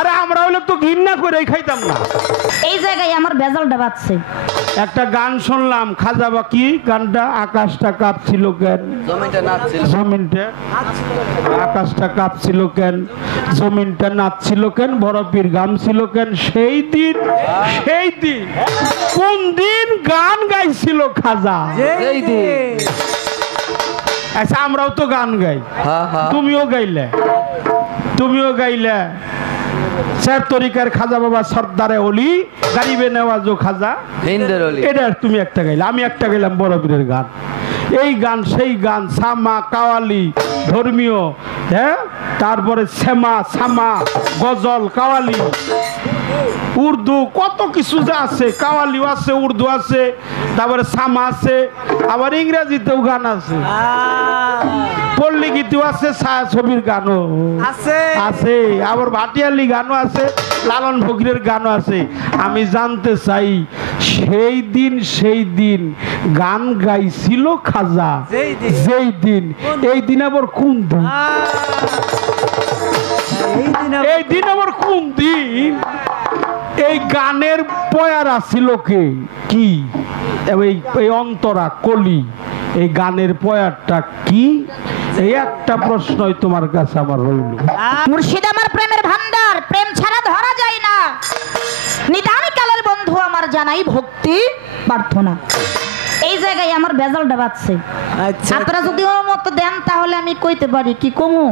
আরে আমরা হলে তো ঘৃণা করে খাইতাম না। এই জায়গায় আমার বেজালটা বাজছে। একটা গান শুনলাম খাজা বাকি গানটা, আকাশটা কাঁপছিল কেন, জমিনটা আকাশটা কাঁপছিল কেন, জমিনটা নাচছিল কেন, বরফের ঘামছিল কেন। সেই দিন কোন দিন গান গাইছিল খাজা? আচ্ছা আমরাও তো গান গাই, তুমিও গাইলে স্যার তরিকার খাজা বাবা সর্দারে অলি গারিবে নেওয়াজো খাজা এটা তুমি একটা গাইলে, আমি একটা গাইলাম বড়বীরের গান। এই গান সেই গান, সামা কাওয়ালি ধর্মীয়, হ্যাঁ, তারপরে শ্যামা সামা গজল কাওয়ালি উর্দু কত কিছু যা আছে, কাওয়ালিও আছে, উর্দু আছে, তারপরে সামা আছে, আবার ইংরেজিতেও গান আছে, পল্লী গীতিও আছে, ছায়াছবির গানও আছে, আবার ভাটিয়ালি গানও আছে, লালন ফকিরের গানও আছে। আমি জানতে চাই সেই দিন গান গাইছিল খাজা যেই দিন, এই দিন আবার কোন দিন? এই দিন আবার কোন দিন? এই গানের পয়ারা ছিল কে কি? এই অন্তরা কলি, এই গানের পয়ারটা কি? এই একটা প্রশ্নই তোমার কাছে আমার রইল। মুর্শিদ আমার প্রেমের ভান্ডার, প্রেম ছাড়া ধরা যায় না, নিদান কালের বন্ধু আমার জানাই ভক্তি প্রার্থনা। এই জায়গায় আমার বেজালটা বাজছে। আপনারা যদি ওর মতো দেন তাহলে আমি কইতে পারি কি কমু।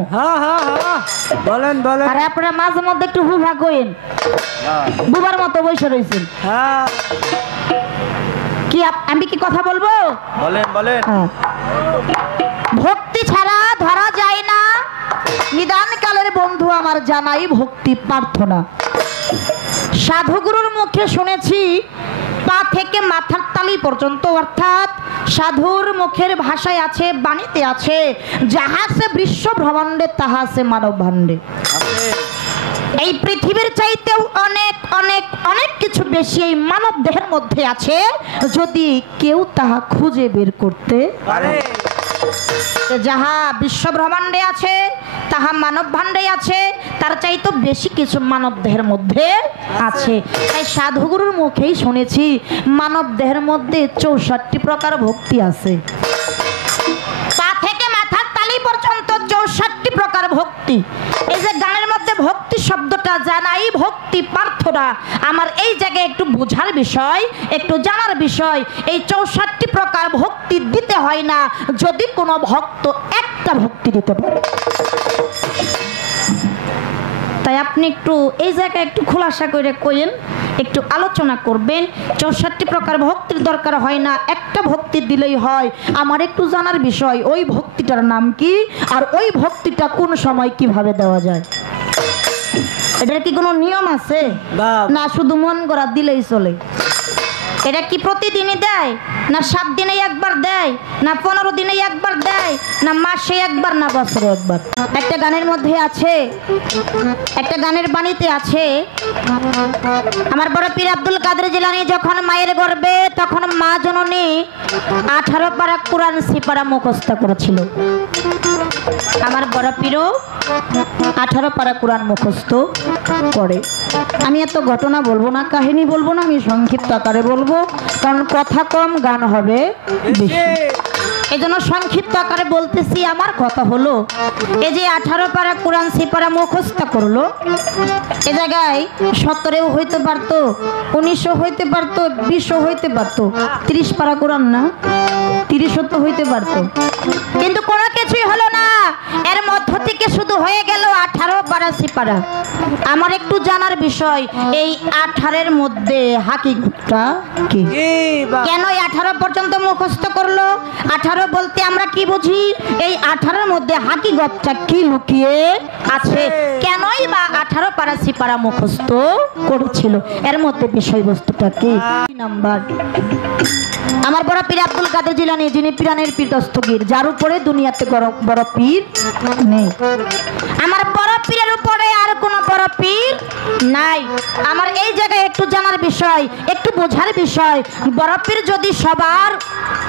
বলেন আরে আপনারা মাঝে মধ্যে একটু হুভা কইন, বুবার মতো বসে রয়েছেন। কি আমি কি কথা বলবো? বলেন ভক্তি ছাড়া ধরা যায় না, নিদান কালের বন্ধু আমার জানাই ভক্তি প্রার্থনা। সাধুগুরুর মুখে শুনেছি পা থেকে মাথার তালি পর্যন্ত, অর্থাৎ সাধুর মুখের ভাষায় আছে, বাণীতে আছে, যাহা আছে বিশ্ব ব্রহ্মাণ্ডে তাহা আছে মানব ভাণ্ডে। এই পৃথিবীর চাইতেও অনেক অনেক অনেক কিছু বেশি এই মানব দেহের মধ্যে আছে, যদি কেউ তাহা খুঁজে বের করতে পারে। যাহা বিশ্ব ব্রহ্মাণ্ডে আছে তাহা মানব ভাণ্ডে আছে, তার চাইতে বেশি কিছু মানব দেহের মধ্যে আছে। তাই সাধুগুরুর মুখেই শুনেছি মানব দেহের মধ্যে 64 প্রকার ভক্তি আছে। পা থেকে মাথার তালি পর্যন্ত 64 প্রকার ভক্তি। এই যে গানের মধ্যে ভক্তি শব্দটা জানাই ভক্তি প্রার্থনা, আমার এই জায়গায় একটু বোঝার বিষয়, একটু জানার বিষয়। এই 64 প্রকার ভক্তি দিতে হয় না যদি কোনো ভক্ত একটা ভক্তি দিতে পারে। তাই আপনি একটু এই জায়গায় একটু খোলাসা করে কইেন, একটু আলোচনা করবেন। 64 প্রকার ভক্তির দরকার হয় না, একটা ভক্তি দিলেই হয়। আমার একটু জানার বিষয় ওই ভক্তিটার নাম কি, আর ওই ভক্তিটা কোন সময় কিভাবে দেওয়া যায়। এটার কি কোনো নিয়ম আছে না শুধু মন গড়া দিলেই চলে? এটা কি প্রতিদিনই দেয়, না 7 দিনে একবার দেয়, না 15 দিনে একবার দেয়, না মাসে একবার, না বছরে একবার? একটা গানের মধ্যে আছে, একটা গানের বাণীতে আছে, আমার বড় পীর আব্দুল কাদের জিলানী যখন মায়ের গর্ভে, তখন মা জননী 18 পারা কোরআন সিপারা মুখস্থ করেছিল। আমার বড় পীরও 18 পারা কোরআন মুখস্থ করে। আমি এত ঘটনা বলবো না, কাহিনী বলবো না, আমি সংক্ষিপ্ত আকারে বলবো, কারণ কথা কম গান হবে বেশি, এই জন্য সংক্ষিপ্ত আকারে বলতেছি। আমার কথা হলো, এই যে 18 পারা কোরআন সিপারা মুখস্থ করলো, এ জায়গায় 17 হইতে পারতো, 19 হইতে পারতো, 20 হইতে পারতো, 30 পারা কোরআন না 30 তো হইতে পারতো, কিন্তু কোনো কিছুই হলো না। এর মধ্য থেকে শুধু হয়ে গেল 18 পারা সিপারা। আমার একটু জানার বিষয়, এই 18-এর মধ্যে হাকিকতটা কি? কেন 18 পর্যন্ত মুখস্থ করলো? 18 বলতে আমরা কি বুঝি? এই 18-এর মধ্যে হাকিকতটা কি লুকিয়ে আছে? কেনই বা 18 পারা সিপারা মুখস্থ করেছিল? এর মধ্যে বিষয়বস্তুটা কি? নাম্বার আমার বড় পীর আব্দুল কাদের জিলানী, যিনি পীরানের পীর দস্তগীর, যার উপরে দুনিয়াতে বড় পীর নেই। আমার বড় পীরের উপরে আর কোনো বড় পীর নাই। আমার এই জায়গায় একটু জানার বিষয়, একটু বোঝার বিষয়, বড় পীর যদি সবার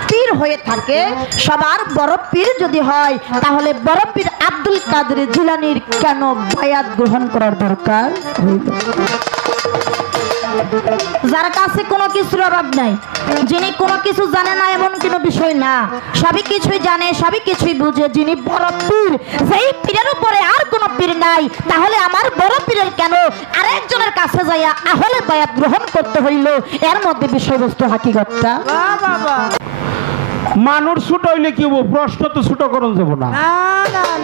পীর হয়ে থাকে, সবার বড় পীর যদি হয়, তাহলে বড় পীর আব্দুল কাদের জিলানীর কেন বায়াত গ্রহণ করার দরকার হইল? যার কাছে কোনো কিছুর অভাব নাই, যিনি কোনো কিছু জানে না এমন কোনো বিষয় না, সবই কিছুই জানে, সবই কিছুই বুঝে, যিনি বড় পীর, যেই পীরের উপরে আর কোনো পীর নাই, তাহলে আমার বড় পীরের কেন আরেকজনের কাছে যাইয়া আহলে বায়াত গ্রহণ করতে হইল? এর মধ্যে বিষয়বস্তু হাকিগতটা। মানুষ ছোট হইলে কি হবো? প্রশ্ন তো ছোট করুন যাব না।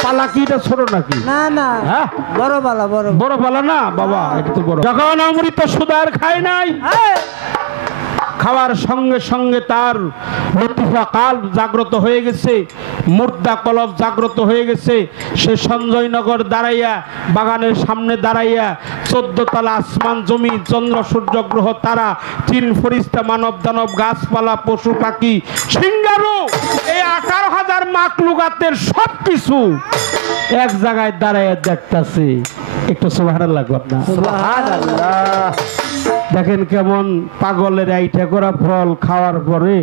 পালা কি এটা ছোট নাকি? না না, হ্যাঁ বড় পালা, বড় পালা না বাবা, এটা তো বড়। যখন অমৃত সুদার খায় নাই, খাওয়ার সঙ্গে সঙ্গে তার লতিফা কাল জাগ্রত হয়ে গেছে, মুর্দা কলব জাগ্রত হয়ে গেছে। সে সঞ্জয়নগর দাঁড়াইয়া, বাগানের সামনে দাঁড়াইয়া 14 তলা আসমান জমি, চন্দ্র সূর্য গ্রহ তারা, জিন ফেরেশতা মানব দানব গাছপালা পশু পাখি সিংহারু, এই 18,000 মাখলুকাতের সব কিছু এক জায়গায় দাঁড়াইয়া দেখতাছে। একটু সুবহানাল্লাহ না? সুবহানাল্লাহ। দেখেন কেমন পাগলের আইটা করা ফল খাওয়ার পরে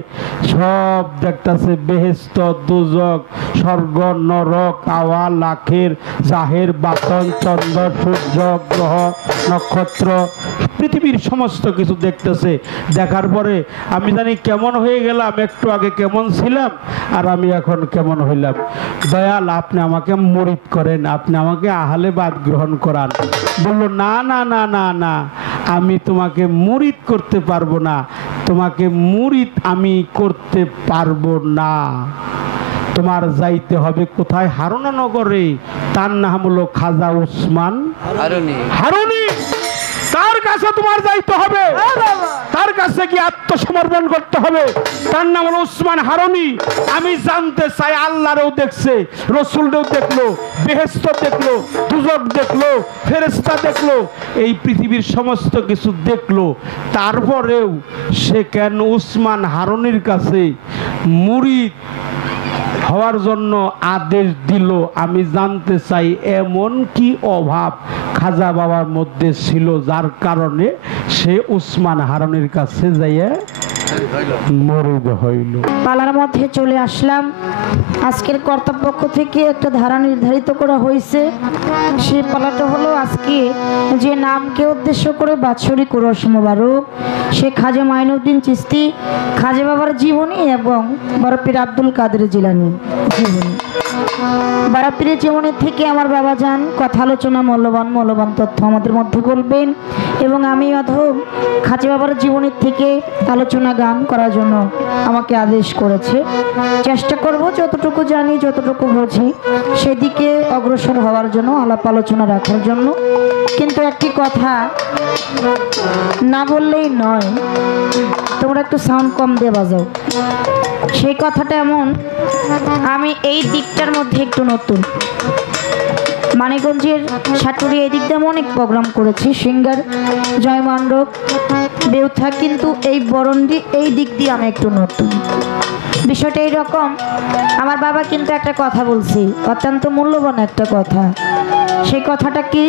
সব দেখতাছে বেহেশত, দুজক, স্বর্গ, নরক, আওয়া, লাখের, জাহের, বাতন, চন্দ্র, সূর্য, গ্রহ, নক্ষত্র, পৃথিবীর সমস্ত কিছু দেখতেছে। দেখার পরে আমি জানি কেমন হয়ে গেলাম, একটু আগে কেমন ছিলাম আর আমি এখন কেমন হইলাম। দয়াল, আপনি আমাকে মুরিদ করেন, আপনি আমাকে আহলে বাদ গ্রহণ করান। বলল, না না না না না, আমি তোমাকে মুরিদ করতে পারবো না, তোমাকে মুরিদ আমি করতে পারবো না। তোমার যাইতে হবে কোথায়? হারুনা নগরে। তার নাম হলো খাজা উসমান হারুনি। তার কাছে তোমার যাইতে হবে, তার কাছে কি আত্মসমর্পণ করতে হবে। তার নাম হলো উসমান হারুনি। আমি জানতে চাই, আল্লাহরেও দেখছে, রসুলরেও দেখলো, বেহেশত দেখলো, দুজক দেখলো, ফেরেশতা দেখলো, এই পৃথিবীর সমস্ত কিছু দেখলো, তারপরেও সে কেন উসমান হারুনির কাছে মুরিদ হওয়ার জন্য আদেশ দিল? আমি জানতে চাই এমন কি অভাব খাজা বাবার মধ্যে ছিল যার কারণে সে উসমান হারুনির কাছে যাইয়া মুরিদ হইল। পালার মধ্যে চলে আসলাম। আজকের কর্তৃপক্ষ থেকে একটা ধারা নির্ধারিত করা হয়েছে। সেই পালাটা হলো আজকে যে নামকে উদ্দেশ্য করে বাৎসরিক ওরস মোবারক, সে খাজা মাইনুদ্দিন চিশতি, খাজা বাবার জীবনী এবং বড় পীর আব্দুল কাদের জিলানী জীবনী। বড় পীরের জীবনী থেকে আমার বাবা যান কথা আলোচনা, মূল্যবান তথ্য আমাদের মধ্যে বলবেন এবং আমি অধম খাজা বাবার জীবনীর থেকে আলোচনা গান করার জন্য আমাকে আদেশ করেছে। চেষ্টা করব যতটুকু জানি, যতটুকু বুঝি সেদিকে অগ্রসর হওয়ার জন্য, আলাপ আলোচনা রাখার জন্য। কিন্তু একটি কথা না বললেই নয়, তোমরা একটু সাউন্ড কম দিয়ে বাজাও। সেই কথাটা এমন, আমি এই দিকটার মধ্যে একটু নতুন। মানিকগঞ্জের সাটুরি এই দিক দিয়ে অনেক প্রোগ্রাম করেছি, সিঙ্গার, জয়মান্ডব, বেউথা, কিন্তু এই বরন্ডি এই দিক দিয়ে আমি একটু নতুন। বিষয়টা এইরকম, আমার বাবা কিন্তু একটা কথা বলছি, অত্যন্ত মূল্যবান একটা কথা। সেই কথাটা কি?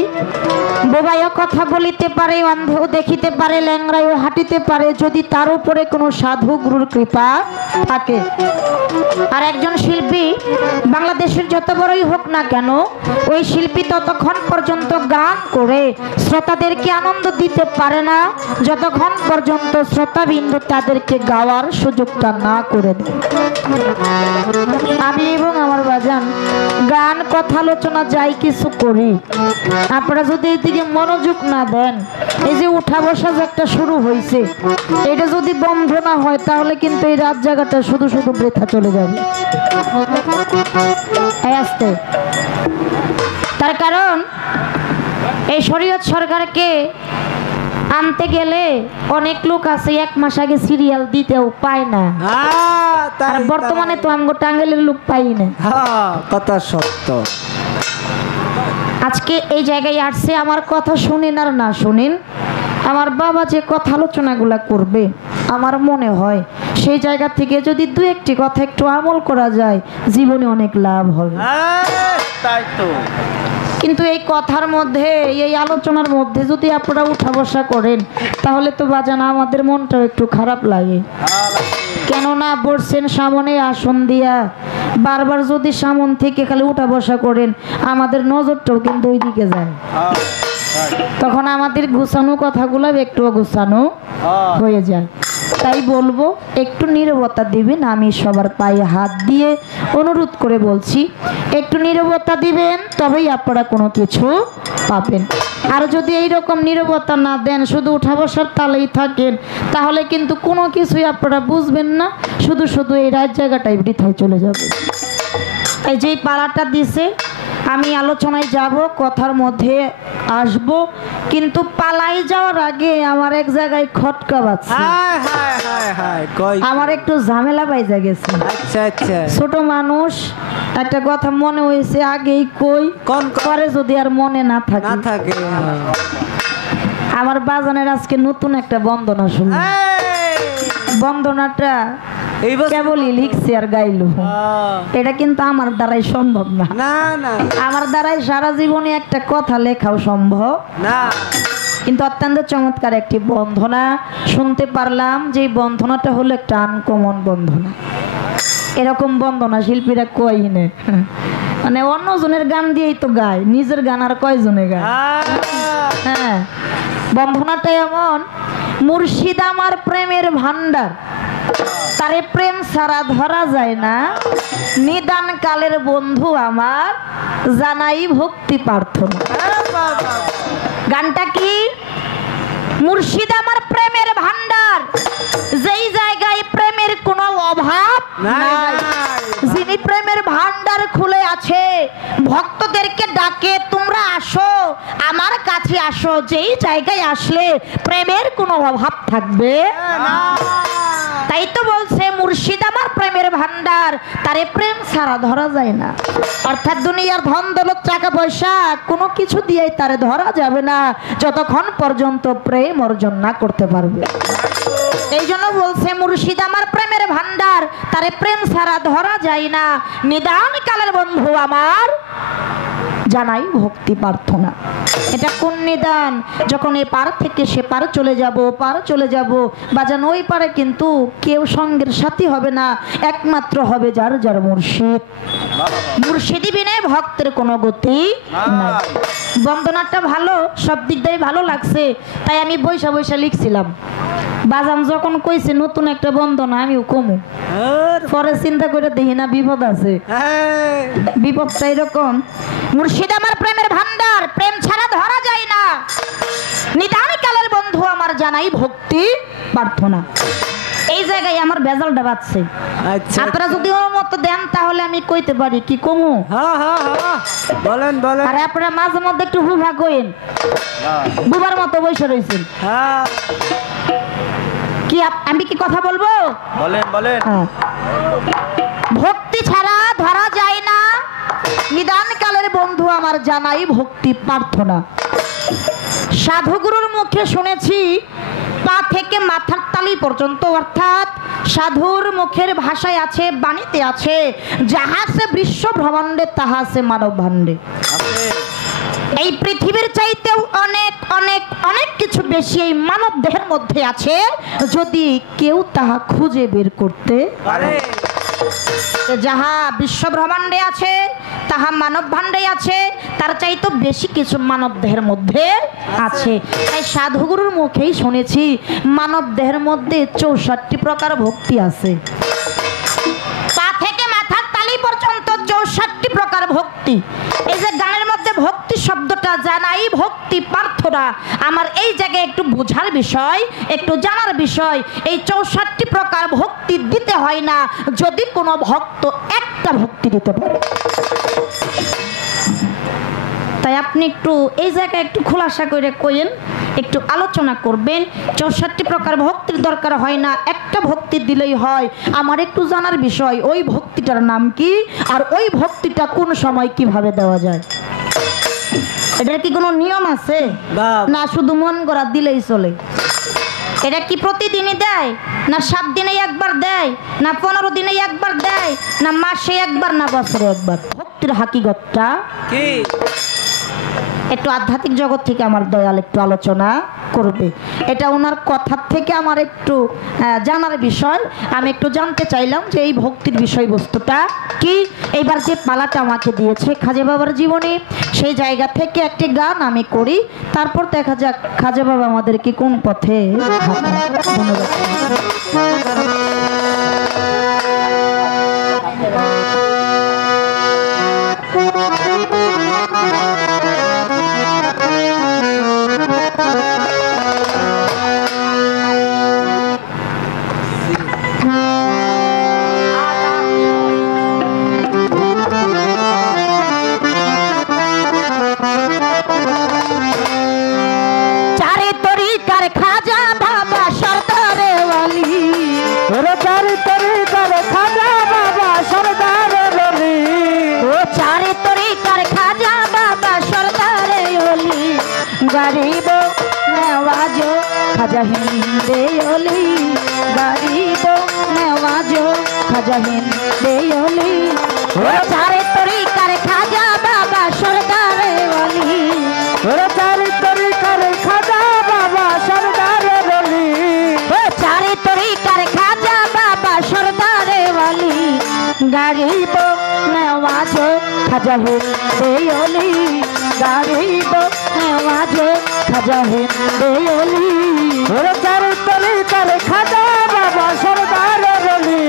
বোবাইও কথা বলিতে পারে, অন্ধেও দেখিতে পারে, ল্যাংড়াইও হাঁটিতে পারে, যদি তার উপরে কোনো সাধু গুরুর কৃপা থাকে। আর একজন শিল্পী বাংলাদেশের যত বড়ই হোক না কেন, ওই শিল্পী ততক্ষণ পর্যন্ত গান করে শ্রোতাদেরকে আনন্দ দিতে পারে না যতক্ষণ পর্যন্ত শ্রোতাবিন্দু তাদেরকে গাওয়ার সুযোগটা না করে দেয়। আমি এবং আমার বাজান গান, কথা, আলোচনা যাই কিছু করি, আপনারা যদি এই দিকে মনোযোগ না দেন, এই যে উঠা বসা যে একটা শুরু হয়েছে, এটা যদি বন্ধ না হয় তাহলে কিন্তু এই রাত জায়গাটা শুধু শুধু বৃথা চলে যাবে। আসতে তার কারণ এই শরীয়ত সরকারকে আনতে গেলে অনেক লোক আছে 1 মাস আগে সিরিয়াল দিতেও পায় না। আর বর্তমানে তো আমগো টাঙ্গেলের লোক পাই না। কথা সত্য। আজকে এই জায়গায় আসছে, আমার কথা শুনেন আর না শুনেন, আমার বাবা যে কথা আলোচনাগুলা করবে, আমার মনে হয় সেই জায়গা থেকে যদি 2-1টি কথা একটু আমল করা যায়, জীবনে অনেক লাভ হবে। তাই তো। কিন্তু এই কথার মধ্যে, এই আলোচনার মধ্যে যদি আপনারা উঠা বসা করেন, তাহলে তো বাজানা আমাদের মনটাও একটু খারাপ লাগে। কেননা বসছেন সামনে আসন দিয়া, বারবার যদি সামন থেকে খালি উঠা বসা করেন আমাদের নজরটাও কিন্তু ওই দিকে যায়, তখন আমাদের গুছানো কথাগুলো একটু গুছানো হয়ে যায়। তাই বলবো একটু নীরবতা দিবেন, আমি সবার পায়ে হাত দিয়ে অনুরোধ করে বলছি একটু নীরবতা দিবেন, তবেই আপনারা কোনো কিছু পাবেন। আর যদি এইরকম নীরবতা না দেন, শুধু উঠা বসার তালেই থাকেন, তাহলে কিন্তু কোনো কিছুই আপনারা বুঝবেন না, শুধু শুধু এই রাত জায়গাটাই বৃথায় চলে যাবে। এই যেই পাড়াটা দিছে, আমি আলোচনায় যাব, কথার মধ্যে আসব, কিন্তু পালাই যাওয়ার আগে আমার এক জায়গায় খটকা বাজছে, হায় হায় হায় হায় কই আমার একটু ঝামেলা পাইজা গেছে। আচ্ছা আচ্ছা ছোট মানুষ, একটা কথা মনে হয়েছে আগেই কই, কোন করে যদি আর মনে না না থাকে। থাকে আমার বাজানের আজকে নতুন একটা বন্দনা শুনলাম, বন্দনাটা এই বছর কেবলই লিখছে আর গাইলো, এটা কিন্তু আমার দ্বারাই সম্ভব না। না না আমার দ্বারাই সারা জীবনে একটা কথা লেখাও সম্ভব না, কিন্তু অত্যন্ত চমৎকার একটি বন্ধনা শুনতে পারলাম, যে বন্ধনাটা হলো একটা আনকমন বন্ধনা। এরকম বন্দনা শিল্পীরা কয়নে, মানে অন্যজনের গান দিয়েই তো গায়, নিজের গান আর কয়জনে গায়। হ্যাঁ, বন্ধনাটা এমন, মুর্শিদ আমার প্রেমের ভান্ডার, তারে প্রেম ছাড়া ধরা যায় না, নিদান কালের বন্ধু আমার জানাই ভক্তি প্রার্থনা। গানটা কি? মুর্শিদ আমার প্রেমের ভান্ডার, যেই জায়গায় প্রেমের কোনো অভাব নাই, যিনি প্রেমের ভান্ডার খুলে আছে, ভক্তদেরকে ডাকে তোমরা আসো আমার কাছে আসো, যেই জায়গায় আসলে প্রেমের কোনো অভাব থাকবে না। তাই তো বলছে মুর্শিদ আমার প্রেমের ভান্ডার, তারে প্রেম ছাড়া ধরা যায় না। অর্থাৎ দুনিয়ার ধন দৌলত টাকা পয়সা কোনো কিছু দিয়েই তারে ধরা যাবে না, যতক্ষণ পর্যন্ত প্রেম অর্জন না করতে পারবে। এই জন্য বলছে মুর্শিদ আমার প্রেমের ভান্ডার, তারে প্রেম ছাড়া ধরা যায় না, নিদান কালের বন্ধু আমার জানাই ভক্তি প্রার্থনা। এটা কোন নিদান? যখন এ পার থেকে সে পার চলে যাব, পার চলে যাব, বাজান ওই পারে কিন্তু কেউ সঙ্গের সাথী হবে না, একমাত্র হবে যার যার মুর্শিদ। মুর্শিদি বিনে ভক্তের কোনো গতি নাই। বন্দনাটা ভালো, সব দিক দিয়ে ভালো লাগছে, তাই আমি বৈশা বৈশা লিখছিলাম। বাজান যখন কইছে নতুন একটা বন্দনা, আমিও কমু, পরে চিন্তা করে দেখি না বিপদ আছে। বিপদটা এরকম, মুর্শিদ আমার প্রেমের ভান্ডার, প্রেম ছাড়া ধরা যায় না, নিদান কালের বন্ধু আমার জানাই ভক্তি প্রার্থনা। এই জায়গায় আমার বেজালটা বাজছে। আপনারা যদি ওর মতো দেন তাহলে আমি কইতে পারি কি কমু। বলেন বলেন। আর আপনারা মাঝে মধ্যে একটু বুভা কইেন, বুবার মতো বসে রয়েছেন। কি আমি কি কথা বলবো? বলেন বলেন। ভক্তি ছাড়া ধরা যায় না, নিদান কালের বন্ধু আমার জানাই ভক্তি প্রার্থনা। সাধুগুরুর মুখে শুনেছি পা থেকে মাথার তালি পর্যন্ত, অর্থাৎ সাধুর মুখের ভাষায় আছে, বাণীতে আছে, যাহা আছে বিশ্ব ব্রহ্মাণ্ডে তাহা আছে মানব ভাণ্ডে। এই পৃথিবীর চাইতেও অনেক অনেক অনেক কিছু বেশি এই মানব দেহের মধ্যে আছে, যদি কেউ তাহা খুঁজে বের করতে পারে। যাহা বিশ্ব ব্রহ্মাণ্ডে আছে তাহা মানব ভাণ্ডে আছে, তার চাইতে বেশি কিছু মানব দেহের মধ্যে আছে। তাই সাধুগুরুর মুখেই শুনেছি মানব দেহের মধ্যে 64 প্রকার ভক্তি আছে। পা থেকে মাথার তালি পর্যন্ত 64 প্রকার ভক্তি। এই যে গানের মধ্যে ভক্তি শব্দটা জানাই ভক্তি প্রার্থনা, আমার এই জায়গায় একটু বোঝার বিষয়, একটু জানার বিষয়। এই 64 প্রকার ভক্তি দিতে হয় না, যদি কোনো ভক্ত একটা ভক্তি দিতে পারে। তাই আপনি একটু এই জায়গায় একটু খোলাসা করে কইেন, একটু আলোচনা করবেন। 64 প্রকার ভক্তির দরকার হয় না, একটা ভক্তি দিলেই হয়। আমার একটু জানার বিষয়, ওই ভক্তিটার নাম কি, আর ওই ভক্তিটা কোন সময় কিভাবে দেওয়া যায়। এটার কি কোনো নিয়ম আছে? না শুধু মন গড়া দিলেই চলে? এটা কি প্রতিদিনই দেয়, না 7 দিনে একবার দেয়, না 15 দিনে একবার দেয়, না মাসে একবার, না বছরে একবার? ভক্তির হাকিগতটা কি? একটু আধ্যাত্মিক জগৎ থেকে আমার দয়াল একটু আলোচনা করবে। এটা ওনার কথার থেকে আমার একটু জানার বিষয়। আমি একটু জানতে চাইলাম যে এই ভক্তির বিষয়বস্তুটা কি। এইবার যে পালাটা আমাকে দিয়েছে খাজা বাবার জীবনে, সেই জায়গা থেকে একটি গান আমি করি, তারপর দেখা যাক খাজা বাবা আমাদেরকে কোন পথে হাঁটায়। ধন্যবাদ। गरीब नवाजो खाजा हिंदे ओली, गरीब नवाजो खाजा हिंदे ओली, चारे तरीकार खाजा बाबा सरदार ओली, चारे तरीकार खाजा बाबा सरदार ओली, चारे तरीकार खाजा बाबा सरदार ओली, गरीब नवाजो खाजा हिंदे ओली, गरीब नवाजो खाजा हिंदे ओली, चार तरीकार खाजा बाबा सरदार ओली,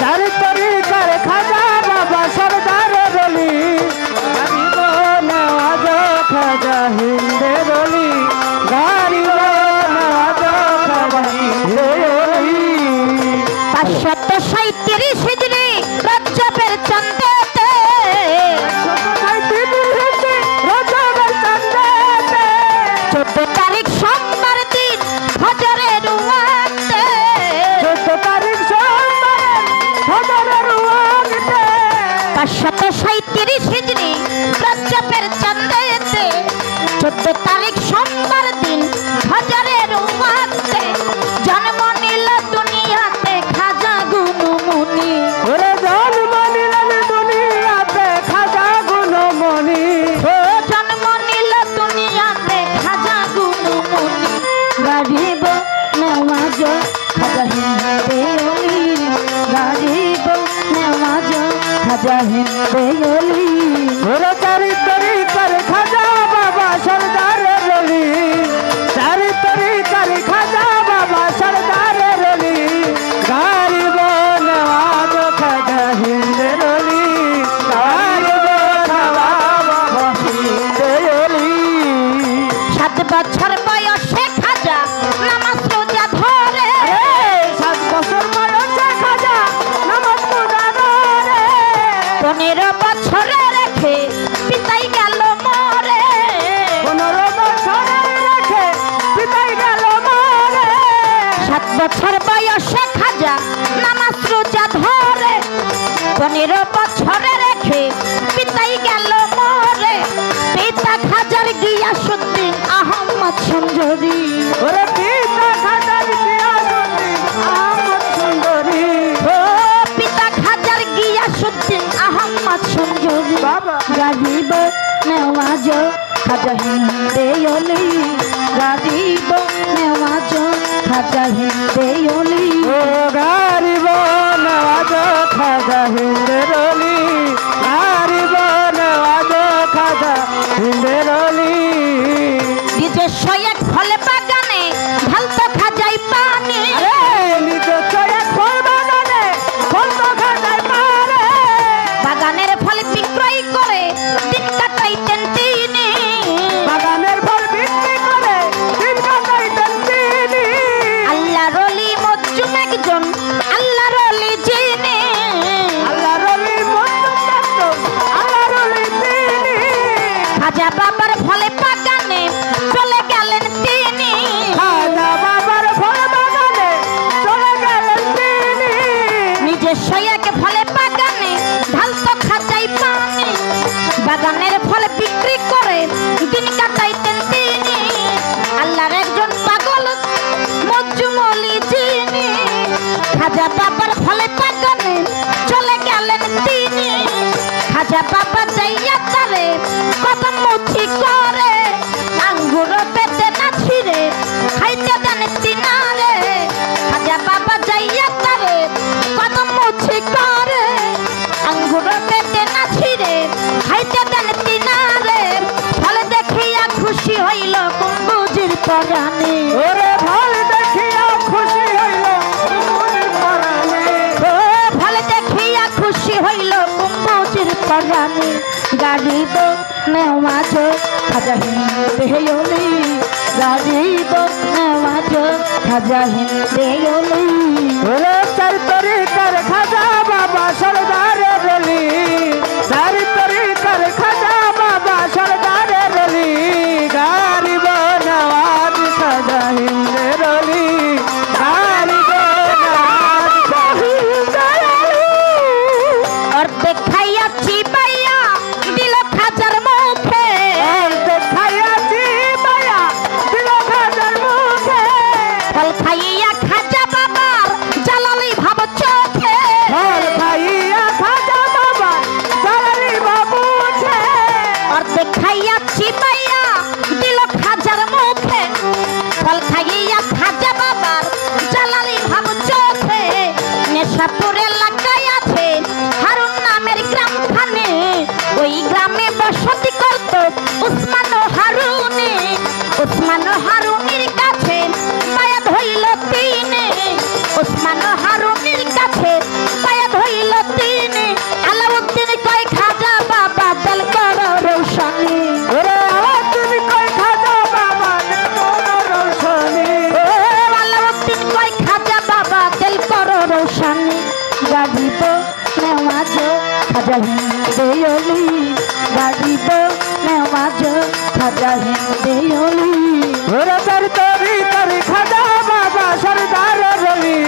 चार तरीकार खाजा बाबा सरदार ओली, गरीब नवाजो खाजा हिंदे ओली, गरीब नवाजो खाजा हिंदे ओली। 537 हिजरी रजबेर चंदेते, 14 तारीख सोमवार दिन फजरेर वक्ते, 14 तारीख सोमवार फजरेर वक्ते, 537 हिजरी रजबेर चंदेते, 14 तारीख सोमवार दिन फजरेर वक्ते, जन्म निल दुनियाते खाजा गुणमुनि, ओरे जन्म निल दुनियाते खाजा गुणमुनि, ओ जन्म निल दुनियाते खाजा गुणमुनि, गरीब नवाजो खाजा हिंदे ओली, गरीब नवाजो खाजा हिंदे ओली, ओरे चारि तरीकार खाजा बाबा सरदार ओली, चारि तरीकार खाजा बाबा सरदार ओली, गरीब नवाजो खाजा हिंदे ओली, गरीब नवाजो हिंदे ओली। 7 বছর বয়সে খাজা নামাজ রোজা ধরে, 7 বছর বয়সে খাজা নামাজ রোজা ধরে, 15 বছরে রেখে পিতাই গেল মরে, 15 বছরে রেখে পিতাই গেল মরে, 7 বছর বয়সে খাজা নামাজ রোজা ধরে, 15 বছরে রেখে পিতাই গেল মরে, পিতা খাজার গিয়াসউদ্দিন আহমদ সুন্দরী, ওরে পিতা খাজার গিয়াসউদ্দিন আহমদ সুন্দরী, ও পিতা খাজার গিয়াসউদ্দিন আহমদ সুন্দরী, বাবা গরিব নওয়াজো খাজা হিंदे ओली, गरीब नवाजो खाजा हिंदे ओली, ओ गरीब नवाजो खाजा हिंदे ओली, गरीब नवाजो खाजा हिंदे ओली। নিজস্ব এক ফল বাগানে ঢালতো খাজাই পানি, নিজস্ব এক ফল বাগানে ঢালতো খাজাই পানি, বাগানের ফল বিক্রয় করে দিন কাটাইতেন তিনি, বাগানের ফল বিক্রি করে দিন কাটাইতেন তিনি, আল্লাহর ওলি মজলুম একজন আল্লাহর ওলি যিনি, আল্লাহর ওলি মজলুম একজন আল্লাহর ওলি তিনি, খাজা বাবার ফলে বাগানে চলে গেলেন তিনি, খাজা বাবার ফলে বাগানে চলে গেলেন তিনি, নিজস্ব এক ফলে বাগানে ঢালতো খাজাই পানি, বাগানের ফল বিক্রি করে দিন কাটাইতেন তিনি, আল্লাহর একজন পাগল মজলুম ওলি যিনি, খাজা বাবার ফলে বাগানে চলে গেলেন তিনি, খাজা বাবা যাইয়া তারে কদম মুচি করে, পরাণে ওরে ফল দেখিয়া খুশি হইল কুম্ভজির পরাণে ও ফল দেখিয়া খুশি হইল কুম্ভজির পরাণে গাড়িব নেওয়াজ খাজা হিন্দে ওলি গাড়িব নেওয়াজ খাজা হিন্দে ওলি ওরে চার তরিকার খাজা বাবা সরদারের রলি চার তরিকার খাজা বাবা সরদারের রলি গারিব নওয়াজ খাজা হিন্দের রলি গারিব নওয়াজ খাজা হিন্দের রলি অর্ধেক খাইয়াছি পাইয়া দিল খাজার মুখে খাইয়াছি মায়া দিল খাজার মুখে ফল খাইয়া খাজা বাবার জালালি ভাব চোখে ফল খাইয়া খাজা বাবা জালালি বাবু উঠে অর্ধেক খাইয়াছি পাইয়া দিল খাজার মুখে ফল খাইয়া খাজা বাবার জালালি ভাব চোখে নেশাপুরে লাগাই আছে হারুন নামের গ্রামখানে ওই গ্রামে বসতি করত উসমান ও হারুনে উসমান ও হারুনের কাছে পায়া ধইল তিনে উসমান ও হারুনের কাছে পায়া ধইল তিনে আলাউদ্দিন কয় খাজা বাবা দল করো রৌশনী ওরে আলাউদ্দিন কয় খাজা বাবা দেখো রোশনী ও আলাউদ্দিন কয় খাজা বাবা দল করো রৌশনী গাজিব নেওয়াজ খাজা হিন্দে ওলি গাজিব নেওয়াজ খাজা হিন্দে ওলি ওরে তার তরিকার খাজা বাবা সরদারের রলি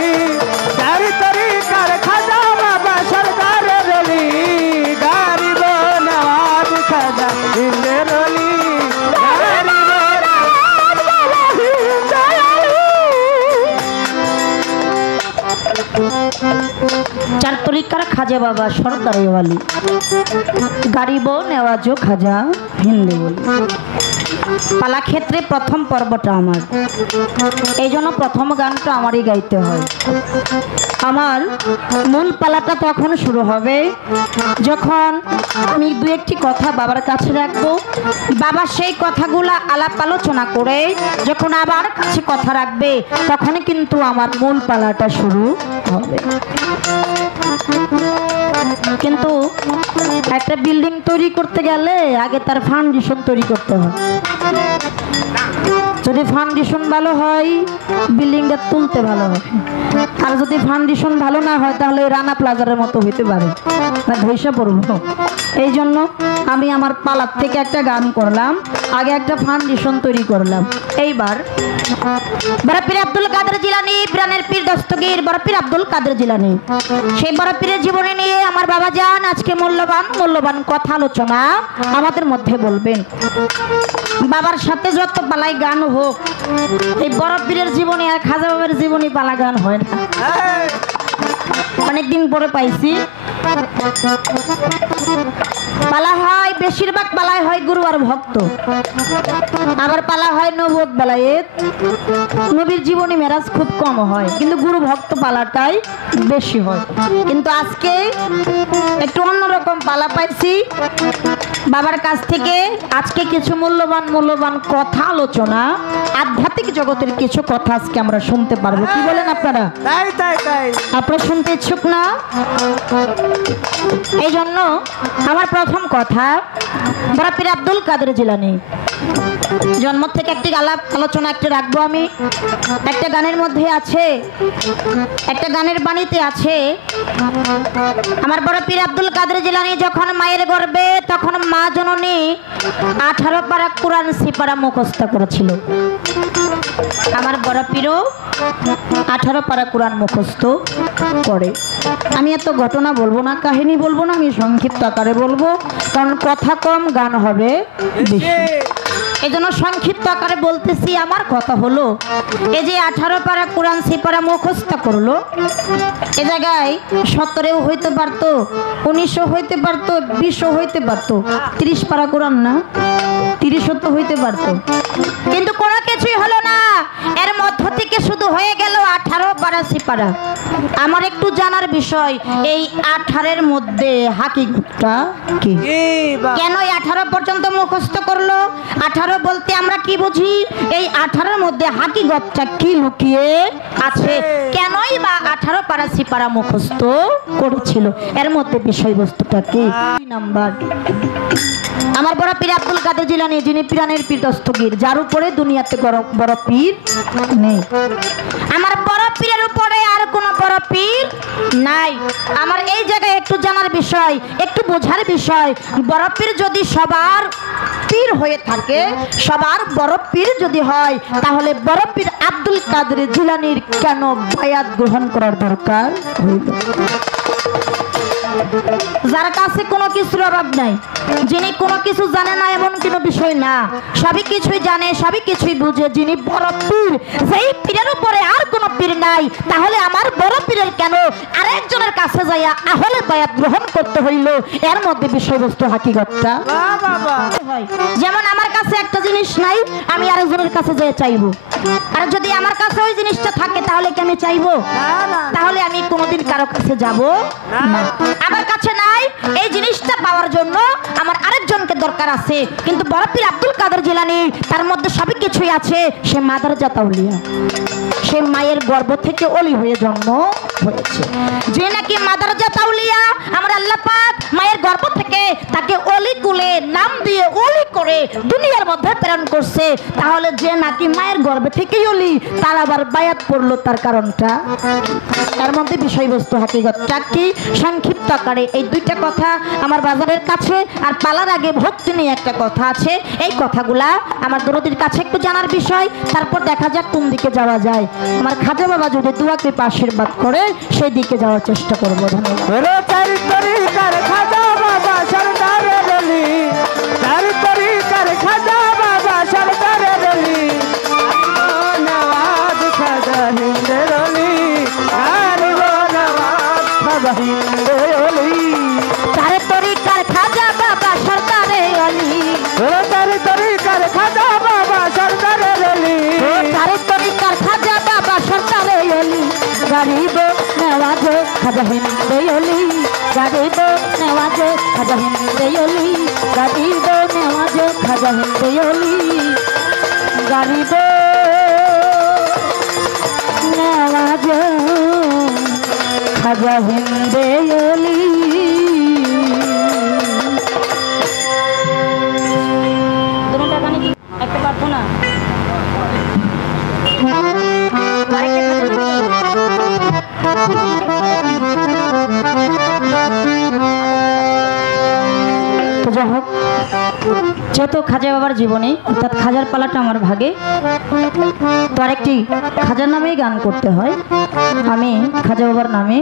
তার তরিকার খাজা বাবা সরদারের রলি গারিব নওয়াজ খাজা হিন্দের রলি গারিব নওয়াজ খাজা হিন্দের রলি চার তরিকার খাজা বাবা সরদারে ওয়ালি গারিব নেওয়াজ খাজা হিন্দে ওলি পালা ক্ষেত্রে প্রথম পর্বটা আমার এই জন্য প্রথম গানটা আমারই গাইতে হয় আমার মূল পালাটা তখন শুরু হবে যখন আমি দু একটি কথা বাবার কাছে রাখবো বাবা সেই কথাগুলা আলাপ আলোচনা করে যখন আবার কাছে কথা রাখবে তখন কিন্তু আমার মূল পালাটা শুরু হবে কিন্তু একটা বিল্ডিং তৈরি করতে গেলে আগে তার ফাউন্ডেশন তৈরি করতে হয় যদি ফাউন্ডেশন ভালো হয় বিল্ডিংটা তুলতে ভালো হয় আর যদি ফাউন্ডেশন ভালো না হয় তাহলে রানা প্লাজারের মতো হইতে পারে না ধৈর্য পড়বো এই জন্য আমি আমার পালার থেকে একটা গান করলাম আগে একটা ফাউন্ডেশন তৈরি করলাম এইবার বড় পীর আব্দুল কাদের জিলানী প্রাণের পীর দস্তগীর বড় পীর আব্দুল কাদের জিলানী সেই বড় পীরের জীবনে নিয়ে আমার বাবা জান আজকে মূল্যবান কথা আলোচনা আমাদের মধ্যে বলবেন বাবার সাথে যত পালাই গান হোক এই বড় পীরের জীবনে আর খাজা বাবার জীবনে পালা গান হয় না অনেকদিন পরে পাইছি পালা হয় বেশিরভাগ পালাই হয় গুরু আর ভক্ত আবার পালা হয় নবুয়ত বেলায়েত নবীর জীবনী মেরাজ খুব কম হয় কিন্তু গুরু ভক্ত পালাটাই বেশি হয় কিন্তু আজকে একটু অন্যরকম পালা পাইছি বাবার কাছ থেকে আজকে কিছু মূল্যবান কথা আলোচনা আধ্যাত্মিক জগতের কিছু কথা আজকে আমরা শুনতে পারবো কি বলেন আপনারা তাই তাই তাই আপনারা শুনতে ইচ্ছুক না এই জন্য আমার প্রথম কথা বড় পীর আব্দুল কাদের জিলানী জন্ম থেকে একটি আলাপ আলোচনা একটা রাখবো আমি একটা গানের মধ্যে আছে একটা গানের বাণীতে আছে আমার বড় পীর আব্দুল কাদের জিলানী যখন মায়ের গর্ভে তখন মা জননী 18 পারা কোরআন সিপারা মুখস্থ করেছিল আমার বড় পীরও 18 পারা কোরআন মুখস্থ করে আমি এত ঘটনা বলবো না কাহিনী বলবো না আমি সংক্ষিপ্ত আকারে বলবো কারণ কথা কম গান হবে বেশি এই জন্য সংক্ষিপ্ত আকারে বলতেছি আমার কথা হলো এই যে 18 পারা কোরআন সিপারা মুখস্থ করলো এ জায়গায় 17ও হইতে পারতো 19ও হইতে পারতো 20ও হইতে পারতো 30 পারা কোরআন না 30ও তো হইতে পারতো কিন্তু কোনো কিছুই হলো না এর মধ্য থেকে শুধু হয়ে গেল 18 18 পারা সিপারা, আমার একটু জানার বিষয় এই 18-এর মধ্যে হাকিকতটা কি? কেন এই 18 পর্যন্ত মুখস্থ করলো? 18 বলতে আমরা কি বুঝি? এই 18-এর মধ্যে হাকিকতটা কি লুকিয়ে আছে? কেনই বা 18 পারা সিপারা মুখস্থ করেছিল? এর মধ্যে বিষয়বস্তুটা কি? 2 নাম্বার, আমার বড় পীর আব্দুল কাদের জিলানী, যিনি পীরানের পীর দস্তগীর, যার উপরে দুনিয়াতে বড় পীর নেই। আমার বড় পীরের উপরে আর কোন বড় পীর নাই। আমার এই জায়গায় একটু জানার বিষয়, একটু বোঝার বিষয়, বড় পীর যদি সবার পীর হয়ে থাকে, সবার বড় পীর যদি হয়, তাহলে বড় পীর আব্দুল কাদের জিলানীর কেন বায়াত গ্রহণ করার দরকার হইল? যার কাছে কোনো কিছুর অভাব নাই, যিনি কোনো কিছু জানে না এমন কোনো বিষয় না, সবই কিছুই জানে, সবই কিছুই বুঝে, যিনি বড় পীর, যেই পীরের উপরে আর কোনো পীর নাই, তাহলে আমার বড় পীরের কেন আরেকজনের কাছে যাইয়া আহলে বায়াত গ্রহণ করতে হইল? এর মধ্যে বিষয়বস্তু হাকিকতটা হয়। যেমন আমার কাছে একটা জিনিস নাই, আমি আরেকজনের কাছে যেয়ে চাইবো, আর যদি আমার কাছে ওই জিনিসটা থাকে তাহলে কি আমি চাইবো? তাহলে আমি কোনোদিন কারো কাছে যাব না। আমার কাছে নাই, এই জিনিসটা পাওয়ার জন্য আমার আরেকজনকে দরকার আছে। কিন্তু বড় পীর আব্দুল কাদের জিলানী, তার মধ্যে সবই কিছুই আছে। সে মাদারজাত আউলিয়া, সে মায়ের গর্ভ থেকে ওলি হয়ে জন্ম হয়েছে। যে নাকি মাদারজাত আউলিয়া, আমার আল্লাহ পাক মায়ের গর্ভ থেকে তাকে ওলি কুলে নাম দিয়ে ওলি করে দুনিয়ার মধ্যে প্রেরণ করছে। তাহলে যে নাকি মায়ের গর্ভে থেকেই ওলি, তার আবার বায়াত পড়লো, তার কারণটা? তার মধ্যে বিষয়বস্তু হাকিকতটা কি? সংক্ষিপ্ত আকারে এই 2টা কথা আমার বাজারের কাছে, আর পালার আগে ভক্তি নিয়ে একটা কথা আছে। এই কথাগুলা আমার দরদির কাছে একটু জানার বিষয়, তারপর দেখা যাক কোন দিকে যাওয়া যায়। আমার খাজা বাবা যদি দোয়া কৃপা আশীর্বাদ করে, সেই দিকে যাওয়ার চেষ্টা করবো। তারে তরিকার খাজা বাবা সরদারে অলি, তারে তরিকার খাজা বাবা সরদারে অলি, গরিব নওয়াজ খাজা হিন্দে অলি, গরিব নওয়াজ খাজা হিন্দে অলি, গরিব নওয়াজ খাজা হিন্দে অলি, গরিব নওয়াজ খাজা হিন্দে অলি। একটা প্রার্থনা যাই হোক, যেহেতু খাজা বাবার জীবনে, অর্থাৎ খাজার পালাটা আমার ভাগে, তো আরেকটি খাজার নামেই গান করতে হয়। আমি খাজা বাবার নামে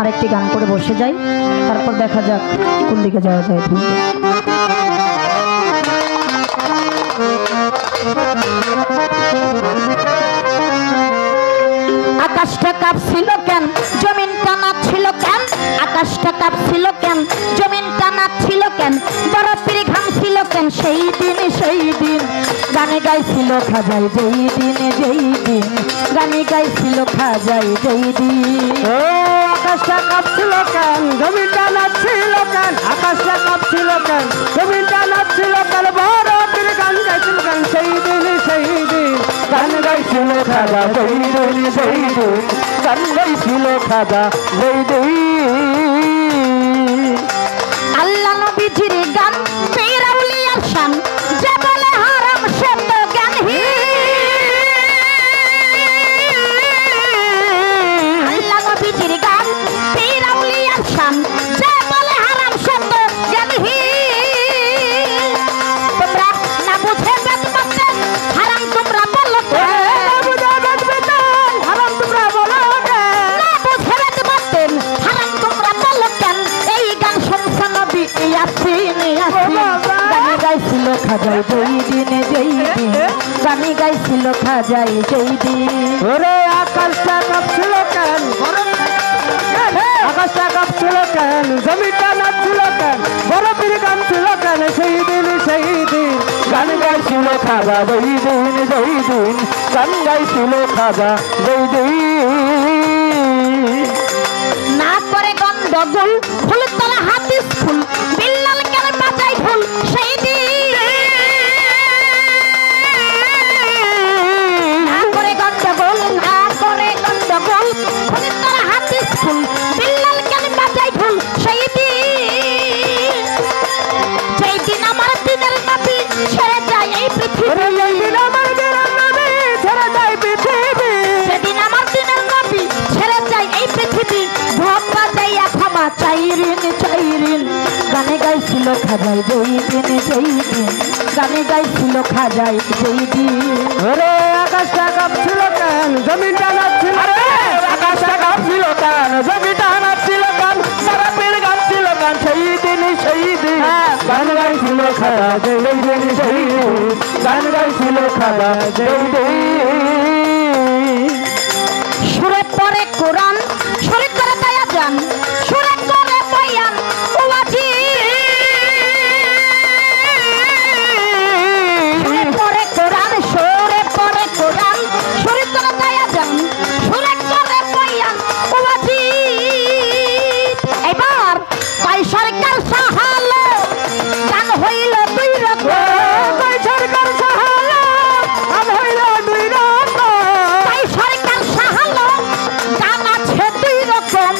আরেকটি গান করে বসে যাই, তারপর দেখা যাক কোন দিকে যাওয়া যায়। আকাশটা কাঁপছিল কেন, জমিনটা নাচছিল কেন? আকাশটা কাঁপছিল কেন, জমিনটা নাচছিল কেন? বড় পীর ঘামছিল কেন? সেই দিন গানে গাইছিল খাজাই, যেই দিন গানে গাইছিল খাজাই, যেই দিন। ও আকাশটা কাঁপছিল কেন, জমিনটা নাচছিল কেন? আকাশটা কাঁপছিল কেন, জমিনটা নাচছিল কেন? বড় পীর গান গাইছিল কেন? সেই দিন গান গাইছিল খাজা, যেই দিন গান গাইছিল খাজা, যেই দিন। আল্লাহ নবীজির গান, পীর আউলিয়ার শান, যে বলে হারাম সে তো জ্ঞানহীন। আল্লাহ নবীজির গান, পীর আউলিয়ার শান, যে বলে হারাম সে তো জ্ঞানহীন। তোমরা না বুঝে বেদ মানতে হারাম তোমরা বলো, না বুঝে বেদ মানতে হারাম তোমরা বলো, না বুঝে বেদ মানতে হারাম তোমরা বলো কেন? এই গান শুনছে নবী ইয়াসিন, গানে গাইছিল খাজাই, যেই দিন গানে গাইছিল খাজাই, যেই দিন। ওরে আকাশটা কাঁপছিল কেন, আকাশটা কাঁপছিল কেন, জমিটা নাচছিল কেন? বড় পীর গান ছিল কেন? সেই দিন গান গাইছিল খাজা, যেই দিন গান গাইছিল খাজা, যেই দিন। গন্ডগোল ফুলের তলা হাদিস ফুল বিল্লাল কেন বাজাই ঢোল সেই দিন না করে গন্ডগোল ফুলের তলা হাদিস ফুল বিল্লাল কেন বাজাই ঢোল সেই দিন যেই দিন আমার দিনের নবী ছেড়ে যায় এই পৃথিবী সেদিন আমার দিনের নবী ছেড়ে যায় এই পৃথিবী ভক্তা যাইয়া ক্ষমা চাইরিন গানে গাইছিল খাজাই যেই দিন গানে গাইছিল খাজাই যেই দিন ওরে আকাশটা কাঁপছিল কেন জমিনটা নাচছিল আকাশটা কাঁপছিল কেন জমিনটা নাচছিল কেন সারা পীর গাচ্ছিল কেন সেই দিন গান গাইছিল খাজা যেই দিন সেই দিন গান গাইছিল খাজা যেই দিন সুরে পরে কোরআন সুরে করে তায়া যান সুরে করে বয়ান ওয়াজি সুরে পরে কোরআন সুরে করে তায়া যান সুরে করে বয়ান ওয়াজি এবার কয় সরকার সাহালো গান হইল দুই রকম কই সরকার সাহালো আম হইল দুই রকম তাই সরকার সাহালো গান আছে দুই রকম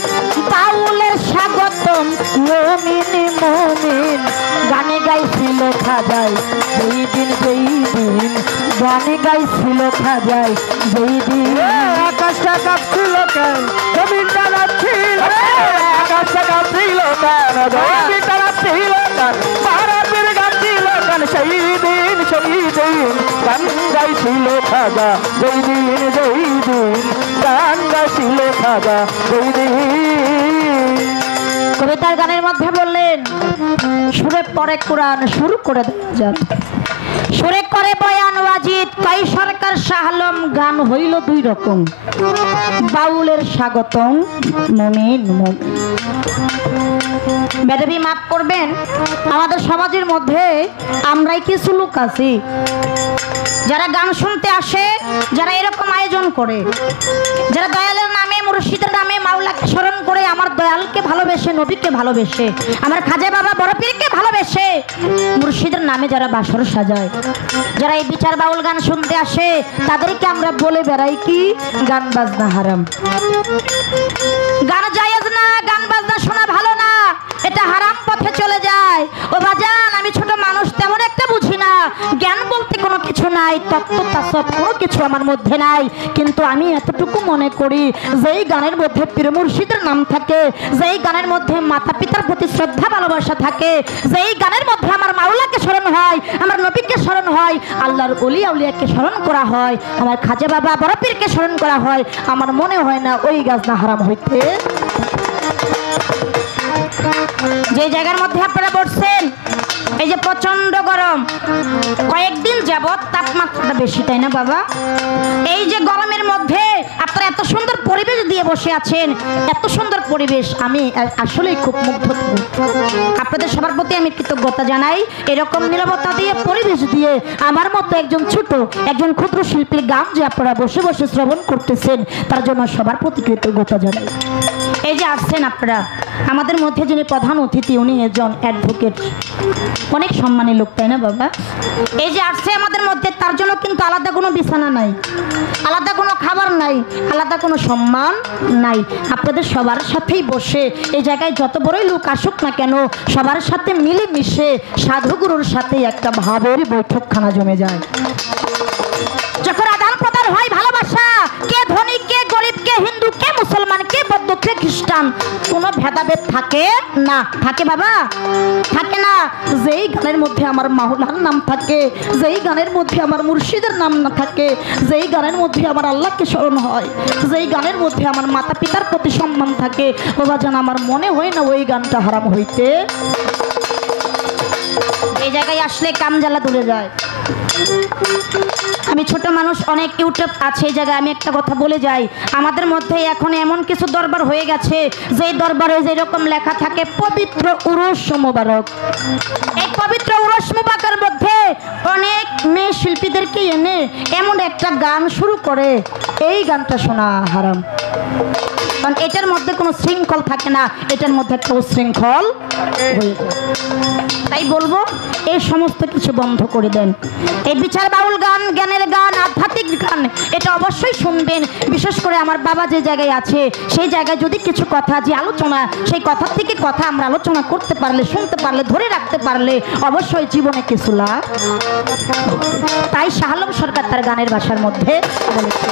বাউলের স্বাগতম মমিন গানে গাইছিল খাজাই যেই দিন গানে গাইছিল খাজাই যেই দিন আকাশটা কাঁপছিল কেন জমিনটা নাচছিল আকাশটা কাঁপছিল কেন জমিনটা নাচছিল কেন সারা পীর গাচ্ছিল কেন সেই দিন গান গাইছিল খাজা যেই দিন গান গাইছিল খাজা যেই দিন কবিতার গানের মধ্যে বললেন সুরে পরে কোরআন শুরু করে যান সুরে করে বয়ান ওয়াজিদ কই সরকার শাহলম গান হইল দুই রকম বাউলের স্বাগতম মুমিন বেদবি মাফ করবেন আমাদের সমাজের মধ্যে আমরাই কিছু লোক আছি যারা গান শুনতে আসে যারা এরকম আয়োজন করে যারা দয়ালের নামে মুর্শিদের নামে মাওলাকে স্মরণ করে আমার দয়ালকে ভালোবেসে নবীকে ভালোবেসে আমার খাজা বাবা বড় পীরকে ভালোবেসে মুর্শিদের নামে যারা বাসর সাজায় যারা এই বিচার বাউল গান শুনতে আসে তাদেরকে আমরা বলে বেড়াই কি গান বাজনা হারাম গান জায়েজ না গান বাজনা শোনা ভালো না এটা হারাম পথে চলে যায় ও বাজান আমি ছোট মানুষ তেমন একটা বুঝি না জ্ঞান বলতে কোনো কিছু নাই তত্ত্ব তাসব কোনো কিছু আমার মধ্যে নাই কিন্তু আমি এতটুকু মনে করি যেই গানের মধ্যে পীর মুর্শিদের নাম থাকে যেই গানের মধ্যে মাতা পিতার প্রতি শ্রদ্ধা ভালোবাসা থাকে যেই গানের মধ্যে আমার মাওলাকে স্মরণ হয় আমার নবীকে স্মরণ হয় আল্লাহর ওলি আউলিয়াকে স্মরণ করা হয় আমার খাজা বাবা বড় পীরকে স্মরণ করা হয় আমার মনে হয় না ওই গাছটা হারাম হইতে যে জায়গার মধ্যে আপনারা বসছেন এই যে প্রচন্ড গরম কয়েকদিন যাবত তাপমাত্রাটা বেশি তাই না বাবা এই যে গরমের মধ্যে আপনারা এত সুন্দর পরিবেশ দিয়ে বসে আছেন এত সুন্দর পরিবেশ আমি আসলেই খুব মুগ্ধ আপনাদের সবার প্রতি আমি কৃতজ্ঞতা জানাই এরকম নীরবতা দিয়ে পরিবেশ দিয়ে আমার মতো একজন ক্ষুদ্র শিল্পীর গান যে আপনারা বসে বসে শ্রবণ করতেছেন তার জন্য সবার প্রতি কৃতজ্ঞতা জানাই এই যে আসছেন আপনারা আমাদের মধ্যে যিনি প্রধান অতিথি উনি একজন অ্যাডভোকেট অনেক সম্মানী লোক তাই না বাবা এই যে আসছে আমাদের মধ্যে তার জন্য কিন্তু আলাদা কোনো বিছানা নাই আলাদা কোনো খাবার নাই আলাদা কোনো সম্মান নাই আপনাদের সবার সাথেই বসে এই জায়গায় যত বড়ই লোক আসুক না কেন সবার সাথে মিলেমিশে সাধুগুরুর সাথে একটা ভাবের বৈঠকখানা জমে যায় যখন আদান প্রদান হয় ভালোবাসা কে ধনী কে গরিব কে হিন্দু কে মুসলমান কে বৌদ্ধ কে খ্রিস্টান কোনো ভেদাভেদ থাকে না থাকে বাবা থাকে না যেই গানের মধ্যে আমার মাওলার নাম থাকে যেই গানের মধ্যে আমার মুর্শিদের নাম না থাকে যেই গানের মধ্যে আমার আল্লাহকে স্মরণ হয় যেই গানের মধ্যে আমার মাতা পিতার প্রতি সম্মান থাকে বাবা জান আমার মনে হয় না ওই গানটা হারাম হইতে এই জায়গায় আসলে কাম জ্বালা দূরে যায় আমি ছোট মানুষ অনেক ইউটিউব আছে এই জায়গায় আমি একটা কথা বলে যাই আমাদের মধ্যে এখন এমন কিছু দরবার হয়ে গেছে যেই দরবারে যেরকম লেখা থাকে পবিত্র উরুস মুবারক এই পবিত্র উরুস মুবারকের মধ্যে অনেক মেয়ে শিল্পীদেরকে এনে এমন একটা গান শুরু করে এই গানটা শোনা হারাম কারণ এটার মধ্যে কোনো শৃঙ্খল থাকে না, এটার মধ্যে একটা উশৃঙ্খল হয়ে যায়। তাই বলবো এই সমস্ত কিছু বন্ধ করে দেন। এই বিচার বাউল গান, জ্ঞানের গান, আধ্যাত্মিক গান এটা অবশ্যই শুনবেন। বিশেষ করে আমার বাবা যে জায়গায় আছে সেই জায়গায় যদি কিছু কথা, যে আলোচনা, সেই কথা থেকে কথা আমরা আলোচনা করতে পারলে, শুনতে পারলে, ধরে রাখতে পারলে অবশ্যই জীবনে কিছু লাভ। তাই শাহ আলম সরকার তার গানের ভাষার মধ্যে বলেছে,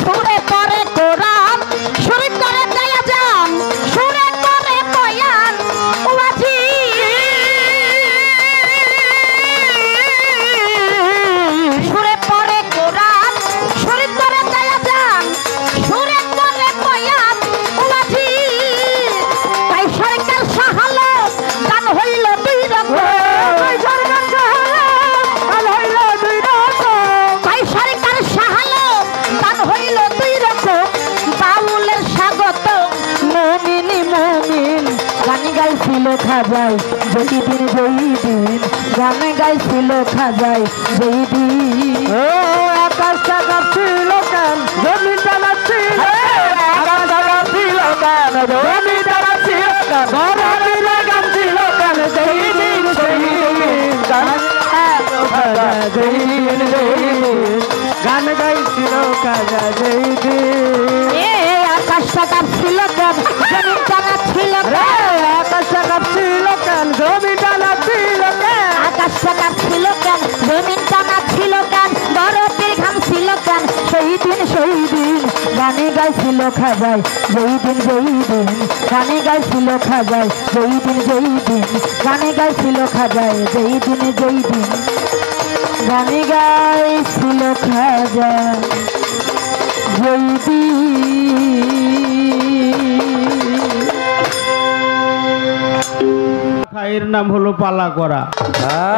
সুরে করে কোরআন, সুরে করে দয়া জান, সুরে করে বয়ান ওয়াজি, সুরে করে কোরআন, সুরে করে দয়া জান, সুরে করে বয়ান ওয়াজি। তাই সরকার শাহ আলম গান হইল দুই রকম, তাই সরকার শাহ আলম গান হইল দুই রকম। বাউলের স্বাগত মুমিনি মুমিন, গান গাইছিল খাজাই যেই দিন যেই দিন, গান গাইছিল খাজাই যেই দিন। ও আকাশটা কাঁপছিল কেন, জমিটা নাচছিল, আকাশটা কাঁপছিল কেন, জমিটা নাচছিল কেন, ধরণীরা গানছিল কেন যেই দিন যেই দিন, গান যেই দিন যেই দিন, গান গাইছিল খাজা যেই দিন। আকাশটা কাঁপছিল কেন, জমিটা নাচছিল কেন, আকাশটা কাঁপছিল কেন, জমিটা নাচছিল কেন, আকাশটা কাঁপছিল কেন, জমিটা নাচছিল কেন, বরফের ঘাম ছিল কেন সেই দিন সেই দিন, গানে গাইছিল খাজাই যেই দিন যেই দিন, গানে গাইছিল খাজাই যেই দিন যেই দিন, গানে গাইছিল খাজাই যেই দিন যেই দিন, গানে গাইছিল খাজা যেই এর নাম হলো পালা করা।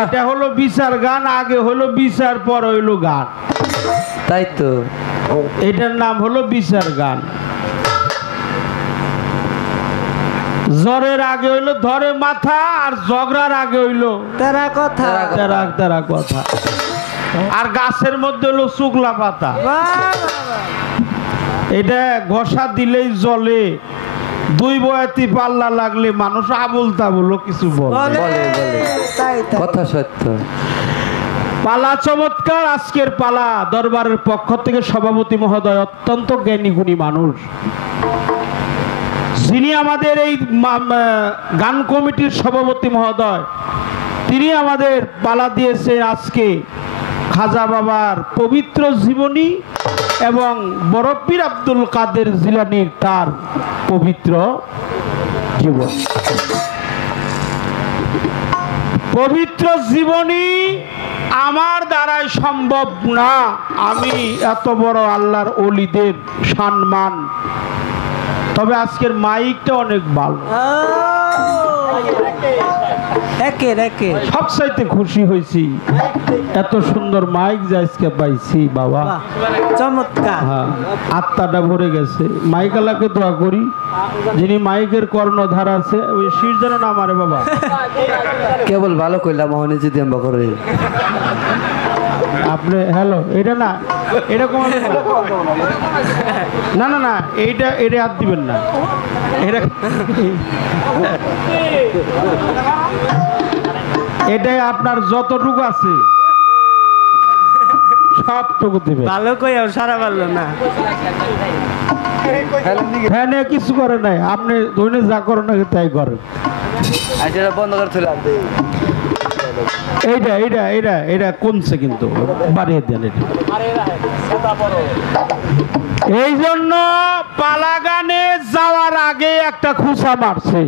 এটা হলো বিচার গান, আগে হলো বিচার, পর হইলো গান। তাই তো, এটার নাম হলো বিচার গান। জ্বরের আগে হইলো ধরে মাথা, আর ঝগড়ার আগে হইলো তেরা কথা, তেরা কথা, আর গাছের মধ্যে হলো শুকলা পাতা। এটা ঘষা দিলেই জলে, দুই বয়াতি পাল্লা লাগলে মানুষ আবুল তাবুল কিছু বলে। কথা সত্য। পালা চমৎকার। আজকের পালা দরবারের পক্ষ থেকে সভাপতি মহোদয় অত্যন্ত জ্ঞানী গুণী মানুষ, যিনি আমাদের এই গান কমিটির সভাপতি মহোদয়, তিনি আমাদের পালা দিয়েছেন আজকে খাজা বাবার পবিত্র জীবনী এবং বড় পীর আব্দুল কাদের জিলানীর তার পবিত্র জীবন। পবিত্র জীবনী আমার দ্বারাই সম্ভব না, আমি এত বড় আল্লাহর ওলিদের সম্মান। তবে আজকের মাইকটা অনেক ভালো, সবচাইতে খুশি হয়েছি, এত সুন্দর মাইক যে আজকে পাইছি বাবা, চমৎকার। আত্মাটা ভরে গেছে। মাইকালাকে দোয়া করি, যিনি মাইকের কর্ণধার আছে, ওই শীর যেন না মারে বাবা। কেবল ভালো কইলাম, মহনে যদি আমরা করে আপনি হ্যালো, এটা না, এরকম না না না, এইটা এটা হাত দিবেন না, এটাই আপনার যতটুকু আছে সবটুকু দিবেন। ভালো কই আর সারা পারলো না, ফ্যানে কিছু করে নাই, আপনি দৈনিক যা করেন নাকি তাই করেন। বন্ধ করে এইটা এইটা এইটা এটা কমছে, কিন্তু বাড়িয়ে দেন এটা। এই জন্য পালা গানে যাওয়ার আগে একটা খুসা মারছে।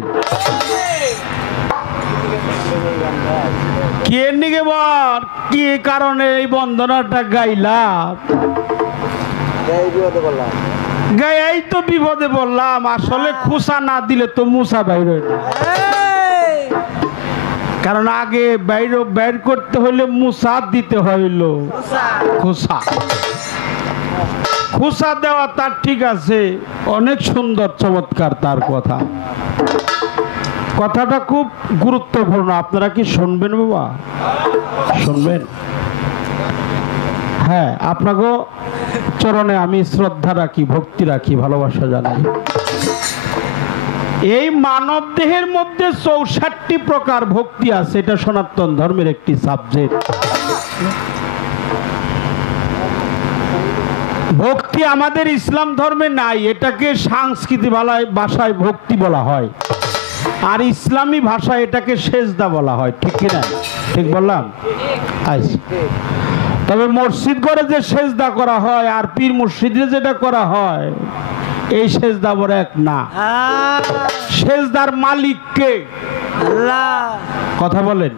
কে নিকে বল কি কারণে এই বন্দনাটা গাইলাম, গাই তো বিপদে বললাম। আসলে খুসা না দিলে তো মুসা বাইর, কারণ আগে বাইর করতে হইলে মুসা দিতে হইল খুসা। খুসা দেওয়া তার ঠিক আছে, অনেক সুন্দর চমৎকার তার কথা, কথাটা খুব গুরুত্বপূর্ণ। আপনারা কি শুনবেন বাবা? শুনবেন? হ্যাঁ, আপনাকে চরণে আমি শ্রদ্ধা রাখি, ভক্তি রাখি, ভালোবাসা জানাই। এই মানব দেহের মধ্যে 64 প্রকার ভক্তি আছে, এটা সনাতন ধর্মের একটি সাবজেক্ট। ভক্তি আমাদের ইসলাম ধর্মে নাই, এটাকে সাংস্কৃতিক ভাষায় ভক্তি বলা হয়, আর ইসলামী ভাষায় এটাকে সেজদা বলা হয়। ঠিক কিনা? ঠিক বললাম? আচ্ছা, তবে মসজিদ করে যে সেজদা করা হয় আর পীর মসজিদে যেটা করা হয়, এই সেজদা বড় এক না। সেজদার মালিক কে? আল্লাহ। কথা বলেন।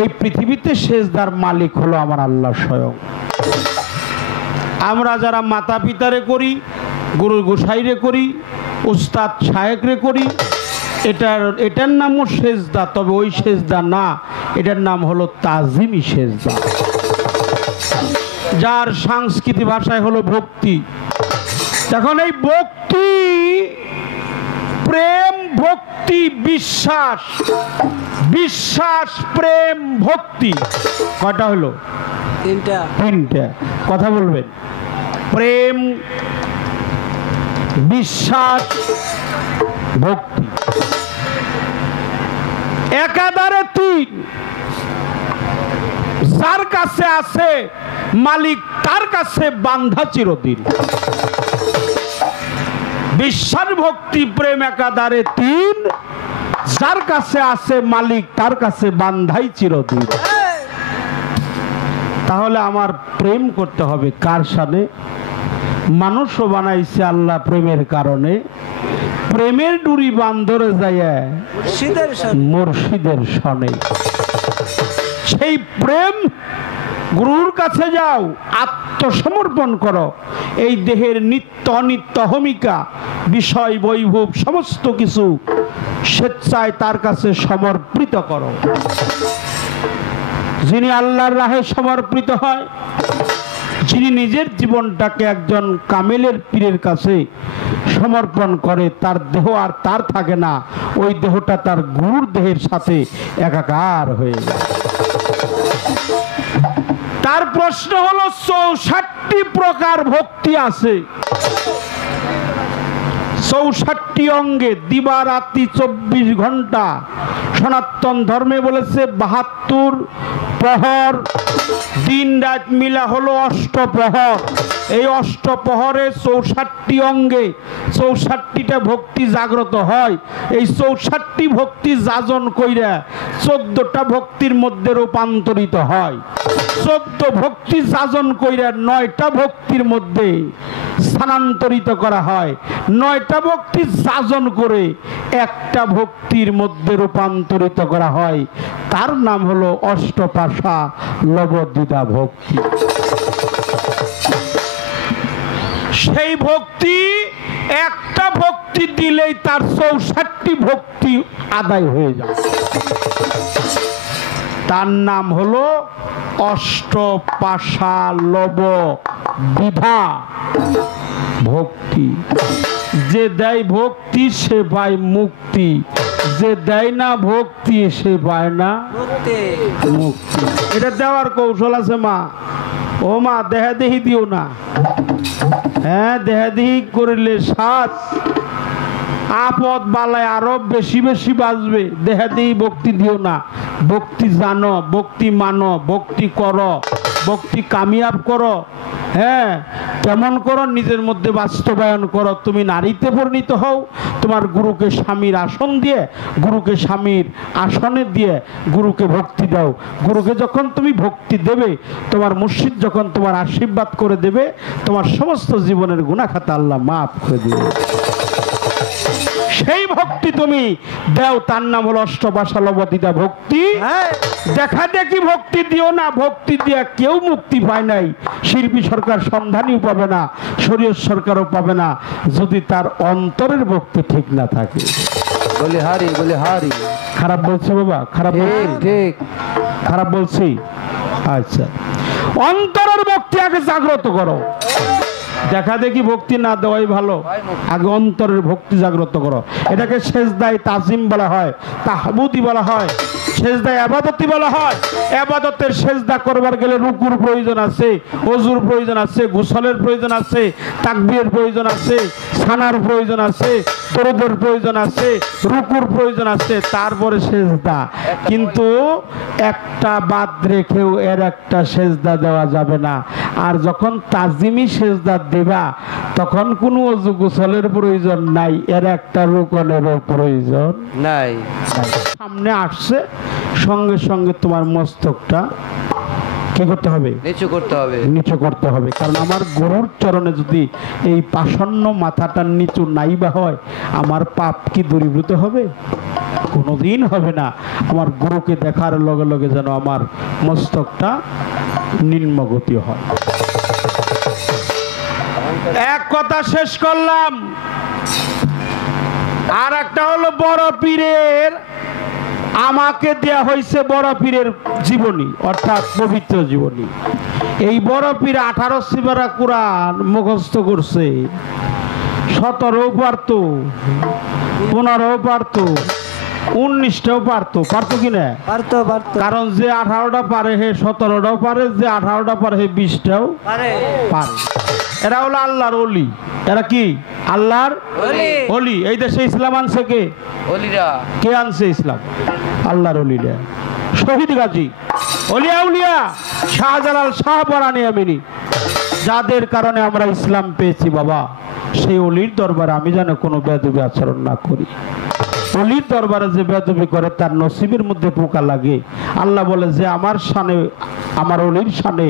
এই পৃথিবীতে সেজদার মালিক হলো আমার আল্লাহ স্বয়ং। আমরা যারা মাতা পিতারে করি, গুরু গোসাইরে করি, উস্তাদ শায়েকরে করি, এটার নামও সেজদা, তবে ওই সেজদা না, এটার নাম হলো তাজিমি সেজদা, যার সাংস্কৃতিক ভাষায় হলো ভক্তি। এখন এই ভক্তি, প্রেম, ভক্তি, বিশ্বাস, বিশ্বাস, প্রেম, ভক্তি, কয়টা হলো? তিনটা। কথা বলবেন। প্রেম, বিশ্বাস, ভক্তি, একাধারে তিন। যার কাছে আছে মালিক, তার কাছে বান্ধা চিরদিন। বিশ্বাস, ভক্তি, প্রেম একাধারে তিন। যার কাছে আছে মালিক, তার কাছে বান্ধাই চিরদিন। তাহলে আমার প্রেম করতে হবে কার সাথে? মানুষও বানাইছে আল্লাহ প্রেমের কারণে। প্রেমের ডুরি বান্ধরে যায় মুর্শিদের সনে। সেই প্রেম গুরুর কাছে যাও, আত্মসমর্পণ করো। এই দেহের নিত্য অনিত্য ভূমিকা, বিষয়, বৈভব সমস্ত কিছু স্বেচ্ছায় তার কাছে সমর্পিত করো। যিনি আল্লাহর রাহে সমর্পিত হয়, যিনি নিজের জীবনটাকে একজন কামেলের পীরের কাছে সমর্পণ করে, তার দেহ আর তার থাকে না, ওই দেহটা তার গুরুর দেহের সাথে একাকার হয়ে যায়। তার প্রশ্ন হলো 64 প্রকার ভক্তি আছে, 64 অঙ্গে, দিবারাতি 24 ঘন্টা। সনাতন ধর্মে বলেছে 72 প্রহর, দিন রাত মিলা হলো অষ্টপ্রহর। এই অষ্টপ্রহরে 64 অঙ্গে 64টা ভক্তি জাগ্রত হয়। এই 64 ভক্তি যাজন কইরা 14টা ভক্তির মধ্যে রূপান্তরিত হয়। 14 ভক্তি যাজন কইরা 9টা ভক্তির মধ্যে স্থানান্তরিত করা হয়। 9টা ভক্তি যাজন করে একটা ভক্তির মধ্যে রূপান্তরিত করা হয়। তার নাম হলো অষ্টপাশা লবদ্বিধা ভক্তি। সেই ভক্তি, একটা ভক্তি দিলেই তার 64 ভক্তি আদায় হয়ে যায়। তার নাম হলো অষ্টপাশা লবদ্বিধা ভক্তি। যে দেয় ভক্তি সে পায় মুক্তি, যে দেয় না ভক্তি সে পায় না মুক্তি। এটা দেওয়ার কৌশল আছে মা। ও মা, দেহাদেহি দিও না। হ্যাঁ, দেহাদেহি করলে শ্বাস আপদ বালায় আরো বেশি বেশি বাঁচবে। দেহাদেহি ভক্তি দিও না। ভক্তি জানো, ভক্তি মানো, ভক্তি করো, ভক্তি কামিয়াব করো। হ্যাঁ, কেমন করো? নিজের মধ্যে বাস্তবায়ন করো। তুমি নারীতে পরিণত হও, তোমার গুরুকে স্বামীর আসন দিয়ে, গুরুকে স্বামীর আসনে দিয়ে গুরুকে ভক্তি দাও। গুরুকে যখন তুমি ভক্তি দেবে, তোমার মুর্শিদ যখন তোমার আশীর্বাদ করে দেবে, তোমার সমস্ত জীবনের গুনাহ খাতা আল্লাহ মাফ করে দেবে। সেই ভক্তি তুমি দাও, তার নাম হলো অষ্টপাশা লবদ্বিধা ভক্তি। দেখা দেখি ভক্তি দিও না। ভক্তি দিয়া কেউ মুক্তি পায় নাই। শিল্পী সরকার সন্ধানই পাবে না, শরীয়ত সরকারও পাবে না, যদি তার অন্তরের ভক্তি ঠিক না থাকে। বলি হারি, বলি হারি। খারাপ বলছি বাবা? খারাপ বলছি? ঠিক খারাপ বলছি? আচ্ছা, অন্তরের ভক্তি আগে জাগ্রত করো। দেখা দেখি ভক্তি না দেওয়াই ভালো। আগে অন্তরের ভক্তি জাগ্রত করো। এটাকে সেজদায় তাজিম বলা হয়, তাহবুদি বলা হয়, সেজদায় আবাদতি বলা হয়। আবাদতের সেজদা করবার গেলে রুকুর প্রয়োজন আছে, ওযুর প্রয়োজন আছে, গোসলের প্রয়োজন আছে, তাকবীরের প্রয়োজন আছে, সানার প্রয়োজন আছে, দরুদের প্রয়োজন আছে, রুকুর প্রয়োজন আছে, তারপরে সেজদা। কিন্তু একটা বাদ রেখেও এর একটা সেজদা দেওয়া যাবে না। আর যখন তাজিমি সেজদা দেবা তখন কোনো ওযু গোসলের প্রয়োজন নাই, এর একটা রুকনেরও প্রয়োজন নাই। সামনে আসছে, সঙ্গে সঙ্গে তোমার মস্তকটা কি করতে হবে? নিচু করতে হবে, নিচু করতে হবে। কারণ আমার গুরুর চরণে যদি এই পাষণ্য মাথাটা নিচু নাই বা হয়, আমার পাপ কি দূরীভূত হবে? কোনোদিন হবে না। আমার গুরুকে দেখার লগে লগে যেন আমার মস্তকটা নিম্নগতি হয়। এক কথা শেষ করলাম। আর একটা হলো বড় পীরের, আমাকে দেয়া হয়েছে বড় পীরের জীবনী, অর্থাৎ পবিত্র জীবনী। এই বড় পীর 18 সিপারা কোরআন মুখস্থ করছে, 17ও পারতো, 15ও পারতো, 19টাও পারতো। পারতো কিনা? পারতো। কারণ যে 18টা পারে হে 17টাও পারে, যে 18টা পারে হে 20টাও পারে। এরা হলো আল্লাহর ওলি। এরা কি? আল্লাহর ওলি। এই দেশে ইসলাম আনছে কে? ওলিরা। কে আনছে ইসলাম? আল্লাহর ওলিরা। শহীদ গাজী, ওলিয়া উলিয়া, শাহজালাল, শাহপরানী আমিনী, যাদের কারণে আমরা ইসলাম পেয়েছি বাবা, সেই অলির দরবারে আমি যেন কোনো বেয়াদবি আচরণ না করি। অলির দরবারে যে বেয়াদবি করে তার নসিবের মধ্যে পোকা লাগে। আল্লাহ বলে যে আমার শানে, আমার অলির শানে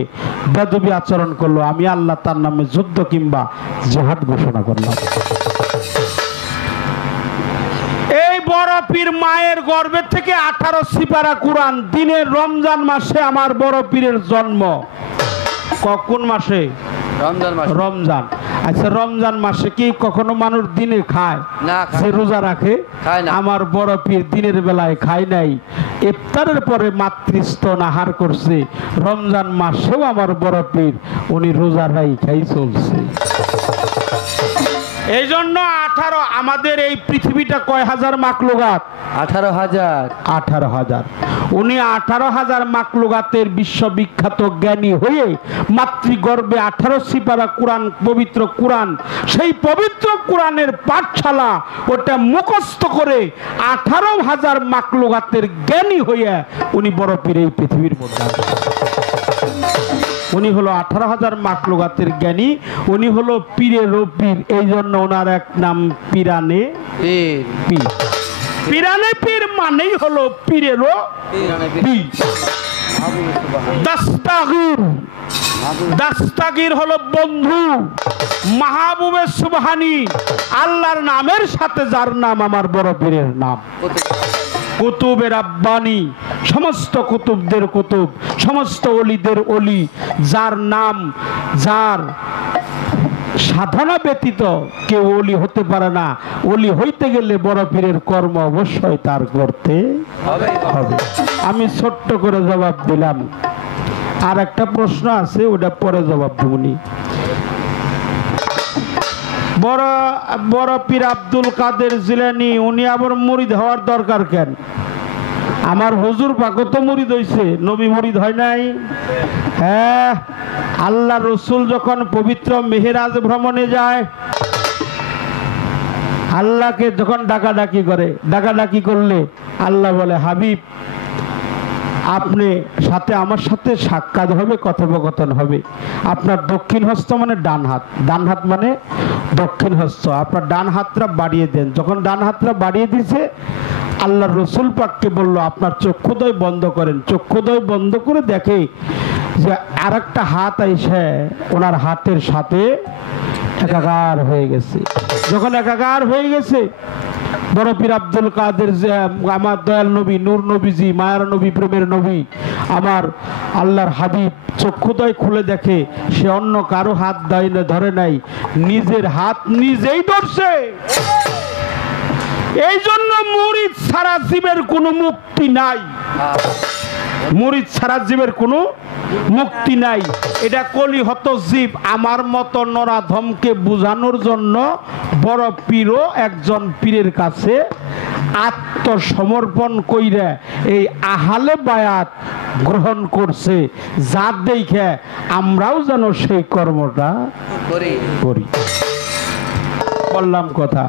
বেয়াদবি আচরণ করলো, আমি আল্লাহ তার নামে যুদ্ধ কিংবা জিহাদ ঘোষণা করলাম। এই বড় পীর মায়ের গর্ভে থেকে 18 সিপারা কোরআন, দিনের রমজান মাসে আমার বড় পীরের জন্ম। কোন মাসে? রমজান। আচ্ছা, রমজান মাসে কি কখনো মানুষ দিনে খায় না? সে রোজা রাখে? খায় না। আমার বড় পীর দিনের বেলায় খায় নাই, ইফতারের পরে মাতৃস্তন আহার করছে। রমজান মাসেও আমার বড় পীর উনি রোজা খাই চলছে। এই জন্য 18, আমাদের এই পৃথিবীটা কয় হাজার মাকলুকাত? 18,000। 18,000। উনি 18,000 মাকলুকাতের বিশ্ববিখ্যাত জ্ঞানী হয়ে মাতৃগর্ভে 18 সিপারা কোরআন, পবিত্র কোরআন, সেই পবিত্র কোরআনের পাঠশালা ওটা মুখস্থ করে 18,000 মাকলুকাতের জ্ঞানী হয়ে উনি বড় পীর এই পৃথিবীর মধ্যে। উনি হলো 18,000 মাকলুকাতের জ্ঞানী, উনি হলো পীরের পীর। এই জন্য ওনার এক নাম পিরানে পীর। পিরানে পীর মানেই হলো পীরেরও পীর। দাস্তাগীর, দাস্তাগীর হলো বন্ধু, মাহবুবে সুবহানী, আল্লাহর নামের সাথে যার নাম আমার বড় পীরের নাম। কুতুবের আব্বানি, সমস্ত কুতুবদের কুতুব, সমস্ত অলিদের অলি, যার নাম, যার সাধনা ব্যতীত কেউ অলি হতে পারে না। অলি হইতে গেলে বড় পীরের কর্ম অবশ্যই তার করতে হবে। আমি ছোট্ট করে জবাব দিলাম। আর একটা প্রশ্ন আছে, ওটা পরে জবাব দেবনি। বড় পীর আব্দুল কাদের জিলানী, উনি আবার মুরিদ হওয়ার দরকার কেন? আমার হুজুর পাকও তো মুরিদ হইছে, নবী মুরিদ হয় নাই? হ্যাঁ, আল্লাহ রসুল যখন পবিত্র মেহেরাজ ভ্রমণে যায়, আল্লাহকে যখন ডাকাডাকি করে, ডাকাডাকি করলে আল্লাহ বলে, হাবিব আপনি সাথে আমার সাথে সাক্ষাৎ হবে, কথোপকথন হবে। আপনার দক্ষিণ হস্ত মানে ডান হাত, ডান হাত মানে দক্ষিণ হস্ত, আপনার ডান হাতটা বাড়িয়ে দেন। যখন ডান হাতটা বাড়িয়ে দিছে, আল্লাহ রসুল পাককে বলল আপনার চক্ষুদয় বন্ধ করেন। চক্ষুদয় বন্ধ করে দেখে যে আর একটা হাত এসে ওনার হাতের সাথে একাকার হয়ে গেছে। যখন একাকার হয়ে গেছে, বড় পীর আব্দুল কাদের, যে আমার দয়াল নবী, নূর নবীজি, মায়ার নবী, প্রেমের নবী, আমার আল্লাহর হাবিব চক্ষুদয় খুলে দেখে সে অন্য কারো হাত ধরে নাই, নিজের হাত নিজেই ধরছে। এই জন্য মুরিদ ছাড়া জীবের কোনো মুক্তি নাই। মুরিদ ছাড়া জীবের কোনো মুক্তি নাই। এটা কলিহত জীব আমার মতো নরাধমকে বোঝানোর জন্য বড় পীরও একজন পীরের কাছে আত্মসমর্পণ কইরা এই আহালে বায়াত গ্রহণ করছে, যা দেখে আমরাও যেন সেই কর্মটা করি। বললাম কথা।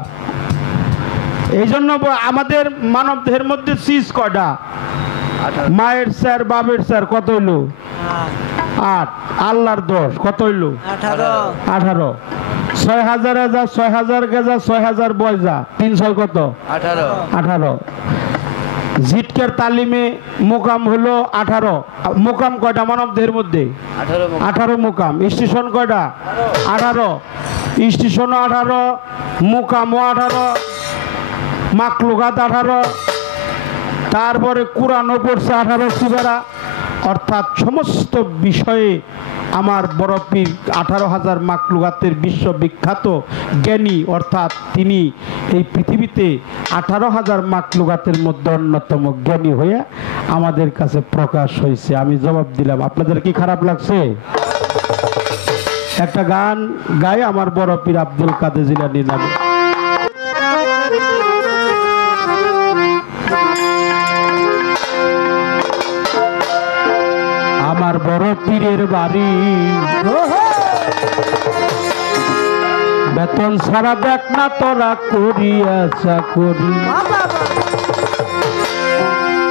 এই জন্য আমাদের মানব দেহের মধ্যে চিজ কয়টা? মায়ের স্যার বাবের স্যার কত হইলো? 8। আল্লাহর 10 কত হইলো? 18। 6000 হাজার 6000 গেজা 6000 বয়জা 300 কত? 18। জিটকের তালিমে মোকাম হলো 18। মোকাম কয়টা মানব দেহের মধ্যে? 18 মোকাম। স্টেশন কয়টা? 18। স্টেশনও 18, মোকামও 18, মাকলুকাত 18, তারপরে কোরআনও পড়ছে 18 সুবেরা। অর্থাৎ সমস্ত বিষয়ে আমার বড় পীর 18,000 মাকলুকাতের বিশ্ববিখ্যাত জ্ঞানী, অর্থাৎ তিনি এই পৃথিবীতে 18,000 মাকলুকাতের মধ্যে অন্যতম জ্ঞানী হয়ে আমাদের কাছে প্রকাশ হয়েছে। আমি জবাব দিলাম। আপনাদের কি খারাপ লাগছে? একটা গান গাই আমার বড় পীর আব্দুল কাদের জিলানীর নামে। আমার বড় পীরের বাড়ি বেতন ছাড়া দেখ না তোরা করিয়া চাকরি।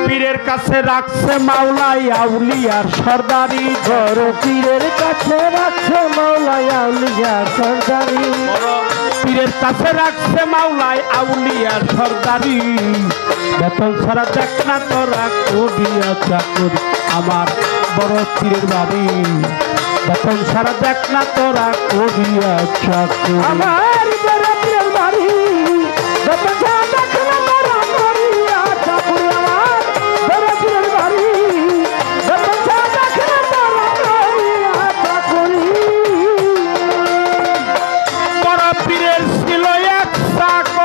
পীরের কাছে রাখছে মাওলাই আউলিয়ার সর্দারি। বড় পীরের কাছে রাখছে মাওলাই আউলিয়ার সর্দারি। পীরের কাছে রাখছে মাওলাই আউলিয়ার সর্দারি। বেতন ছাড়া দেখ না তোরা করিয়া চাকরি। আমার বড় পীরের বাড়ি বেতন ছাড়া দেখ না তোরা করিয়া চাকরি। আমার বড় পীরের বাড়ি বেতন ছাড়া দেখ না তোরা করিয়া চাকরি। আমার বড় পীরের বাড়ি বেতন ছাড়া দেখ না তোরা করিয়া চাকরি। বড় পীরের ছিল এক চাকর।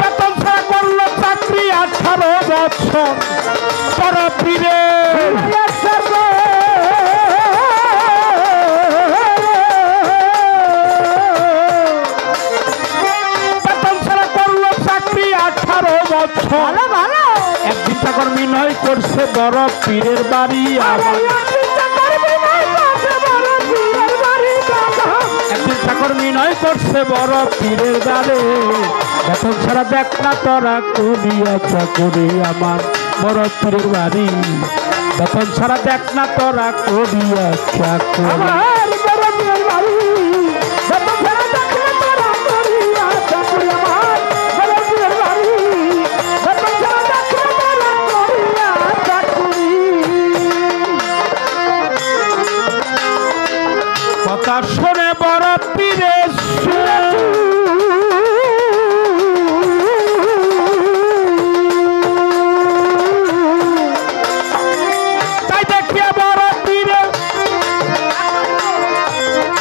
বেতন ছাড়া করলো চাকরি 18 বছর। বড় পীরের বেতন ছাড়া করলো চাকরি 18 বছর। একদিন চাকর মিনয় করছে বড় পীরের বাড়ি। আবার একদিন চাকর মিনয় করছে বড় পীরের বাড়ি। বেতন ছাড়া দেখ না তোরা করিয়া চাকরি। আমার বড় পীরের বাড়ি বেতন ছাড়া দেখ না তোরা করিয়া চাকরি। আমার বড় পীরের বাড়ি বেতন ছাড়া দেখ না তোরা করিয়া চাকরি। আমার বড় পীরের বাড়ি বেতন ছাড়া দেখ না তোরা করিয়া চাকরি। কথা শুনে বড় পীরের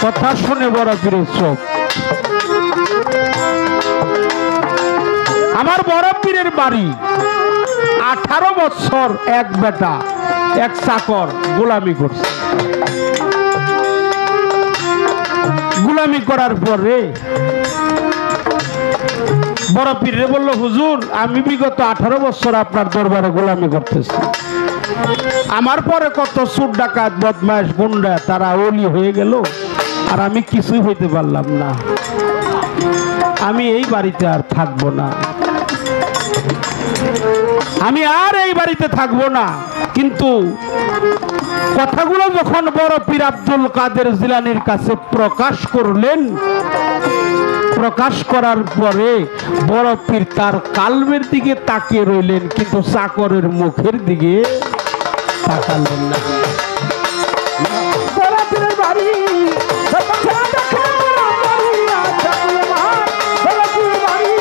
কথা শুনে বড় পীরের চোখ। আমার বড় পীরের বাড়ি 18 বছর এক বেটা এক চাকর গোলামি করছে। গোলামি করার পরে বড় পীরে বলল, হুজুর আমি বিগত 18 বছর আপনার দরবারে গোলামি করতেছি। আমার পরে কত চোর ডাকাত বদমাশ গুন্ডা তারা ওলি হয়ে গেল, আর আমি কিছুই হইতে পারলাম না। আমি এই বাড়িতে আর থাকবো না, আমি আর এই বাড়িতে থাকবো না। কিন্তু কথাগুলো যখন বড় পীর আব্দুল কাদের জিলানীর কাছে প্রকাশ করলেন, প্রকাশ করার পরে বড় পীর তার কালবের দিকে তাকিয়ে রইলেন, কিন্তু চাকরের মুখের দিকে তাকালেন না। বড় পীরের বাড়ি বেতন ছাড়া দেখ না তোরা করিয়া চাকরি। আমার বড় পীরের বাড়ি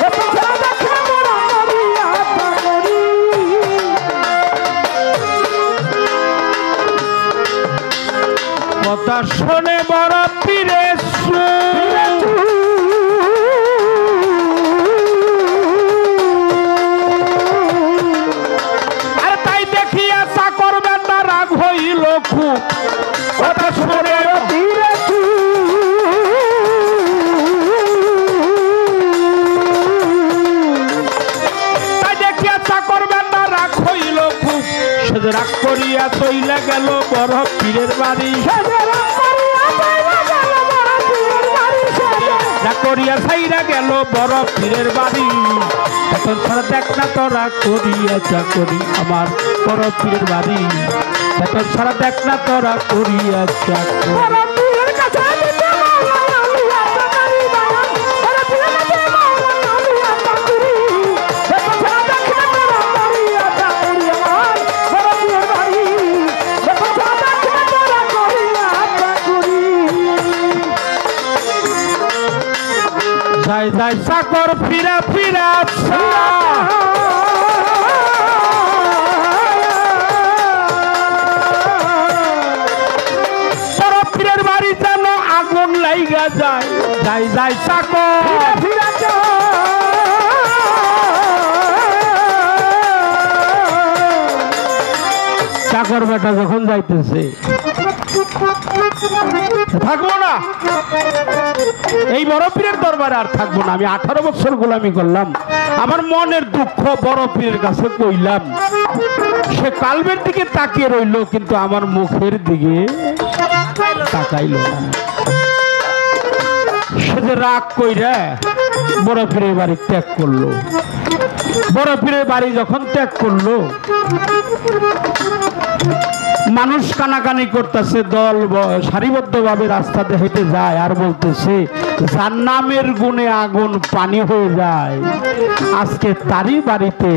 বেতন ছাড়া দেখ না তোরা করিয়া চাকরি। কথা শোনে বড় পীরের যে রাগ করিয়া চইলা গেল বড় পীরের বাড়ি রাগ করিয়া ছাইরা গেল বড় পীরের বাড়ি এখন ছাড়া দেখ না তোরা করিয়া চাকরি আমার বড় পীরের বাড়ি এখন ছাড়া দেখ না তোরা করিয়া চাকরি যাই যাই চাকর ফিরা ফিরা বড় পীরের বাড়ি যেন আগুন লাইগা যায় যাই যাই চাকর ফিরা চাকর বেটা যখন যাইতেছে থাকবো না এই বড় পীরের দরবারে আর থাকবো না আমি 18 বছর গোলামি করলাম আমার মনের দুঃখ বড় পীরের কাছে কইলাম সে কালবের দিকে তাকিয়ে রইল কিন্তু আমার মুখের দিকে তাকাইল না সে যে রাগ কইরা বড় পীরের বাড়ি ত্যাগ করলো বড় পীরের বাড়ি যখন ত্যাগ করলো মানুষ কানাকানি করতেছে দল সারিবদ্ধভাবে রাস্তাতে হেঁটে যায় আর বলতেছে যার নামের গুণে আগুন পানি হয়ে যায় আজকে তারই বাড়িতে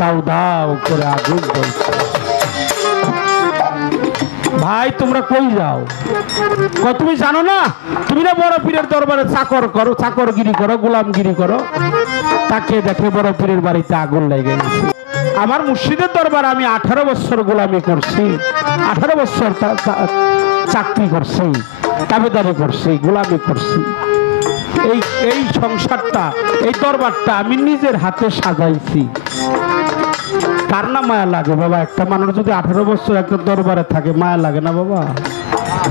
দাউ দাউ করে আগুন জ্বলছে ভাই তোমরা কই যাও তুমি জানো না তুমি না বড় পীরের দরবারে চাকর করো চাকরগিরি করো গোলামগিরি করো তাকে দেখে বড় পীরের বাড়িতে আগুন লেগে গেছে আমার মুর্শিদের দরবার আমি 18 বছর গোলামি করছি 18 বছর চাকরি করছি দাবিদারি করছি গোলামি করছি এই সংসারটা এই দরবারটা আমি নিজের হাতে সাজাইছি কার না মায়া লাগে বাবা একটা মানুষ যদি 18 বছর একটা দরবারে থাকে মায়া লাগে না বাবা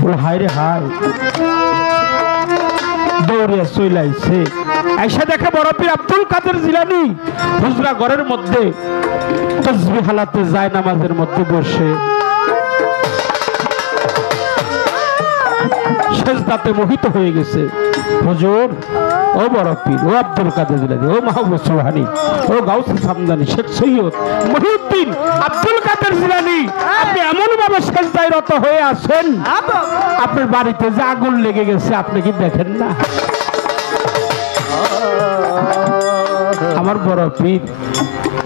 বলে হায় রে হায় দৌড়িয়া চইলাইছে আইসা দেখে বড় পীর আব্দুল কাদের জিলানী হুজরা ঘরের মধ্যে তাসবিহ হালাতে যায় নামাজের মধ্যে বসে সেজদাতে মোহিত হয়ে গেছে হুজুর ও বড় পীর ও আব্দুল কাদের জিলানী ও মাহবুব সুবহানী ও গাউসে সামদানি শেখ সৈয়দ মহিউদ্দিন আব্দুল কাদের জিলানী আপনি এমন ভাবে সেজদায় রত হয়ে আছেন আপনার বাড়িতে যে আগুন লেগে গেছে আপনি কি দেখেন না আমার বড় পীর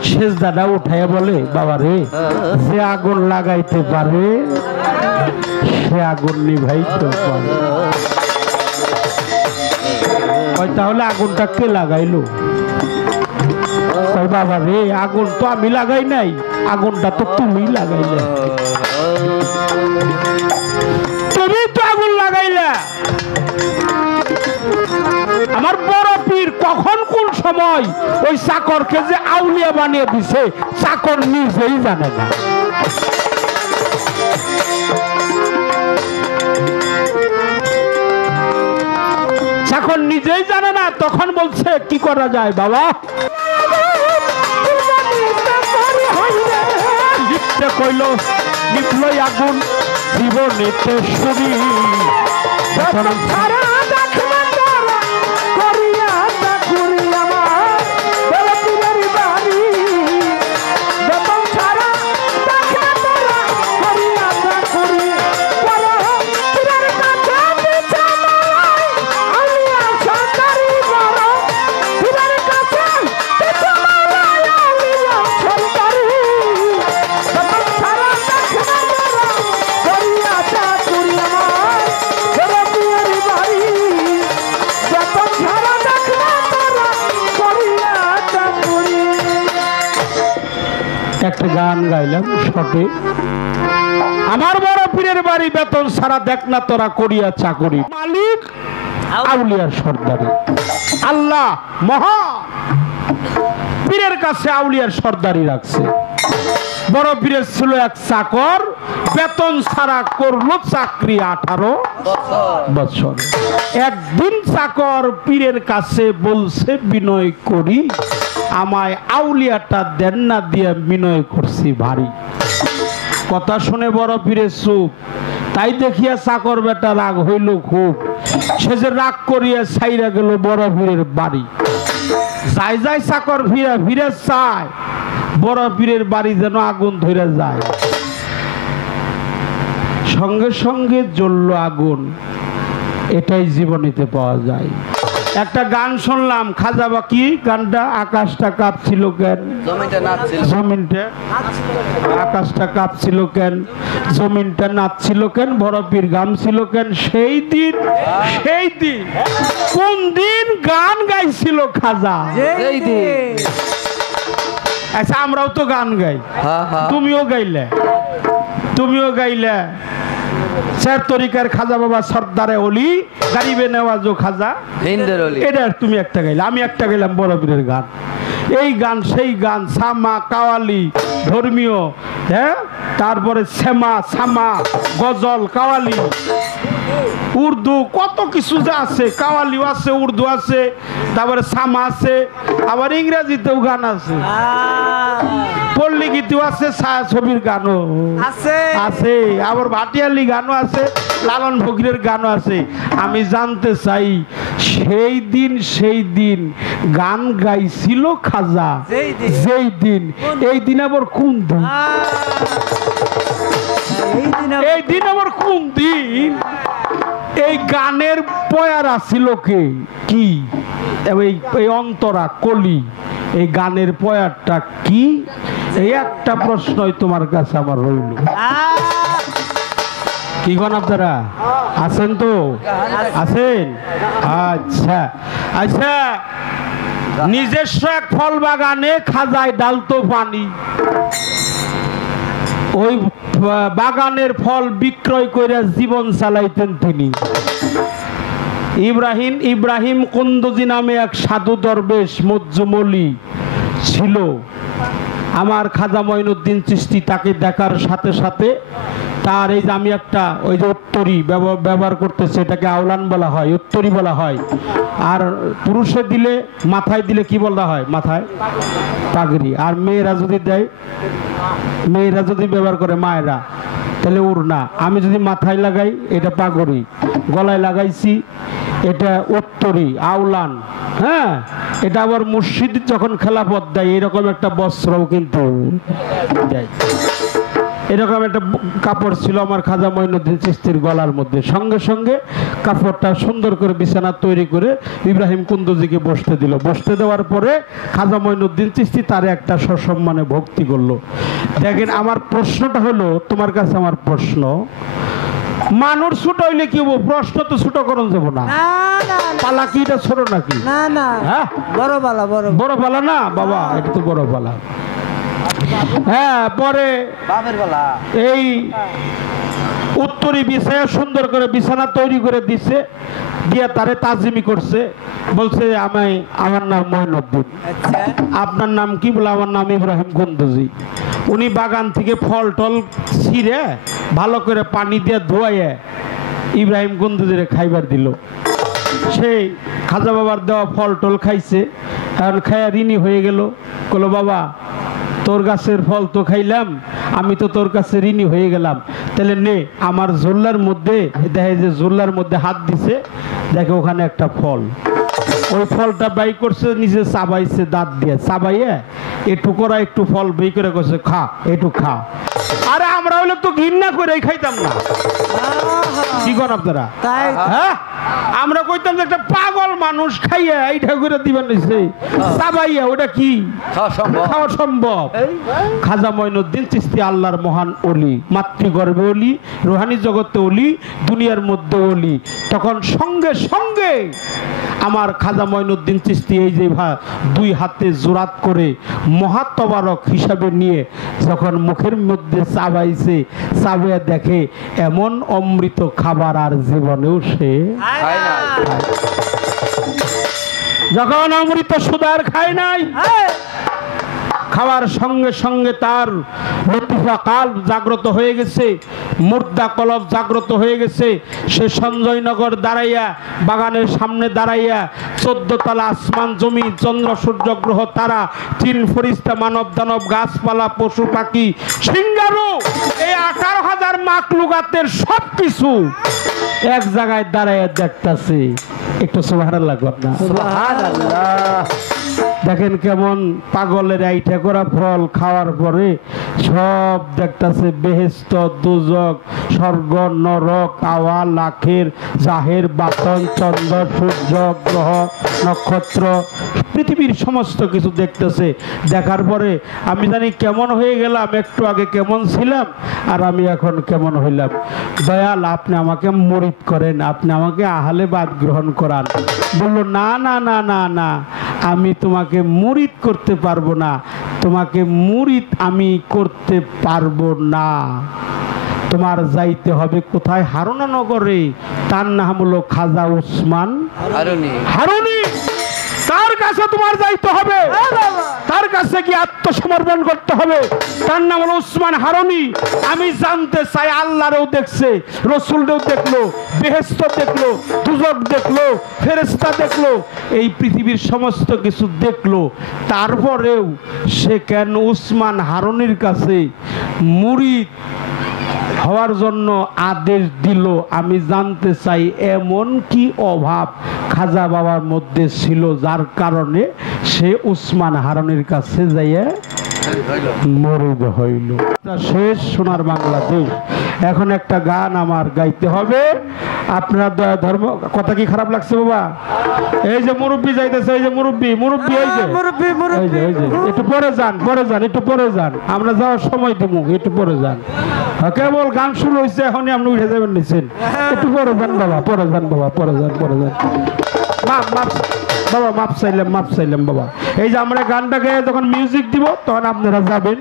সেজদাটা উঠাইয়া বলে বাবা রে যে আগুন লাগাইতে পারে সে আগুন নিভাইতে পারে তাহলে আগুনটা কে লাগাইলো বাবা রে আগুন তো আমি লাগাই নাই আগুনটা তো তুমি লাগাইলে তুমি তো আগুন লাগাইলা আমার বড় পীর কখন কোন সময় ওই চাকরকে যে আউলিয়া বানিয়ে দিছে চাকর নিজেই জানে না চাকর নিজেই জানে না তখন বলছে কি করা যায় বাবা কইল নিভল আগুন জীবনেতে শুনি একটা গান গাইলাম শটে আমার বড় পীরের বাড়ি বেতন সারা দেখ না তোরা করিয়া চাকরি মালিক আউলিয়ার সর্দারি আল্লাহ মহা পীরের কাছে আউলিয়ার সর্দারি রাখছে বড় পীরের ছিল এক চাকর বেতন ছাড়া করলো চাকরি 18 বছর একদিন চাকর পীরের কাছে বলছে বিনয় করি আমায় আউলিয়াটা দেন না দিয়ে বিনয় করছি ভারী কথা শুনে বড় পীরে চুপ। তাই দেখিয়া চাকর বেটা রাগ হইল খুব, সে যে রাগ করিয়া ছাইরা গেল বড় পীরের বাড়ি। যাই যাই চাকর ফিরা ফিরে চায় বড় পীরের বাড়ি যেন আগুন ধরে যায়। সঙ্গে সঙ্গে জ্বলল আগুন। এটাই জীবনীতে পাওয়া যায়। একটা গান শুনলাম খাজা বাকি গানটা, আকাশটা কাঁপছিল কেন, জমিনটা আকাশটা কাঁপছিল কেন, জমিনটা নাচছিল কেন, বড় পীর গামছিল কেন। সেই দিন কোন দিন গান গাইছিল খাজা? আচ্ছা আমরাও তো গান গাই, তুমিও গাইলে স্যার তরিকার খাজা বাবা সর্দারে অলি গারিবে নেওয়াজো খাজা হিন্দের অলি। এটা তুমি একটা গাইলে, আমি একটা গাইলাম বড় পীরের গান। এই গান সেই গান, সামা কাওয়ালি ধর্মীয়, হ্যাঁ, তারপরে শ্যামা সামা গজল কাওয়ালি উর্দু কত কিছু যা আছে, কাওয়ালিও আছে, উর্দু আছে, তারপরে সামা আছে, আবার ইংরেজিতেও গান আছে, পল্লী গীতিও আছে, ছায়া ছবির গানও আছে, আবার ভাটিয়ালি গানও আছে, লালন ফকিরের গানও আছে। আমি জানতে চাই সেই দিন গান গাইছিল খাজা যেই দিন, এই দিন আবার কোন দিন? এই দিন আবার কোন দিন? এই গানের পয়ারা ছিল কে কি? এই অন্তরা কলি, এই গানের পয়ারটা কি? এই একটা প্রশ্নই তোমার কাছে আমার রইল। কি গণ আপনারা আছেন তো? আছেন? আচ্ছা আচ্ছা। নিজস্ব এক ফল বাগানে খাজায় ডালতো পানি, ওই বাগানের ফল বিক্রয় করে জীবন চালাইতেন তিনি। ইব্রাহিম কুন্দুজি নামে এক সাধু দরবেশ মজ্জুমলি ছিল। আমার খাজা মঈনুদ্দিন চিশতি তাকে দেখার সাথে সাথে তার এই যে আমি একটা ওই যে উত্তরি ব্যবহার করতেছে, এটাকে আওলান বলা হয়, উত্তরি বলা হয়। আর পুরুষে দিলে মাথায় দিলে কি বলা হয়? মাথায় পাগড়ি। আর মেয়েরা যদি দেয়, মেয়েরা যদি ব্যবহার করে মায়েরা, তাহলে উড়না। আমি যদি মাথায় লাগাই এটা পাগড়ি, গলায় লাগাইছি এটা উত্তরি আওলান। হ্যাঁ, এটা আবার মুর্শিদ যখন খেলাফত দেয় এরকম একটা বস্ত্রও কিন্তু দেয়। এরকম একটা কাপড় ছিল আমার খাজা মঈনুদ্দিন চিশতির গলার মধ্যে। সঙ্গে সঙ্গে কাপড়টা সুন্দর করে বিছানা তৈরি করে ইব্রাহিম কুন্দুজিকে বসতে দিল। বসতে দেওয়ার পরে খাজা মঈনুদ্দিন চিশতি তার একটা সসম্মানে ভক্তি করলো। দেখেন আমার প্রশ্নটা হলো তোমার কাছে, আমার প্রশ্ন, মানুষ ছোট হইলে কি হবো? প্রশ্ন তো ছোট করন যাব না। পালা কি এটা ছোট নাকি? হ্যাঁ, বড় পালা না বাবা, এটা তো বড় পালা। হ্যাঁ, পরে এই উত্তরি বিছায়া সুন্দর করে বিছানা তৈরি করে দিছে, দিয়া তারে তাজিমি করছে। বলছে আমার নাম মঈনুদ্দিন, আপনার নাম কি? বলে আমার নাম ইব্রাহিম কুন্দুজি। উনি বাগান থেকে ফল টল ছিঁড়ে ভালো করে পানি দিয়ে ধোয়াইয়ে ইব্রাহিম কুন্দুজিরে খাইবার দিল। সেই খাজা বাবার দেওয়া ফল টল খাইছে, এখন খায়া ঋণী হয়ে গেল। বললো বাবা তোর গাছের ফল তো খাইলাম, আমি তো তোর কাছে ঋণী হয়ে গেলাম, তাহলে নে আমার জোল্লার মধ্যে, দেখে যে জোল্লার মধ্যে হাত দিছে, দেখে ওখানে একটা ফল, ওই ফলটা বাই করছে, নিজে চাবাইছে, দাঁত দিয়ে চাবাইয়ে একটু করা একটু ফল বেই করে করছে, খা একটু খা। আরে আমরা হলে তো ঘৃণা করে খাইতাম না। কি করেন আপনারা? হ্যাঁ, আমরা কইতাম যে একটা পাগল মানুষ খাইয়া এইটা করে দিবেন চাবাইয়া, ওটা কি খাওয়া সম্ভব? খাজা মঈনুদ্দিন চিশতি আল্লাহর মহান অলি, মাতৃগর্ভে অলি, রুহানি জগতে অলি, দুনিয়ার মধ্যে অলি। তখন সঙ্গে সঙ্গে আমার খাজা মঈনুদ্দিন চিশতি এই যে দুই হাতে জোরাত করে মহাতবারক হিসাবে নিয়ে যখন মুখের মধ্যে চাবাইছে, চাবিয়ে দেখে এমন অমৃত খাবার আর জীবনেও সে যখন অমৃত সুদার খায় নাই। খাওয়ার সঙ্গে সঙ্গে তার লতিফা কাল জাগ্রত হয়ে গেছে, মুর্দা কলব জাগ্রত হয়ে গেছে। সে সঞ্জয়নগর দাঁড়াইয়া, বাগানের সামনে দাঁড়াইয়া 14 তলা আসমান জমি, চন্দ্র সূর্য গ্রহ তারা, জিন ফেরেশতা মানব দানব গাছপালা পশু পাখি সিংহারু, এই 18,000 মাখলুকাতের সব কিছু এক জায়গায় দাঁড়াইয়া দেখতাছে। একটু সুবহানাল্লাহ না? সুবহানাল্লাহ। দেখেন কেমন পাগলের আইটা করা ফল খাওয়ার পরে সব দেখতাছে বেহেশত, দোজখ, স্বর্গ, নরক, আওয়া, লাখের, জাহের, বাতন, চন্দ্র, সূর্য, গ্রহ, নক্ষত্র, পৃথিবীর সমস্ত কিছু দেখতেছে। দেখার পরে আমি জানি কেমন হয়ে গেলাম, একটু আগে কেমন ছিলাম আর আমি এখন কেমন হইলাম। দয়াল, আপনি আমাকে মুরিদ করেন, আপনি আমাকে আহলে বাদ গ্রহণ করান। বললো, না না না না না, আমি তোমাকে মুরিদ করতে পারবো না, তোমাকে মুরিদ আমি করতে পারবো না। তোমার যাইতে হবে কোথায়? হারুনা নগরে। তার নাম হলো খাজা উসমান হারুনি। তার কাছে তোমার যাইতে হবে, তার কাছে কি আত্মসমর্পণ করতে হবে। তার নাম হলো উসমান হারুনি। আমি জানতে চাই, আল্লাহরেও দেখছে, রসুলরেও দেখলো, বেহেশত দেখলো, দুজক দেখলো, ফেরেশতা দেখলো, এই পৃথিবীর সমস্ত কিছু দেখলো, তারপরেও সে কেন উসমান হারুনির কাছে মুরিদ হওয়ার জন্য আদেশ দিল? আমি জানতে চাই এমন কি অভাব খাজা বাবার মধ্যে ছিল যার কারণে সে উসমান হারুনির কাছে যাইয়া মুরিদ হইল। শেষ সোনার বাংলাদেশ। এখন একটা গান আমার গাইতে হবে। আপনার দয়া ধর্ম, কথা কি খারাপ লাগছে বাবা? এই যে মুরব্বী যাইতেছে, এই যে মুরব্বী মুরব্বী, এই যে একটু পরে যান, পরে যান, একটু পরে যান, আমরা যাওয়ার সময় দিব, একটু পরে যান। কেবল গান শুরু হয়েছে, এখনই আপনি উঠে যাবেন নিচ্ছেন, একটু পরে যান বাবা, পরে যান বাবা, পরে যান, পরে যান। মাপ মাপ বাবা, মাপ চাইলাম, মাপ চাইলাম বাবা। এই যে আমরা গানটা গেয়ে যখন মিউজিক দিব তখন আপনারা যাবেন,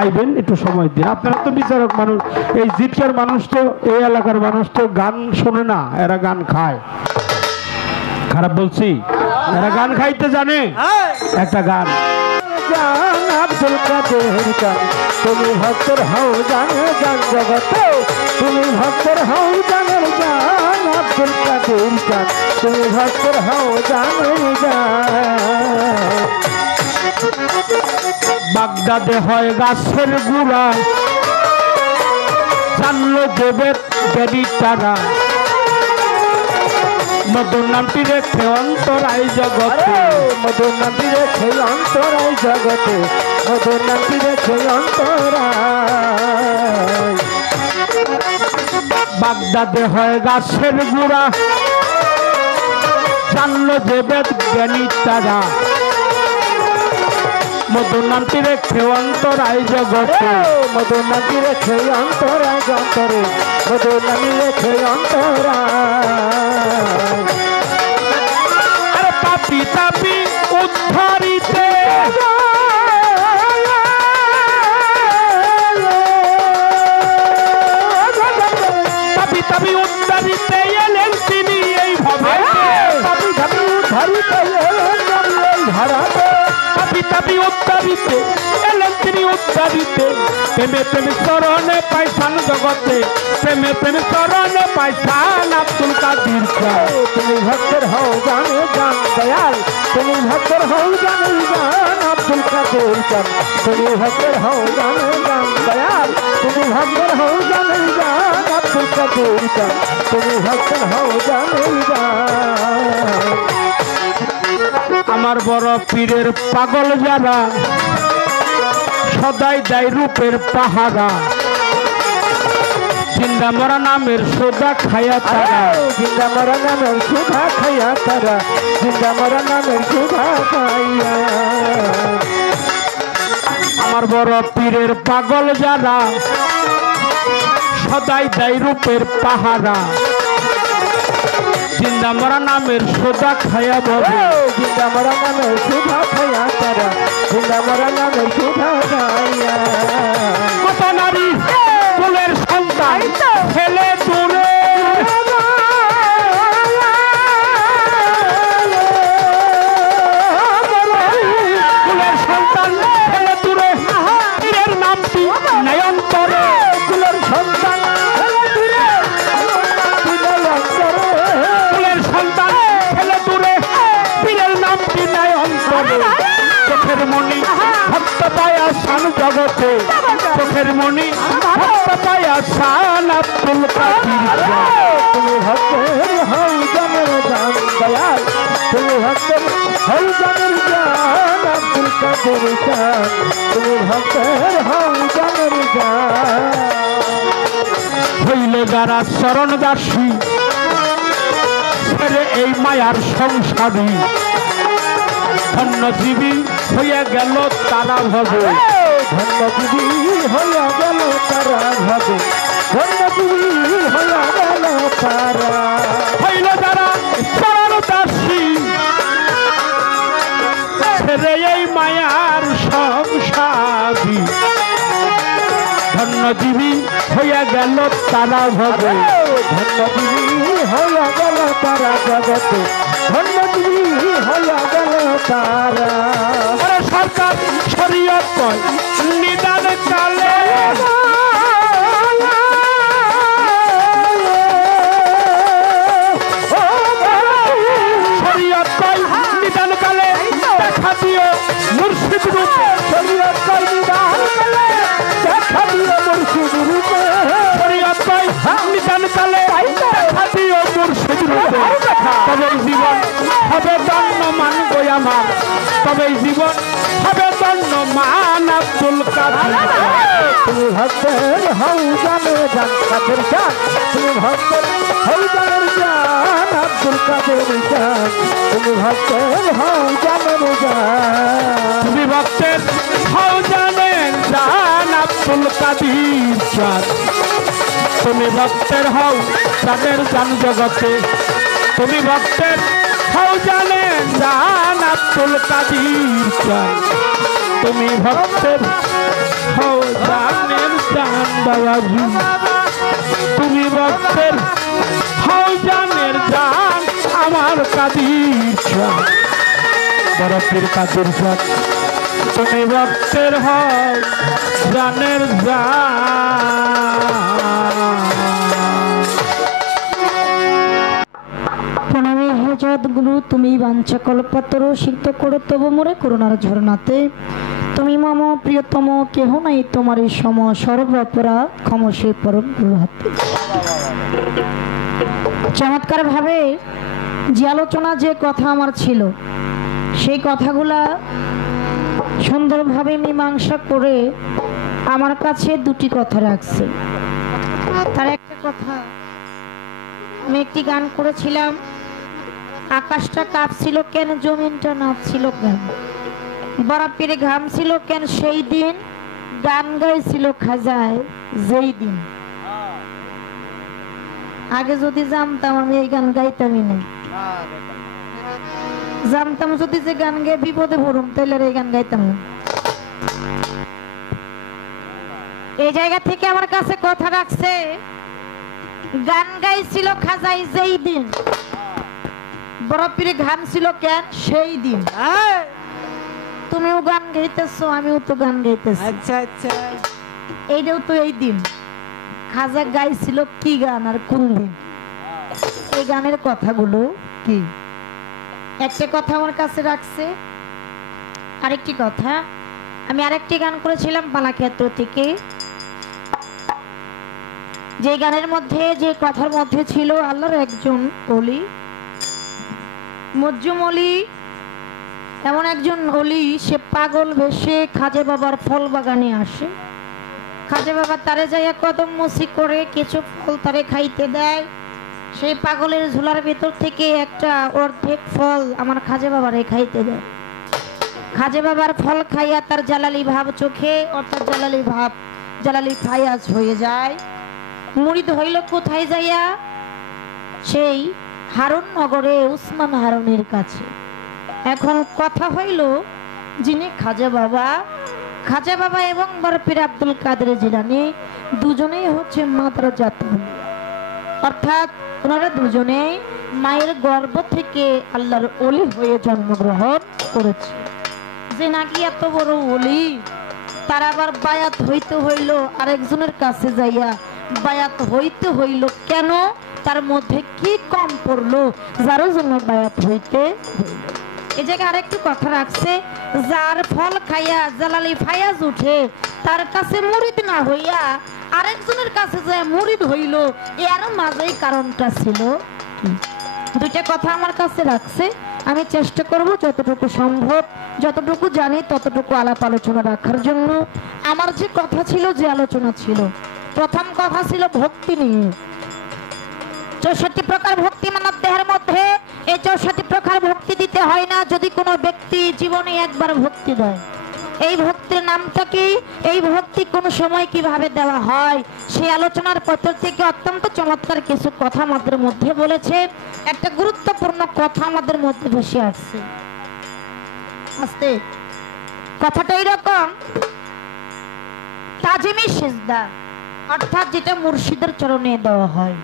আইবেন, একটু সময় দিন। আপনারা তো বিচারক মানুষ, এই জিটকার মানুষ তো, এই এলাকার মানুষ তো গান শোনে না, এরা গান খায়। খারাপ বলছি? এরা গান খাইতে জানে। একটা গান, আব্দুল কাদের গান, তুমি ভক্তর হও জানে গান জগতে, তুমি ভক্তর হও জানের গান। আব্দুল কাদের গান, তুমি ভক্তর হও জানের গান। বাগদাদে হয় গাছের গুড়া, জানলো দেবে দেবী তারা, মধুর নামটি রেখে অন্তরাই জগতে, মধুর নামটি রেখে অন্তরাই জগতে, মধুর নামটি রেখে অন্তরায়। বাগদাদে হয় গাছের গুড়া, জানলো যে বেদ জ্ঞানী তারা, মধুর নামটি রেখে অন্তরাই জগতে, মধুর নামটি রেখে অন্তরায় জগতে, মধুর নামটি রেখে অন্তরায়। আরে পাপি তাপি উদ্ধারিতে, পাপি তাপি উদ্ধারিতে এলেন তিনি এইভাবে, পাপি তাপি উদ্ধারিতে এলেন এই ধারাতে, পাপি তাপি উদ্ধারিতে এলেন তিনি উদ্ধারিতে। প্রেমে প্রেমে চরণে পাইছান জগতে, প্রেমে প্রেমে চরণে পাইছান আব্দুল কাদের গান। তুমি ভক্তর হও জানে গান দয়াল, তুমি ভক্তর হও জানে গান। আব্দুল কাদের গান, তুমি ভক্তর হও জানে গান দয়াল, তুমি ভক্তর হও জানে গান। আব্দুল কাদের গান, তুমি ভক্তর হও জানে গান। আমার বড় পীরের পাগল যারা, সদাই দেয় রূপের পাহারা, জিন্দা মরা নামের সোদা খায়া তারা, জিন্দা মরা নামের সুধা খাইয়া তারা, জিন্দা মরা নামের সুধা খাইয়া। আমার বড় পীরের পাগল যারা, সদাই দেয় রূপের পাহারা, জিন্দা মরা নামের সোদা খায়া বলে, জিন্দা মরা নামের সুধা খাইয়া তারা, জিন্দা মরা নামের সুধা খাইয়া। কত নারী কুলের সন্তান ফেলে দূরে, কুলের সন্তান ফেলে দূরে, ভক্ত পায়া শান জগতে চোখের মনি ভক্ত পায়া শান আব্দুল কাদের তুমি ভক্তের হও জানের জান দয়াল তুমি ভক্তের হও জানের জান আব্দুল কাদের জান তুমি ভক্তের হও জানের জান হইলে যারা চরণ দাসী ছেড়ে এই মায়ার সংসারী ধন্যজীবী হইয়া গেল তারা ভবে ধন্যজীবী হইয়া গেল তারা ভাবে ধন্যজীবী হইয়া গেল তারা হইলে যারা চরণ দাসী ছেড়ে এই মায়ার সংসারী ধন্যজীবী হইয়া গেল তারা ভবে ধন্যজীবী হইয়া গেল তারা জগতে ধন্যজীবী হইয়া গেল তারা ওরে সরকার শরীয়ত কয় নিদান কালে শরীয়ত কয় নিদান কালে দেখা দিও মুর্শিদ রূপে শরীয়ত কয় নিদান কালে দেখা দিও মুর্শিদ রূপে শরীয়ত কয় নিদান কালে দেখা দিও মুর্শিদ রূপে তবে জীবন হবে দণ্ড মান গো আমার তবে জীবন হবে দণ্ড মান আব্দুল কাদের তুমি ভক্তের হও জানের জান কাদের জান তুমি ভক্তের হও জানের জান আব্দুল কাদের জান তুমি ভক্তের হও জানের জান তুমি ভক্তের হও জানেন জান আব্দুল কাদের জান তুমি ভক্তের হও তাদের জান জগতে তুমি ভক্তের হও জানেন জান আব্দুল কাদের জান তুমি ভক্তের হও জানেন জান বাবাজি তুমি ভক্তের হও জানের জান আমার কাদের জান বরফের কাদের জান তুমি ভক্তের হও জানের প্রণামী হে জগৎগুরু তুমি বাঞ্ছা কল্পতরু সিদ্ধ করো তবু মোরে করুণার ঝরনাতে তুমি মম প্রিয়তম কেহ নাই তোমারই সম সর্বপরাধ ক্ষমশীল পরম গুরু হাতে চমৎকার ভাবে যে আলোচনা যে কথা আমার ছিল সেই কথাগুলা সুন্দরভাবে মীমাংসা করে আমার কাছে দুটি কথা রাখছে। তার একটা কথা, আমি একটি গান করেছিলাম, আকাশটা কাঁপছিল কেন, জমিনটা নাচছিল কেন, বরফের ঘাম ছিল কেন সেই দিন, গান গাইছিল খাজায় যেই দিন। আগে যদি জানতাম আমি এই গান গাইতামই না, জানতাম যদি যে গান গায়ে বিপদে পড়ুম তাহলে এই গান গাইতাম না। এই জায়গা থেকে আমার কাছে কথা রাখছে, গান গাইছিল খাজাই যেই দিন, বরফের ঘাম ছিল কেন সেই দিন। তুমিও গান গাইতেছো, আমিও তো গান গাইতেছি। আচ্ছা আচ্ছা, এইটাও তো এই দিন। খাজা গাইছিল কি গান আর কোন দিন, এই গানের কথাগুলো কি? একটা কথা আমার কাছে রাখছে। আরেকটি কথা, আমি আরেকটি গান করেছিলাম পালাক্ষেত্র থেকে, যে গানের মধ্যে যে কথার মধ্যে ছিল আল্লাহর একজন ওলি, মজ্জুম ওলি, এমন একজন ওলি, সে পাগল ভেসে খাজা বাবার ফল বাগানে আসে। খাজা বাবা তারে যাইয়া কদম মুসি করে কিছু ফল তারে খাইতে দেয়। সেই পাগলের ঝুলার ভেতর থেকে একটা অর্ধেক ফল আমার খাজা বাবারে খাইতে দেয়। খাজা বাবার ফল খাইয়া তার জালালি ভাব চোখে, অর্থাৎ জালালি ভাব, জালালি ফায়াজ হয়ে যায়। মুরিদ হইল কোথায় যাইয়া? সেই হারুন নগরে উসমান হারুনের কাছে। এখন কথা হইল, যিনি খাজা বাবা এবং বরফির আব্দুল কাদের জিলানী দুজনেই হচ্ছে মাদ্রাজাত, অর্থাৎ ওনারা দুজনেই মায়ের গর্ভ থেকে আল্লাহর ওলি হয়ে জন্মগ্রহণ করেছে। যে নাকি এত বড় ওলি, তার আবার বায়াত হইতে হইল আরেকজনের কাছে যাইয়া। বায়াত হইতে হইল কেন? তার মধ্যে কি কম পড়লো যার জন্য বায়াত হইতে হইল? এই জায়গায় আরেকটু কথা রাখছে, যার ফল খাইয়া জালালি ফায়াজ উঠে তার কাছে মুরিদ না হইয়া আরেকজনের কাছে যে মুরিদ হইল এর মাঝেই কারণটা ছিল দুইটা কথা আমার কাছে রাখছে আমি চেষ্টা করব যতটুকু সম্ভব যতটুকু জানি ততটুকু আলাপ আলোচনা রাখার জন্য আমার যে কথা ছিল যে আলোচনা ছিল প্রথম কথা ছিল ভক্তি নিয়ে 64 প্রকার ভক্তি মানব দেহের মধ্যে এই 64 প্রকার ভক্তি দিতে হয় না যদি কোনো ব্যক্তি জীবনে একবার ভক্তি দেয় এই ভক্তির নামটা কি এই ভক্তি কোন সময় কিভাবে দেওয়া হয় সেই আলোচনার পত্র থেকে অত্যন্ত চমৎকার কিছু কথা আমাদের মধ্যে বলেছে একটা গুরুত্বপূর্ণ কথা আমাদের মধ্যে ভেসে আসছে আস্তে কথাটা এরকম তাজিমি সিজদা অর্থাৎ যেটা মুর্শিদের চরণে দেওয়া হয়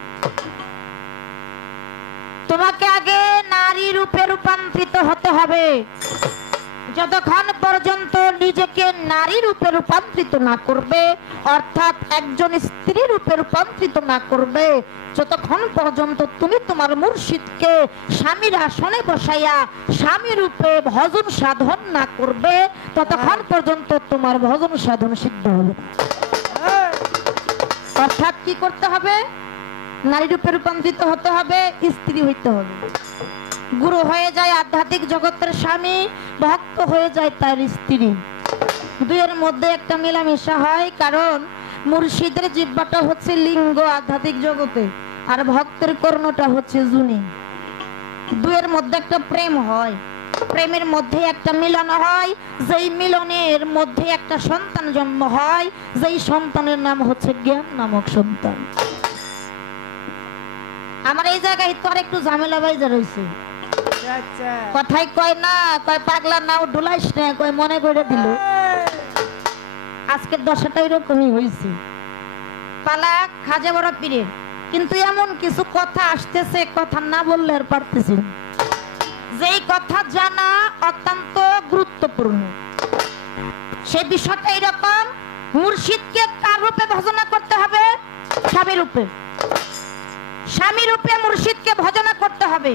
তোমাকে আগে নারী রূপে রূপান্তরিত হতে হবে যতক্ষণ পর্যন্ত নিজেকে নারী রূপে রূপান্তরিত না করবে অর্থাৎ একজন স্ত্রী রূপে রূপান্তরিত না করবে যতক্ষণ পর্যন্ত তুমি তোমার মুর্শিদকে স্বামীর আসনে বসাইয়া স্বামী রূপে ভজন সাধন না করবে ততক্ষণ পর্যন্ত তোমার ভজন সাধন সিদ্ধ হবে অর্থাৎ কি করতে হবে নারী রূপে রূপান্তরিত হতে হবে স্ত্রী হইতে হবে গুরু হয়ে যায় আধ্যাত্মিক জগতের স্বামী ভক্ত হয়ে যায় তার স্ত্রী দুইয়ের মধ্যে একটা মেলামেশা হয় কারণ মুর্শিদের জিহ্বাটা হচ্ছে লিঙ্গ আধ্যাত্মিক জগতে আর ভক্তের কর্ণটা হচ্ছে জুনি দুইয়ের মধ্যে একটা প্রেম হয় প্রেমের মধ্যে একটা মিলন হয় যেই মিলনের মধ্যে একটা সন্তান জন্ম হয় যেই সন্তানের নাম হচ্ছে জ্ঞান নামক সন্তান আমার এই জায়গায় তো আর একটু ঝামেলা বাইজা রয়েছে কথাই কয় না কয় পাগলা নাও ডুলাইস না কয় মনে করে দিল আজকের দশাটা এরকমই হয়েছে পালা খাজা বড় পীরের কিন্তু এমন কিছু কথা আসতেছে কথা না বললে আর পারতেছি যেই কথা জানা অত্যন্ত গুরুত্বপূর্ণ সেই বিষয়টা এরকম মুর্শিদকে কার রূপে ভজনা করতে হবে স্বামী রূপে স্বামী রূপে মুর্শিদকে ভজনা করতে হবে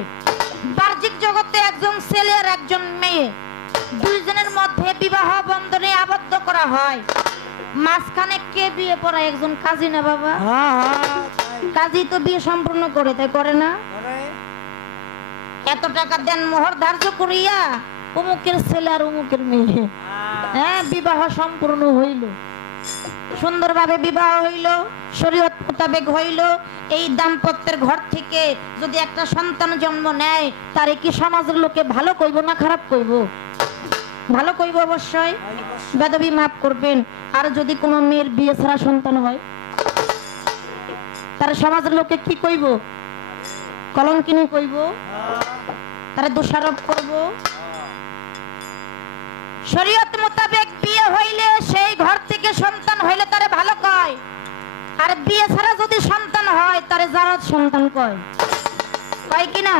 বাহ্যিক জগতে একজন ছেলে আর একজন মেয়ে দুইজনের মধ্যে বিবাহ বন্ধনে আবদ্ধ করা হয় মাঝখানে কে বিয়ে পড়ায় একজন কাজী না বাবা কাজী তো বিয়ে সম্পূর্ণ করে তাই করে না এত টাকা দেন মোহর ধার্য করিয়া অমুকের ছেলে আর অমুকের মেয়ে হ্যাঁ বিবাহ সম্পূর্ণ হইল সুন্দরভাবে বিবাহ হইল শরীয়ত মোতাবেক হইল এই দাম্পত্যের ঘর থেকে যদি একটা সন্তান জন্ম নেয় তারে কি সমাজের লোকে ভালো কইব না খারাপ কইব ভালো কইব অবশ্যই বেদবি মাফ করবেন আর যদি কোনো মেয়ের বিয়ে ছাড়া সন্তান হয় তার সমাজের লোকে কি কইব কলঙ্কিনী কইব তারা দোষারোপ করব শরীয়ত মোতাবেক বিয়ে হইলে সেই ঘর থেকে সন্তান হইলে তারে ভালো কয় আর বিয়ে ছাড়া যদি সন্তান হয় তারে জারদ সন্তান কয় কয় কি না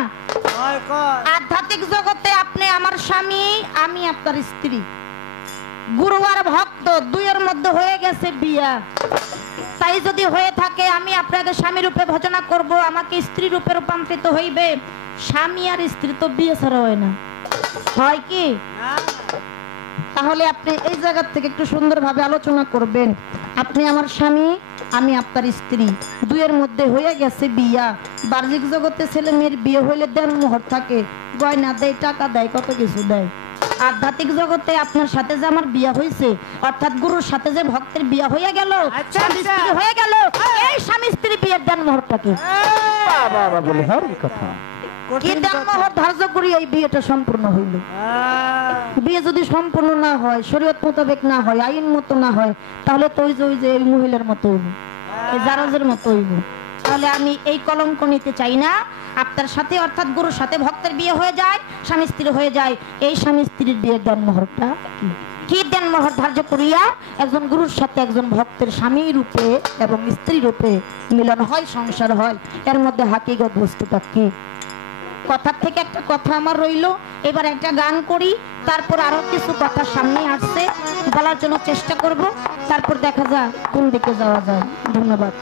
আধ্যাত্মিক জগতে আপনি আমার স্বামী আমি আপনার স্ত্রী গুরু আর ভক্ত দুইয়ের মধ্যে হয়ে গেছে বিয়া তাই যদি হয়ে থাকে আমি আপনাকে স্বামী রূপে ভজনা করব আমাকে স্ত্রী রূপে রূপান্তরিত হইবে স্বামী আর স্ত্রী তো বিয়ে ছাড়া হয় না হয় কি তাহলে আপনি এই জায়গা থেকে একটু সুন্দরভাবে আলোচনা করবেন আপনি আমার স্বামী আমি আপনার স্ত্রী দুইয়ের মধ্যে হয়ে গেছে বিয়া বাহ্যিক জগতে ছেলে মেয়ের বিয়ে হইলে দেন মোহর থাকে গয়না দেয় টাকা দেয় কত কিছু দেয় আধ্যাত্মিক জগতে আপনার সাথে যে আমার বিয়া হয়েছে অর্থাৎ গুরুর সাথে যে ভক্তের বিয়া হয়ে গেল স্বামী স্ত্রী হয়ে গেল এই স্বামী স্ত্রী বিয়ের দেন মোহরটাকে বাবা বলে হরি কথা কি দেন মোহর ধার্য করি এই বিয়েটা সম্পূর্ণ হইল বিয়ে যদি সম্পূর্ণ না হয় শরীয়ত মোতাবেক না হয় আইন মতো না হয় তাহলে তো ওই যে এই মহিলার মতো হইব এই জারজের মতো হইব তাহলে আমি এই কলঙ্ক নিতে চাই না আপনার সাথে অর্থাৎ গুরুর সাথে ভক্তের বিয়ে হয়ে যায় স্বামী স্ত্রী হয়ে যায় এই স্বামী স্ত্রীর বিয়ের দেন মোহরটা কি দেন মোহর ধার্য করিয়া একজন গুরুর সাথে একজন ভক্তের স্বামী রূপে এবং স্ত্রী রূপে মিলন হয় সংসার হয় এর মধ্যে হাকিগত বস্তুটা কি কথার থেকে একটা কথা আমার রইল এবার একটা গান করি তারপর আরো কিছু কথা সামনে আসছে বলার জন্য চেষ্টা করব তারপর দেখা যাক কোন দিকে যাওয়া যায় ধন্যবাদ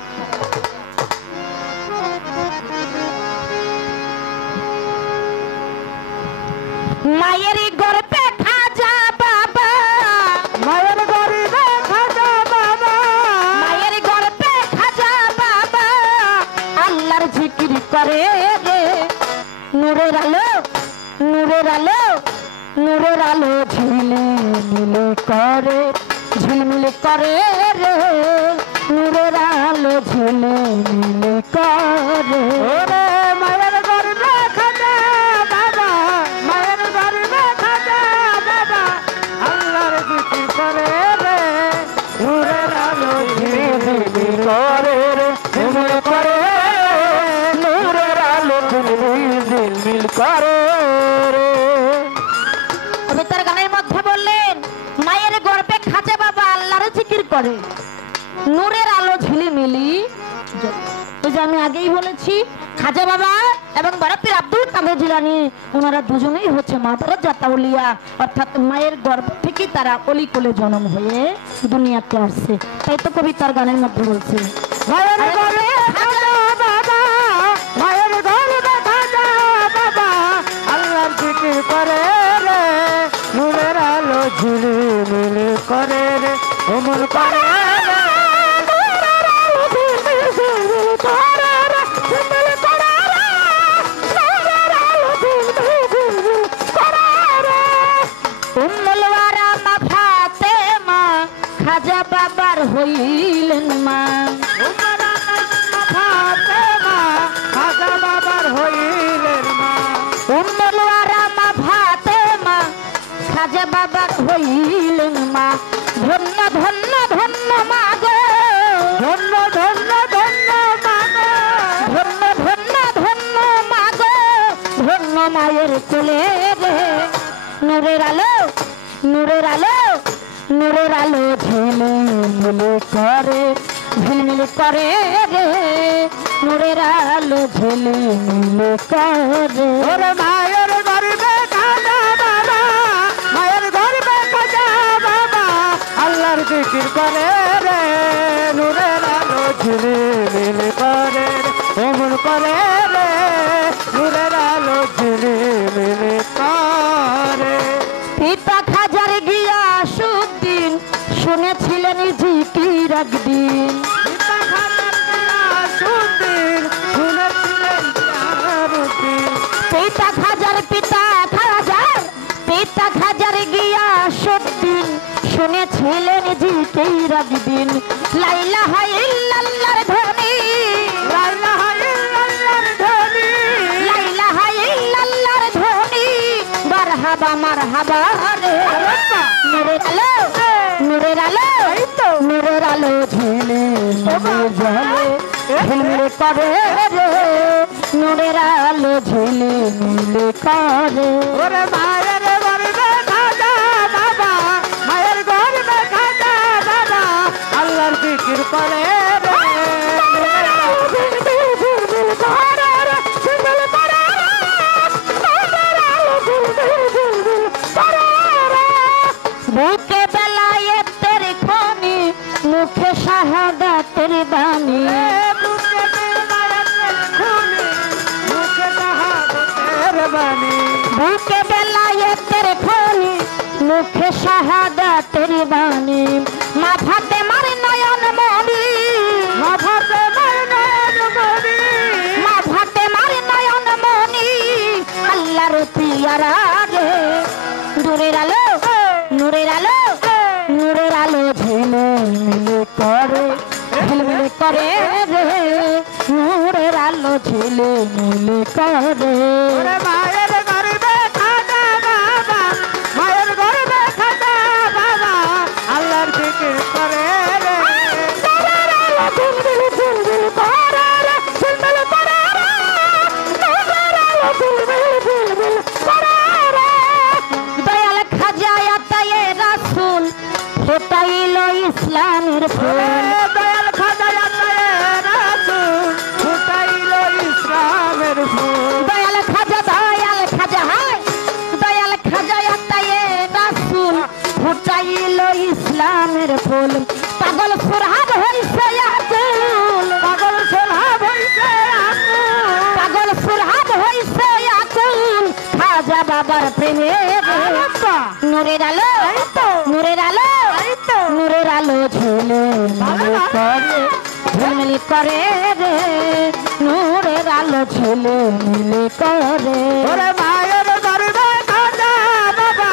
মায়ের গর্ভে খাজা করে রে নূরের আলো নূরের আলো নূরের আলো ঝিলমিল করে রে নূরের আলো ঝিলমিল করে ওরে মায়ের গর্বে খাজা বাবা মায়ের গর্বে খাজা বাবা আল্লাহর জিকির করে রে নূরের আলো ঝিলমিল করে রে ঝিলমিল করে নূরের আলো ঝিলমিল করে রে কবিতার গানের মধ্যে বললেন মায়ের গর্ভে খাজা বাবা আল্লাহর জিকির করে নূরের আলো ঝিলিমিলি। ওই যে আমি আগেই বলেছি খাজা বাবা এবং বড়পীর আব্দুল কাদের জিলানী ওনারা দুজনেই হচ্ছে মাদারাত জাতাউলিয়া, অর্থাৎ মায়ের গর্ভ থেকে তারা অলি কোলে জন্ম হয়ে দুনিয়াতে আসছে। তাই তো কবিতার গানের মধ্যে বলছে মায়ের গর্বে খাজা বাবা মায়ের গর্বে খাজা বাবা আল্লাহর জিকির করে রে নূরের আলো ঝিলমিল করে রে ওমন করে রে নূরের আলো ঝিলমিল করে রে ঝিলমিল করে রে নূরের আলো ঝিলমিল করে রে উম্মুল ওয়ারা মা ফাতেমা খাজা বাবার হইলেন মা খাজা বাবার হইলেন মা উম্মুল ওয়ারা মা ফাতেমা খাজা বাবার হইলেন মা ধন্য ধন্য ধন্য মা গো ধন্য ধন্য ধন্য মানে ধন্য ধন্য ধন্য মা গো ধন্য মায়ের কোলে রে নূরের আলো নূরের আলো নূরের আলো ঝিলমিল করে রে নূরের আলো ঝিলমিল করে ওরে মায়ের গর্বে খাজা বাবা মায়ের গর্বে খাজা বাবা আল্লাহর জিকির করে রে নূরের আলো ঝিলমিল করে রে ওমন করে রে নূরের আলো ঝিলমিল করে পিতা খাজার গিয়াসউদ্দিন শুনেছিলেন জিকির একদিন পিতা খাজার গিয়াসউদ্দিন শুনেছিলেন চারুদ্দিন পিতা খাজার গিয়াসউদ্দিন শুনেছিলেন জিকির একদিন লা ইলাহা ইল্লাল্লাহর ধ্বনি লা ইলাহা ইল্লাল্লাহর ধ্বনি লা ইলাহা ইল্লাল্লাহর ধ্বনি মারহাবা মারহাবা রে নূরের আলো নূরের আলো নূরের আলো ঝিলমিল করে রে নূরের আলো ঝিলমিল করে ওরে মায়ের গর্বে খাজা বাবা মায়ের গর্বে খাজা বাবা আল্লাহর জিকির করে রে বুকে বেলায়েতের খনি মুখে শাহাদাতের বাণী বুকে বেলায়েতের খনি মুখে শাহাদাতের বাণী মাথাতে মারে নয়ন মনি মাথাতে মারে নয়ন মনি মাথাতে মারে নয়ন মনি আল্লাহর পিয়ারা রে নূরের আলো নূরের আলো নূরের আলো ঝিলমিল করে রে নূরের আলো ঝিলমিল করে ওরে মায়ের গর্বে খাজা বাবা মায়ের গর্বে খাজা বাবা আল্লাহর জিকির করে রে নূরের আলো ঝিলমিল ঝিলমিল করে রে ঝিলমিল করে রে নূরের আলো ঝিলমিল ঝিলমিল করে রে দয়াল খাজা আতায়ে রাসূল ফোটাইল ইসলামের ফুল দয়াল খাজা রাসূল ফুটাইল ইসলামের ফুল দয়াল খাজা হায় দয়াল খাজা আতায়ে রাসূল ফুটাইল ইসলামের ফুল পাগল সুরহাব হইছে আকুল পাগল সোলহাব হইছে আকুল পাগল সুরহাব হইছে আকুল খাজা বাবার প্রেমে নূরের আলো নূরের আলো নূরের আলো ঝিলমিল করে রে নূরের আলো আলো ঝিলে মিলে করে ওরে মায়ের গর্বে খাজা বাবা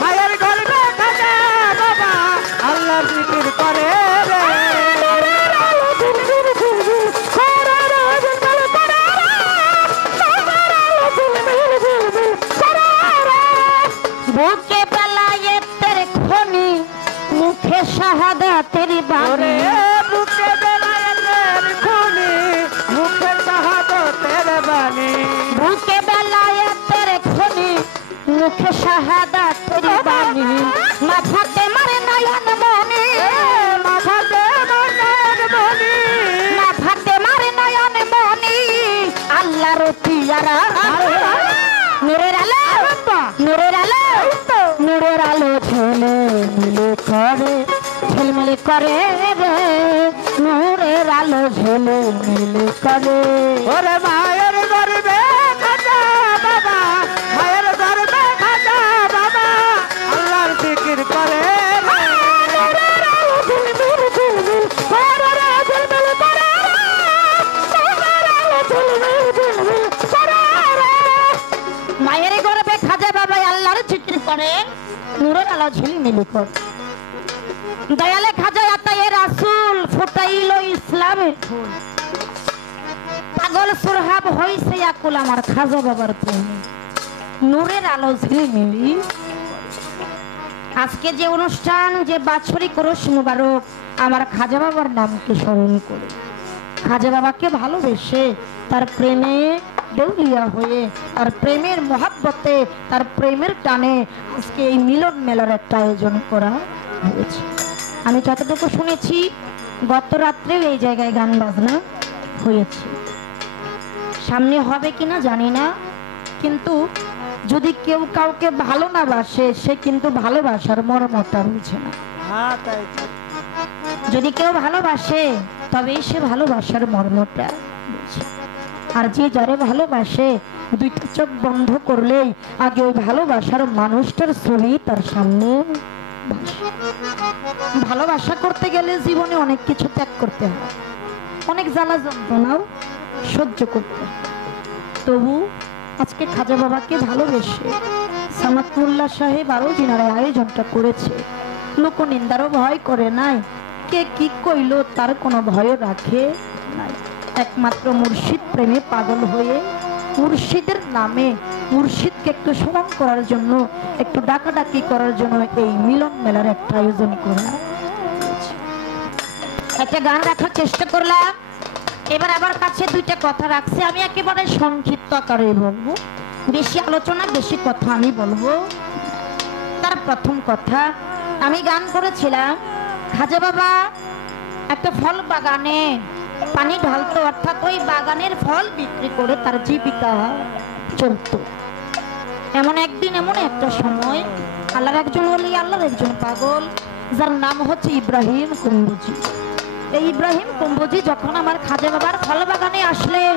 মায়ের গর্বে খাজা বাবা আল্লাহ জিকির করে রে বুকে বেলায়ে তেরে খনি মুখে শাহাদাতের বাণী বুকে বেলায়েতের খনি মুখে শাহাদাতের বাণী বুকে বেলায়েতের খনি মুখে শাহাদাতের বাণী মাথাতে মারে নয়ন মনি মাথাতে নয়ন মনি মাথাতে মারে নয়ন মনি আল্লাহর পিয়ারা নূরের আলো নূরের আলো নূরের আলো ঝিলমিলে করে ঝিলমিলে করে রে নূরের আলো ঝিলমিলে করে ওরে মায়ের গর্বে খাজা বাবা মায়ের গর্বে খাজা বাবা আল্লাহর জিকির করে মায়ের গর্বে খাজা বাবা আল্লাহর জিকির করে নূরের আলো ঝিলমিলে করে দয়ালে খাজা আতায়ে রাসূল ফুটাইলো ইসলামের ফুল পাগল সুরহাব হইছে আকুল আমার খাজা বাবার প্রেমে নূরের আলো ঝিলমিলি আজকে যে অনুষ্ঠান যে বাৎসরিক ওরস মুবারক আমার খাজা বাবার নামকে স্মরণ করে খাজা বাবাকে ভালোবেসে তার প্রেমে দেউলিয়া হয়ে তার প্রেমের মহাব্বতে তার প্রেমের টানে আজকে এই মিলন মেলার একটা আয়োজন করা হয়েছে আমি যতটুকু শুনেছি গত রাত্রেও এই জায়গায় গান বাজনা হয়েছে সামনে হবে কিনা জানি না কিন্তু যদি কেউ কাউকে ভালো না বাসে সে কিন্তু ভালোবাসার মর্মটা বুঝে না যদি কেউ ভালোবাসে তবে সে ভালোবাসার মর্মটা বুঝে আর যে যারে ভালোবাসে দুইটা চোখ বন্ধ করলেই আগে ওই ভালোবাসার মানুষটার ছবি তার সামনে ভাসে। ভালোবাসা করতে গেলে জীবনে অনেক কিছু ত্যাগ করতে হয় অনেক জ্বালা যন্ত্রণাও সহ্য করতে হয় তবু আজকে খাজা বাবাকে ভালোবেসে সামাতুল্লাহ সাহেব আরো যিনারা আয়োজনটা করেছে লোক নিন্দারও ভয় করে নাই কে কি কইল তার কোনো ভয় রাখে নাই একমাত্র মুর্শিদ প্রেমে পাগল হয়ে মুর্শিদের নামে মুর্শিদকে একটু স্মরণ করার জন্য একটু ডাকাডাকি করার জন্য এই মিলন মেলার একটা আয়োজন করা একটা গান রাখার চেষ্টা করলাম এবার আমার কাছে দুইটা কথা রাখছি আমি একেবারে সংক্ষিপ্ত আকারে বলবো বেশি আলোচনা বেশি কথা আমি বলবো তার প্রথম কথা আমি গান করেছিলাম খাজা বাবা একটা ফল বাগানে পানি ঢালতো অর্থাৎ ওই বাগানের ফল বিক্রি করে তার জীবিকা চলতো এমন একদিন এমন একটা সময় আল্লাহর একজন ওলি আল্লাহর একজন পাগল যার নাম হচ্ছে ইব্রাহিম কুম্বুজি এই ইব্রাহিম কুম্বুজি যখন আমার খাজা বাবার ফল বাগানে আসলেন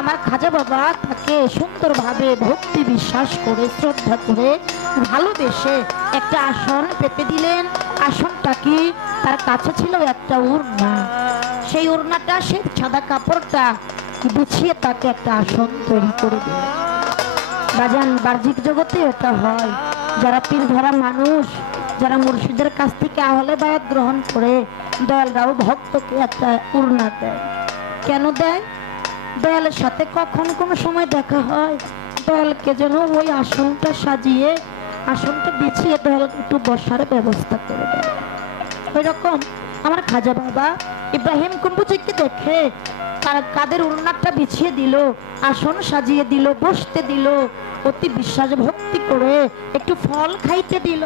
আমার খাজা বাবা তাকে সুন্দরভাবে ভক্তি বিশ্বাস করে শ্রদ্ধা করে ভালোবেসে একটা আসন পেতে দিলেন আসনটা কি তার কাছে ছিল একটা উড়না সেই উড়নাটা সেই সাদা কাপড়টা বিছিয়ে তাকে একটা আসন তৈরি করে দিলেন বাজান বাহ্যিক জগতে এটা হয় যারা পীর ধরা মানুষ যারা মুর্শিদের কাছ থেকে আহলে বায়াত গ্রহণ করে দয়ালরাও ভক্তকে একটা উড়না দেয় কেন দেয় দয়ালের সাথে কখন কোনো সময় দেখা হয় দয়ালকে যেন ওই আসনটা সাজিয়ে আসনটা বিছিয়ে দয়ালকে একটু বসার ব্যবস্থা করে দেয় ওই রকম আমার খাজা বাবা ইব্রাহিম কুম্বুজিকে দেখে তার কাদের উড়নাটা বিছিয়ে দিল আসন সাজিয়ে দিল বসতে দিল অতি বিশ্বাস ভক্তি করে একটু ফল খাইতে দিল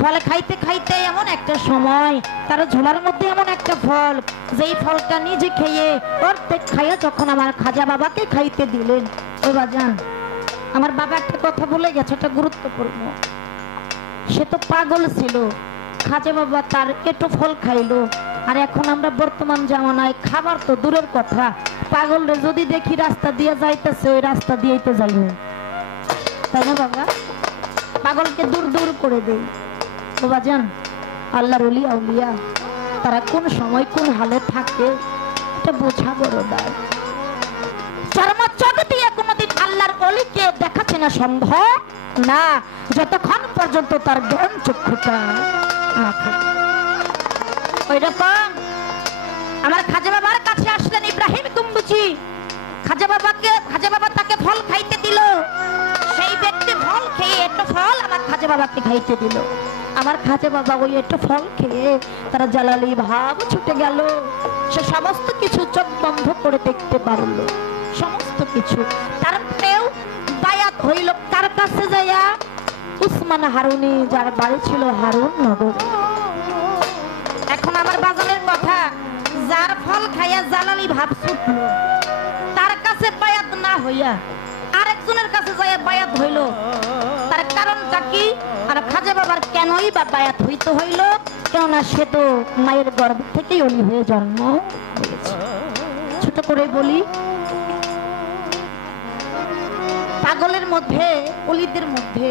ফল খাইতে খাইতে এমন একটা সময় তার ঝোলার মধ্যে এমন একটা ফল যেই ফলটা নিজে খেয়ে অর্ধেক খাইয়া যখন আমার খাজা বাবাকে খাইতে দিলেন ও বাজান আমার বাবা একটা কথা বলে গেছে এটা গুরুত্বপূর্ণ সে তো পাগল ছিল খাজা বাবা তার একটু ফল খাইলো আর এখন আমরা বর্তমান জামানায় খাবার তো দূরের কথা পাগলরে যদি দেখি রাস্তা দিয়ে যাইতেছে ওই রাস্তা দিয়েই তো যাই না তাই না বাবা পাগলকে দূর দূর করে দেই বাবা জান আল্লাহর ওলি আউলিয়া তারা কোন সময় কোন হালে থাকে এটা বোঝা বড় দায় চর্মচোখ দিয়ে কোনোদিন আল্লাহর ওলিকে দেখাচ্ছে না সম্ভব না, যতক্ষণ পর্যন্ত তার জ্ঞান চক্ষুটা না থাকে। ওই রকম আমার খাজা বাবার কাছে আসলেন ইব্রাহিম গম্বুজি। খাজা বাবা তাকে ফল খাইতে দিল। সেই ব্যক্তি ফল খেয়ে একটা ফল আমার খাজা বাবাকে খাইতে দিল। আমার খাজা বাবা ওই একটা ফল খেয়ে তারা জালালি ভাব ছুটে গেল। সে সমস্ত কিছু চোখ বন্ধ করে দেখতে পারল, সমস্ত কিছু। তারপরেও বায়াত হইল কার কাছে যাইয়া? উসমান হারুনি, যার বাড়ি ছিল হারুন নগর। এখন আমার বাজারের কথা, যার ফল খাইয়া জালালি ভাব ছুটল তার কাছে বায়াত না হইয়া আরেকজনের কাছে যাইয়া বায়াত হইল, তার কারণটা কি? আর খাজা বাবার কেনই বা বায়াত হইতে হইল? কেননা সে তো মায়ের গর্ভ থেকেই অলি হয়ে জন্ম হয়েছে। ছোট করে বলি, পাগলের মধ্যে, অলিদের মধ্যে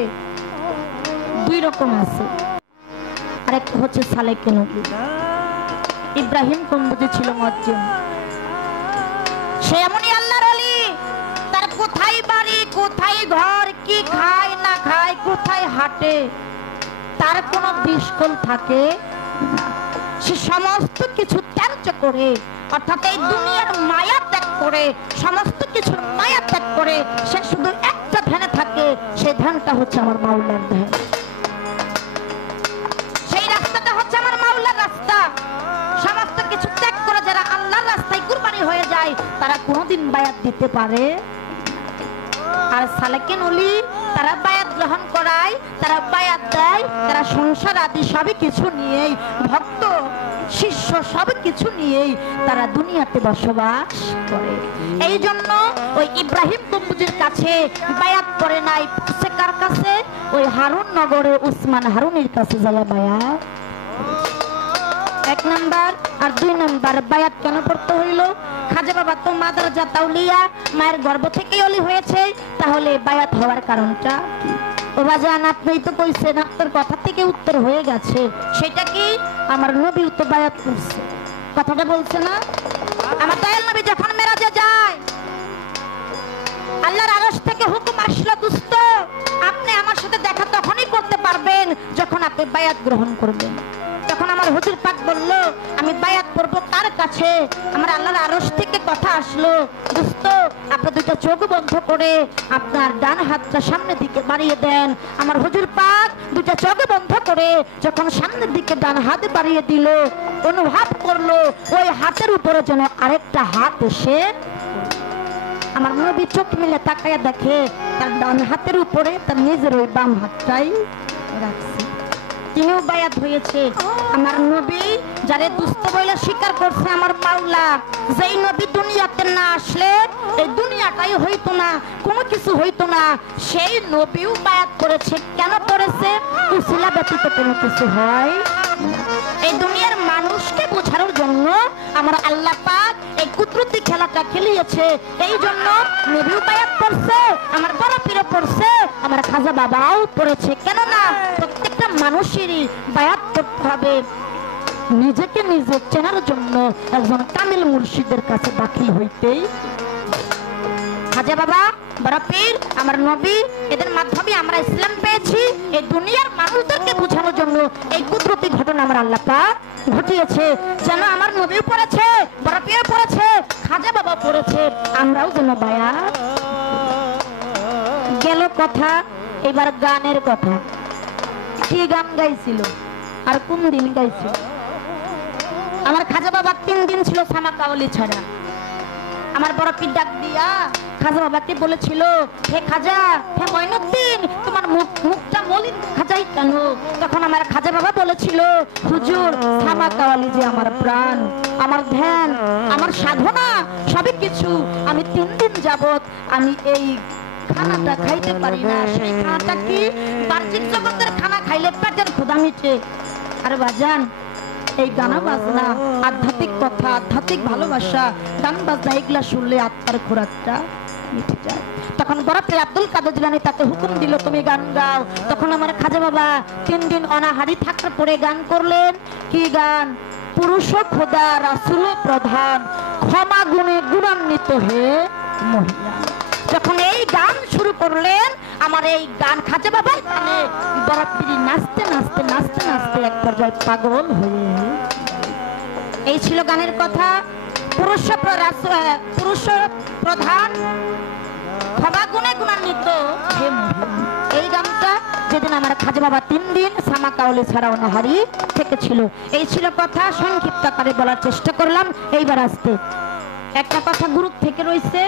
দুই রকম আছে। আরেকটা হচ্ছে সালেক নবী। ইব্রাহিম গম্বুজি ছিল মুয়াজ্জিন। সে এমনই আল্লাহর ওলি, তার কোথায় বাড়ি, কোথায় ঘর, কি খায় না খায়, কোথায় হাঁটে, তার কোনো বিস্কুল থাকে না। সে সমস্ত কিছু ত্যাগ করে, অর্থাৎ এই দুনিয়ার মায়া ত্যাগ করে, সমস্ত কিছুর মায়া ত্যাগ করে সে শুধু একটা ধ্যানে থাকে। সেই ধ্যানটা হচ্ছে আমার মাওলার ধ্যান। সেই রাস্তাটা হচ্ছে আমার মাওলার রাস্তা। সমস্ত কিছু ত্যাগ করে যারা আল্লাহর রাস্তায় কুরবানি হয়ে যায় তারা কোনোদিন বায়াত দিতে পারে। আর সালেকিন ওলি তারা বায়াত গ্রহণ করায়, তারা বায়াত দেয়, তারা সংসার আদি সবই কিছু নিয়েই, ভক্ত শিষ্য সব কিছু নিয়েই তারা দুনিয়াতে বসবাস করে। এই জন্য ওই ইব্রাহিম গম্বুজের কাছে বায়াত করে নাই, সে কার কাছে? ওই হারুন নগরে উসমান হারুনের কাছে যাওয়া বায়াত। এক নাম্বার। আর দুই নাম্বার, বায়াত কেন করতে হইল? খাজা বাবা তো মাদ্রাজা তাওলিয়া, মায়ের গর্ভ থেকেই অলি হয়েছে, তাহলে বায়াত হওয়ার কারণটা কি? ও বাজান, আপনি তো কইছেন, আপনার কথা থেকে উত্তর হয়ে গেছে। সেটা কি? আমার নবী তো বায়াত করছে, কথাটা বলছে না? আমার দয়াল নবী যখন মেরাজে যায়, আল্লাহর আরশ থেকে হুকুম আসলো, দুস্ত আপনি আমার সাথে দেখা তখনই করতে পারবেন যখন আপনি বায়াত গ্রহণ করবেন। তখন আমার হুজুর পাক বলল, আমি বায়াত করব কার কাছে? আমার আল্লাহর আরশ থেকে কথা আসলো, দোস্ত আপনি দুটো চোখ বন্ধ করে আপনার ডান হাতটা সামনের দিকে বাড়িয়ে দেন। আমার হুজুর পাক দুটো চোখ বন্ধ করে যখন সামনের দিকে ডান হাত বাড়িয়ে দিল, অনুভব করলো ওই হাতের উপরে যেন আরেকটা হাত এসে, আমার নবী চোখ মিলে তাকায়া দেখে তার ডান হাতের উপরে তার নিজের ওই বাম হাতটাই রাখছে। তিনিও বায়াত হয়েছে। আমার নবী যারে দুস্থ বলে স্বীকার করছে আমার মাওলা, যেই নবী দুনিয়াতে না আসলে এই দুনিয়াটাই হইতো না, কোনো কিছু হইতো না, সেই নবীও বায়াত করেছে। কেন করেছে? উসিলা ব্যতীত কোনো কিছু হয়। এই দুনিয়ার মানুষকে বোঝানোর জন্য আমার আল্লাহ পাক এই কুদরতি খেলাটা খেলিয়েছে। এই জন্য নবীও বায়াত করছে, আমার বড় পীরও পড়ছে, আমার খাজা বাবাও পড়েছে। কেননা প্রত্যেকটা মানুষেরই বায়াত করতে হবে নিজেকে নিজে চেনার জন্য একজন কামিল মুর্শিদের কাছে দাখিল হইতেই। খাজা বাবা, বড় পীর, আমার নবী, এদের মাধ্যমে আমরা ইসলাম পেয়েছি। এই দুনিয়ার মানুষদেরকে বোঝানোর জন্য এই কুদরতি ঘটনা আমার আল্লাহ পাক ঘটিয়েছে। যেন আমার নবীও পড়েছে, বড় পীর পড়েছে, খাজা বাবা পড়েছে, আমরাও যেন বায়াত। গেল কথা, এবার গানের কথা। কি গান গাইছিল আর কোন দিন গাইছিল? আমার খাজা বাবা 3 দিন ছিল সামাকাওয়ালি ছাড়া। আমার বড় পীর ডাক দিয়া খাজা বাবাকে বলেছিল, হে খাজা, হে মঈনুদ্দিন, তোমার মুখটা মলিন খাজাই কেন? তখন আমার খাজা বাবা বলেছিল, হুজুর, সামাকাওয়ালি যে আমার প্রাণ, আমার ধ্যান, আমার সাধনা, সবই কিছু। আমি 3 দিন যাবত আমি এই খানাটা খাইতে পারি না। সেই খানাটা কি? বাহ্যিক জগতের খানা খাইলে পেটের ক্ষুধা মিটে। আর বাজান, এই গানা বাজনা, আধ্যাত্মিক কথা, আধ্যাত্মিক ভালোবাসা, গান বাজনা এগুলা শুনলে আত্মার খোরাকটা মিটে যায়। তখন বড় পীর আব্দুল কাদের জিলানী তাকে হুকুম দিল, তুমি গান গাও। তখন আমার খাজা বাবা 3 দিন অনাহারি থাকার পরে গান করলেন। কি গান? পুরুষ খোদা রাসূল প্রধান, ক্ষমা গুণে গুণান্বিত হে মহিলা। যখন এই গান শুরু করলেন, আমার এই গান খাজা বাবার গানে বরাবরি নাচতে নাচতে নাচতে নাচতে এক পর্যায়ে পাগল হয়ে, এই ছিল গানের কথা। পুরুষ প্রধান ক্ষমা গুণে গুণান্বিত হে মহিলা। এই গানটা যেদিন আমার খাজা বাবা 3 দিন সামা কাউলি ছাড়া অনাহারি থেকেছিল, এই ছিল কথা। সংক্ষিপ্ত আকারে বলার চেষ্টা করলাম। এইবার আসতে একটা কথা গুরুর থেকে রয়েছে,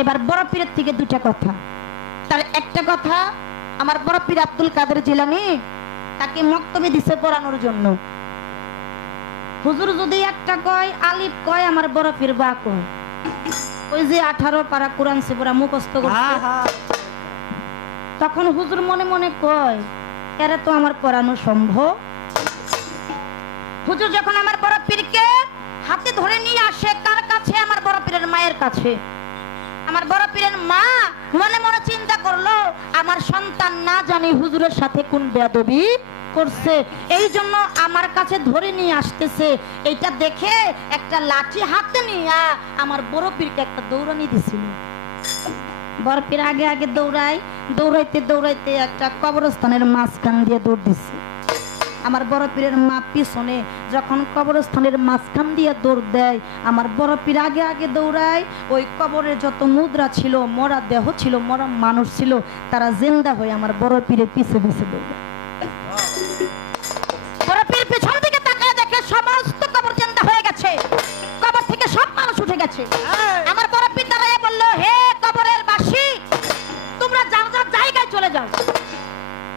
এবার বড় পীরের থেকে 2টা কথা। তার একটা কথা, আমার বড় পীর আব্দুল কাদের জিলানী তাকে মক্তবে দিছে পড়ানোর জন্য। হুজুর যদি একটা কয় আলিফ কয়, আমার বড় পীর বা কয়। ওই যে 18 পারা কোরআন সে পুরা মুখস্থ করছে, তখন হুজুর মনে মনে কয় এরা তো আমার পড়ানো সম্ভব। হুজুর যখন আমার বড় পীরকে হাতে ধরে নিয়ে আসে, কার কাছে? আমার বড় পীরের মায়ের কাছে। আমার বড় পীরের মা মনে মনে চিন্তা করলো, আমার সন্তান না জানি হুজুরের সাথে কোন বেয়াদবি করছে, এই জন্য আমার কাছে ধরে নিয়ে আসতেছে। এইটা দেখে একটা লাঠি হাতে নিয়ে আমার বড় পীরকে একটা দৌড়ানি দিছিল। বড় পীর আগে আগে দৌড়াইতে দৌড়াইতে একটা কবরস্থানের মাঝখান দিয়ে দৌড় দিচ্ছে। আমার বড় পীরের মা পিছনে। যখন কবরস্থানের মাঝখান দিয়ে দৌড় দেয়, আমার বড় পীর আগে আগে দৌড়ায়। ওই কবরে যত মুদ্রা ছিল, মরা দেহ ছিল, মরা মানুষ ছিল, তারা জিন্দা হয়ে আমার বড় পীরের পিছে পিছে দৌড়ায়। বড় পীর পিছন দিকে তাকায় দেখে সমস্ত কবর জিন্দা হয়ে গেছে, কবর থেকে সব মানুষ উঠে গেছে। আমার বড় পীর দাঁড়ায় বলল, হে কবরের বাসী, তোমরা যার যার জায়গায় চলে যাও।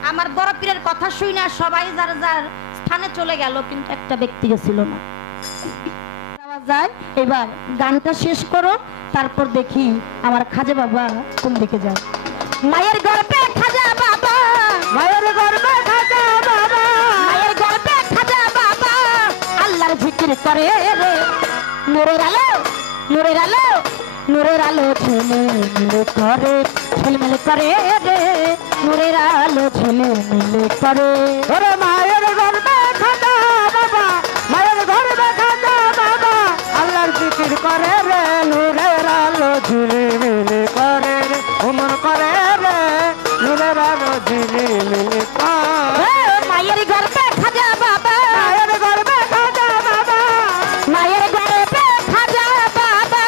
আমার বড় পীরের কথা শুই না, সবাই যার যার স্থানে চলে গেল, কিন্তু একটা ব্যক্তি ছিল না। যাওয়া যায়। এবার গানটা শেষ করো, তারপর দেখি আমার খাজা বাবা কোন দিকে যায়। মায়ের গর্ভে খাজা বাবা, মায়ের গর্ভে খাজা বাবা, মায়ের গর্ভে খাজা বাবা আল্লাহর জিকির করে রে। নূরের আলো, নূরের আলো, নূরের আলো ঝিলমিল করে, ঝিলমিল করে রে। নূরের আলো ঝিলমিল করে। ওরে মায়ের গর্ভে খাজা বাবা, মায়ের গর্ভে খাজা বাবা আল্লাহর জিকির করে রে। নূরের আলো ঝিলমিল করে রে, উমর করে রে। নূরের আলো ঝিলমিল করে। মায়ের গর্ভে খাজা বাবা, মায়ের গর্ভে খাজা বাবা, মায়ের গর্ভে খাজা বাবা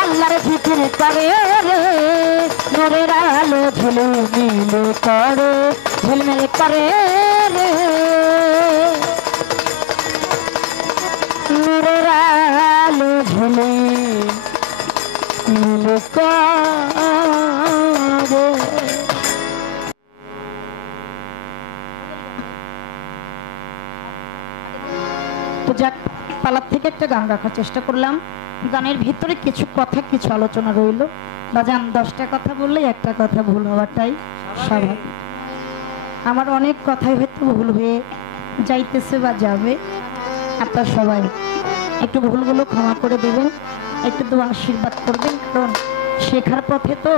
আল্লাহর জিকির করে রে। নূরের আলো ঝিলমিল করে, ঝিলমিল করে রে। নূরের আলো ঝিলমিল করে। তো যাক, পালার থেকে একটা গান রাখার চেষ্টা করলাম। গানের ভিতরে কিছু কথা, কিছু আলোচনা রইল। বাজান 10টা কথা বললেই একটা কথা ভুল হওয়াটাই স্বাভাবিক। আমার অনেক কথাই হয়তো ভুল হয়ে যাইতেছে বা যাবে। আপনারা সবাই একটু ভুলগুলো ক্ষমা করে দেবেন, একটু দোয়া আশীর্বাদ করবেন। কারণ শেখার পথে তো,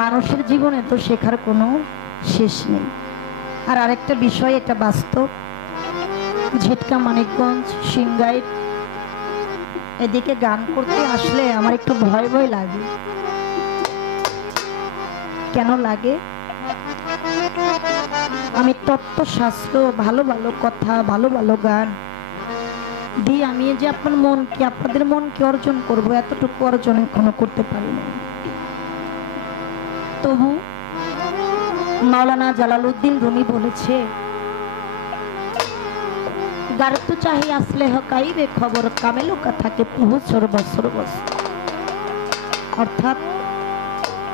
মানুষের জীবনে তো শেখার কোনো শেষ নেই। আর আরেকটা বিষয়, এটা বাস্তব, ঝিটকা, মানিকগঞ্জ, সিংগাইর এদিকে গান করতে আসলে আমার একটু ভয় ভয় লাগে। কেন লাগে? আমি তত্ত্বশাস্ত্র, ভালো ভালো কথা, ভালো ভালো গান দিয়ে আমি যে আপনাদের মনকে অর্জন করব, এতটুকু অর্জন এখনো করতে পারি না। তবু মাওলানা জালালউদ্দিন রুমি বলেছে, গারতু চাহি আসলে হকাইবে খবর, কামেলো কথাকে পুহুচর বছর বছর। অর্থাৎ,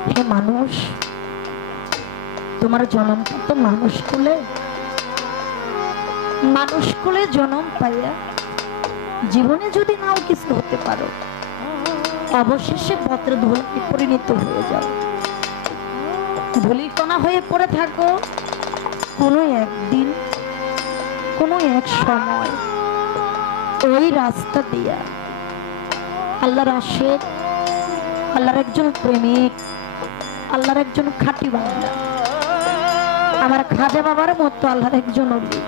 হে মানুষ, তোমার জন্মটা তো মানুষ কুলে জন্ম পাইয়া জীবনে যদি নাও কিছু হতে পারো, অবশেষে পত্রে ধুলায় পরিণত হয়ে যাও। ধুলিকণা হয়ে পড়ে থাকো, কোনো একদিন, কোনো এক সময় ওই রাস্তা দিয়া আল্লাহর আশিক, আল্লাহর একজন প্রেমিক, আল্লাহর একজন খাঁটি বান্দা, আমার খাজা বাবার মতো আল্লাহর একজন ওলি,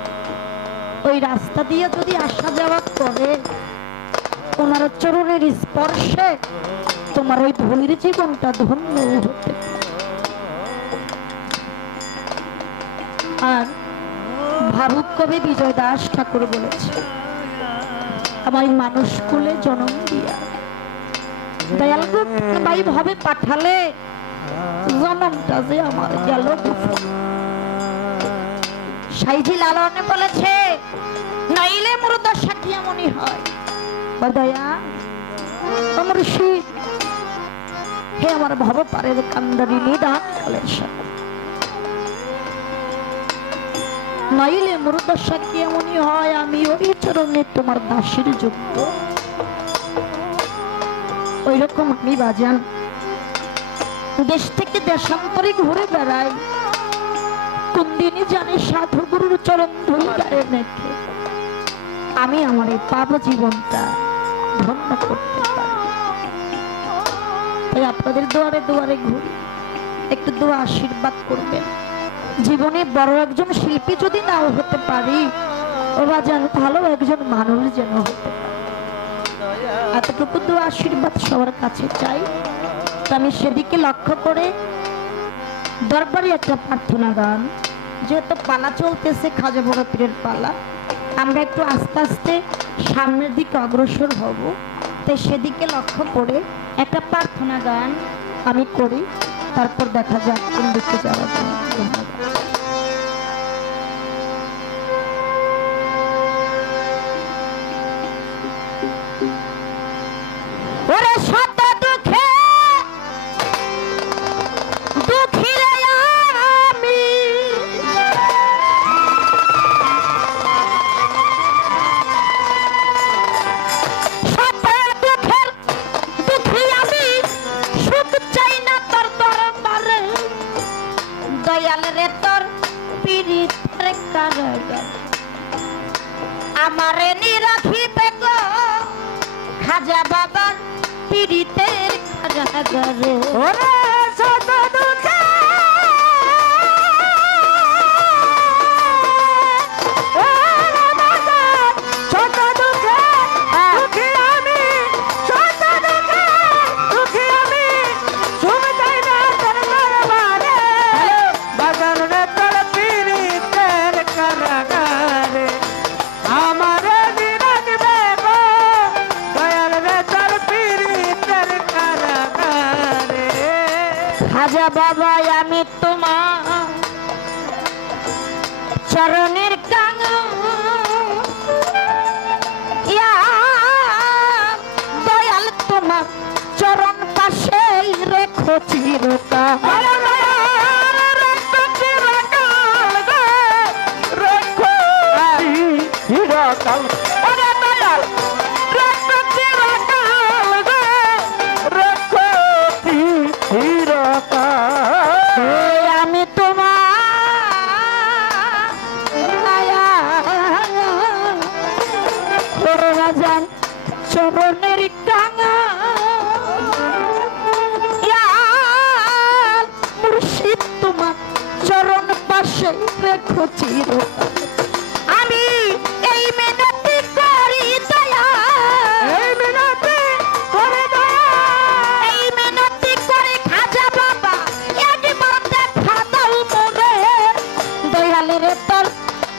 ওই রাস্তা দিয়ে যদি আসা যাওয়া করে, ওনার চরণের স্পর্শে তোমার ওই ভুলির জীবনটা ধন্য হতে। আর ভারুক কবি বিজয় দাস ঠাকুর বলেছে, আমার মানুষ কুলে জন্ম দিয়া দয়াল ভাই ভাবে পাঠালে জন্মটা যে আমার গেল। সাইজি লালনে বলেছে, নাইলে মুরদা সাক্ষী এমনই হয়। দয়া আমার শীত হে আমার ভব পারের কান্দারি নিদান কালের সাথে, নাইলে মুরদা সাক্ষী এমনই হয়। আমি ওই চরণে তোমার দাসের যোগ্য। ওই রকম আমি বাজান দেশ থেকে দেশান্তরে ঘুরে বেড়াই, কোন দিনই জানে সাধু গুরুর চরণ ধুলি গায়ে মেখে আমি আমার এই পাপ জীবনটা ধন্য করতে পারি। তাই আপনাদের দুয়ারে দুয়ারে ঘুরি, একটু দোয়া আশীর্বাদ করবেন। জীবনে বড় একজন শিল্পী যদি নাও হতে পারি, ওরা যেন ভালো একজন মানুষ যেন হতে পারে, এতটুকু দোয়া আশীর্বাদ সবার কাছে চাই। আমি সেদিকে লক্ষ্য করে দরবারে একটা প্রার্থনা গান, যেহেতু পালা চলতেছে খাজা বড় পীরের পালা, আমরা একটু আস্তে আস্তে সামনের দিকে অগ্রসর হব। তাই সেদিকে লক্ষ্য করে একটা প্রার্থনা গান আমি করি, তারপর দেখা যাক কোন দিকে যাওয়া যায়। ওরে শত দুঃখে দুঃখিরে আমি শত দুঃখের দুঃখী আমি, সুখ চাই না তোর দরবারে। দয়াল রে তোর পীড়িতের কারাগার আমারে নিরাখিবে গো, খাজা বাবার পীড়িতের কারাগারে। ওরে শত দুঃখে শত দুঃখে দুঃখী আমি, শত দুঃখে দুঃখী আমি, সুখ চাই না তোর দরবারে। বাজার রে তোর পীড়িতের কারাগারে আমারে নিরাখবে গো, দয়াল রে তোর পীড়িতের কারাগারে। খাজা বাবা আমি তোমার চরণের কাঙ্গা, দয়াল তোমার চরণ পাশেই রেখো চিরকাল। আমি তোমার চরণের কাঙ্গা, মুর্শিদ তোমার চরণ পাশে রেখো চিরকাল। আমি এই মিনতি করি দয়া, এই মিনতি করে দয়া, এই মিনতি করে খাজা বাবা একবার দেখা দাও মোরে। দয়াল রে তোর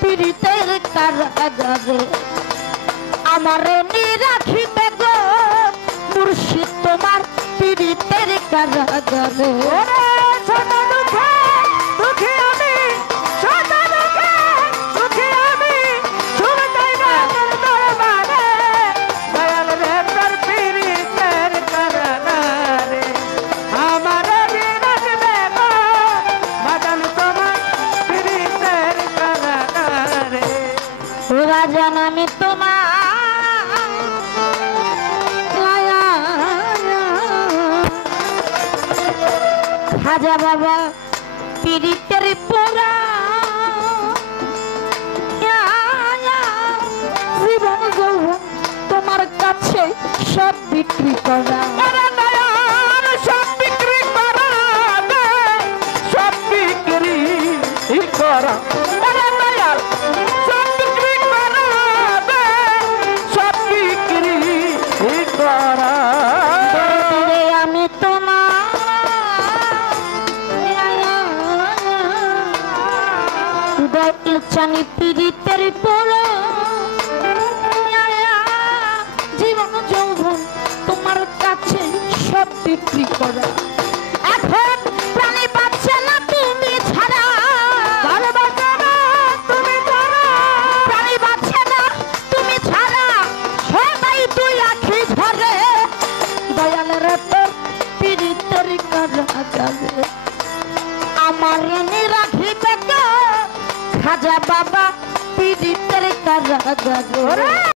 পীড়িতের কারাগারে আমারে নিরাখিবে গো, মুর্শিদ তোমার পীড়িতের কারাগারে। শত দুঃখে দুঃখী আমি, শত দুঃখে দুঃখী আমি, সুখ চাই না তোর দরবারে। দয়াল রে তোর পীড়িতের কারাগারে আমারে নিরাখবে গো, বাজান তোমার পীড়িতের কারাগারে। রাজান আমি তোমার খাজা বাবা পীড়িতের পোড়া, জীবন যৌবন তোমার কাছে সব বিক্রি করা, সব বিক্রি করা, সব বিক্রি করা, সব বিক্রি করা, সব বিক্রি জানি পীড়িতের পড়ো জীবন যৌবন তোমার কাছে সব বিক্রি করা এখন প্রাণী পাচ্ছে না তুমি ছাড়া তুমি ছাড়া প্রাণী পাচ্ছে না তুমি ছাড়া সবাই তুই আখি ধরে দয়ালের তোর পীড়িতের কারাগারে আমার এনে রাখিবে খাজা বাবা পীড়িতের কারাগারে